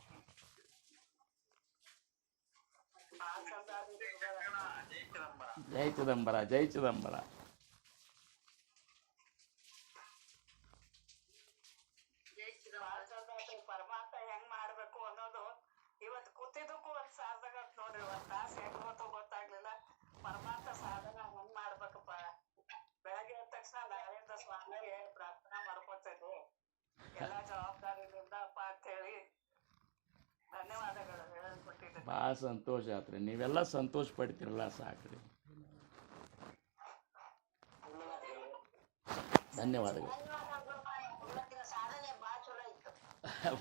जय चिदंबर. जय चिदंबर. ಪರಮಾರ್ಥ ಹೆಂಗ್ ಮಾಡ್ಬೇಕು ಅನ್ನೋದು ಇವತ್ತು ಕೂತಿದ್ದಕ್ಕೂ ಒಂದ್ ಸಾರ್ಥಕ ನೋಡ್ರಿ. ಒಂದ್ ತಾಸು ಹೆಂಗ್ ಗೊತ್ತಾಗ್ಲಿಲ್ಲ. ಪರಮಾರ್ಥ ಸಾಧನ ಹೆಂಗ್ ಮಾಡ್ಬೇಕಪ್ಪ. ಬೆಳಗ್ಗೆ ಎದ್ದ ತಕ್ಷಣ ನಾರಾಯಣ ಸ್ವಾಮಿಗೆ ಪ್ರಾರ್ಥನಾ ಮಾಡ್ಕೊತಿದ್ದೆ ಎಲ್ಲ ಜವಾಬ್ದಾರಿಯಿಂದ ಅಪ್ಪ ಅಂತ ಹೇಳಿ ಧನ್ಯವಾದಗಳು ಹೇಳ್ಕೊಟ್ಟಿದ್ದೆ. ಭಾಳ ಸಂತೋಷ ಆತ್ರಿ. ನೀವೆಲ್ಲ ಸಂತೋಷ ಪಡ್ತಿರಲ್ಲ ಸಾಕ್ರಿ. ಧನ್ಯವಾದಗಳು. ಸಾಧನೆ ಭಾಳ ಚಲೋ ಇತ್ತು.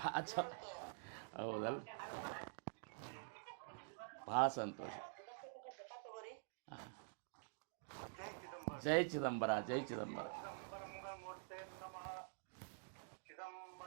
ಭಾಳ ಚಲೋ ಹೌದಲ್ಲ, ಭಾಳ ಸಂತೋಷ. ಜೈ ಚಿದಂಬರ. ಜೈ ಚಿದಂಬರ.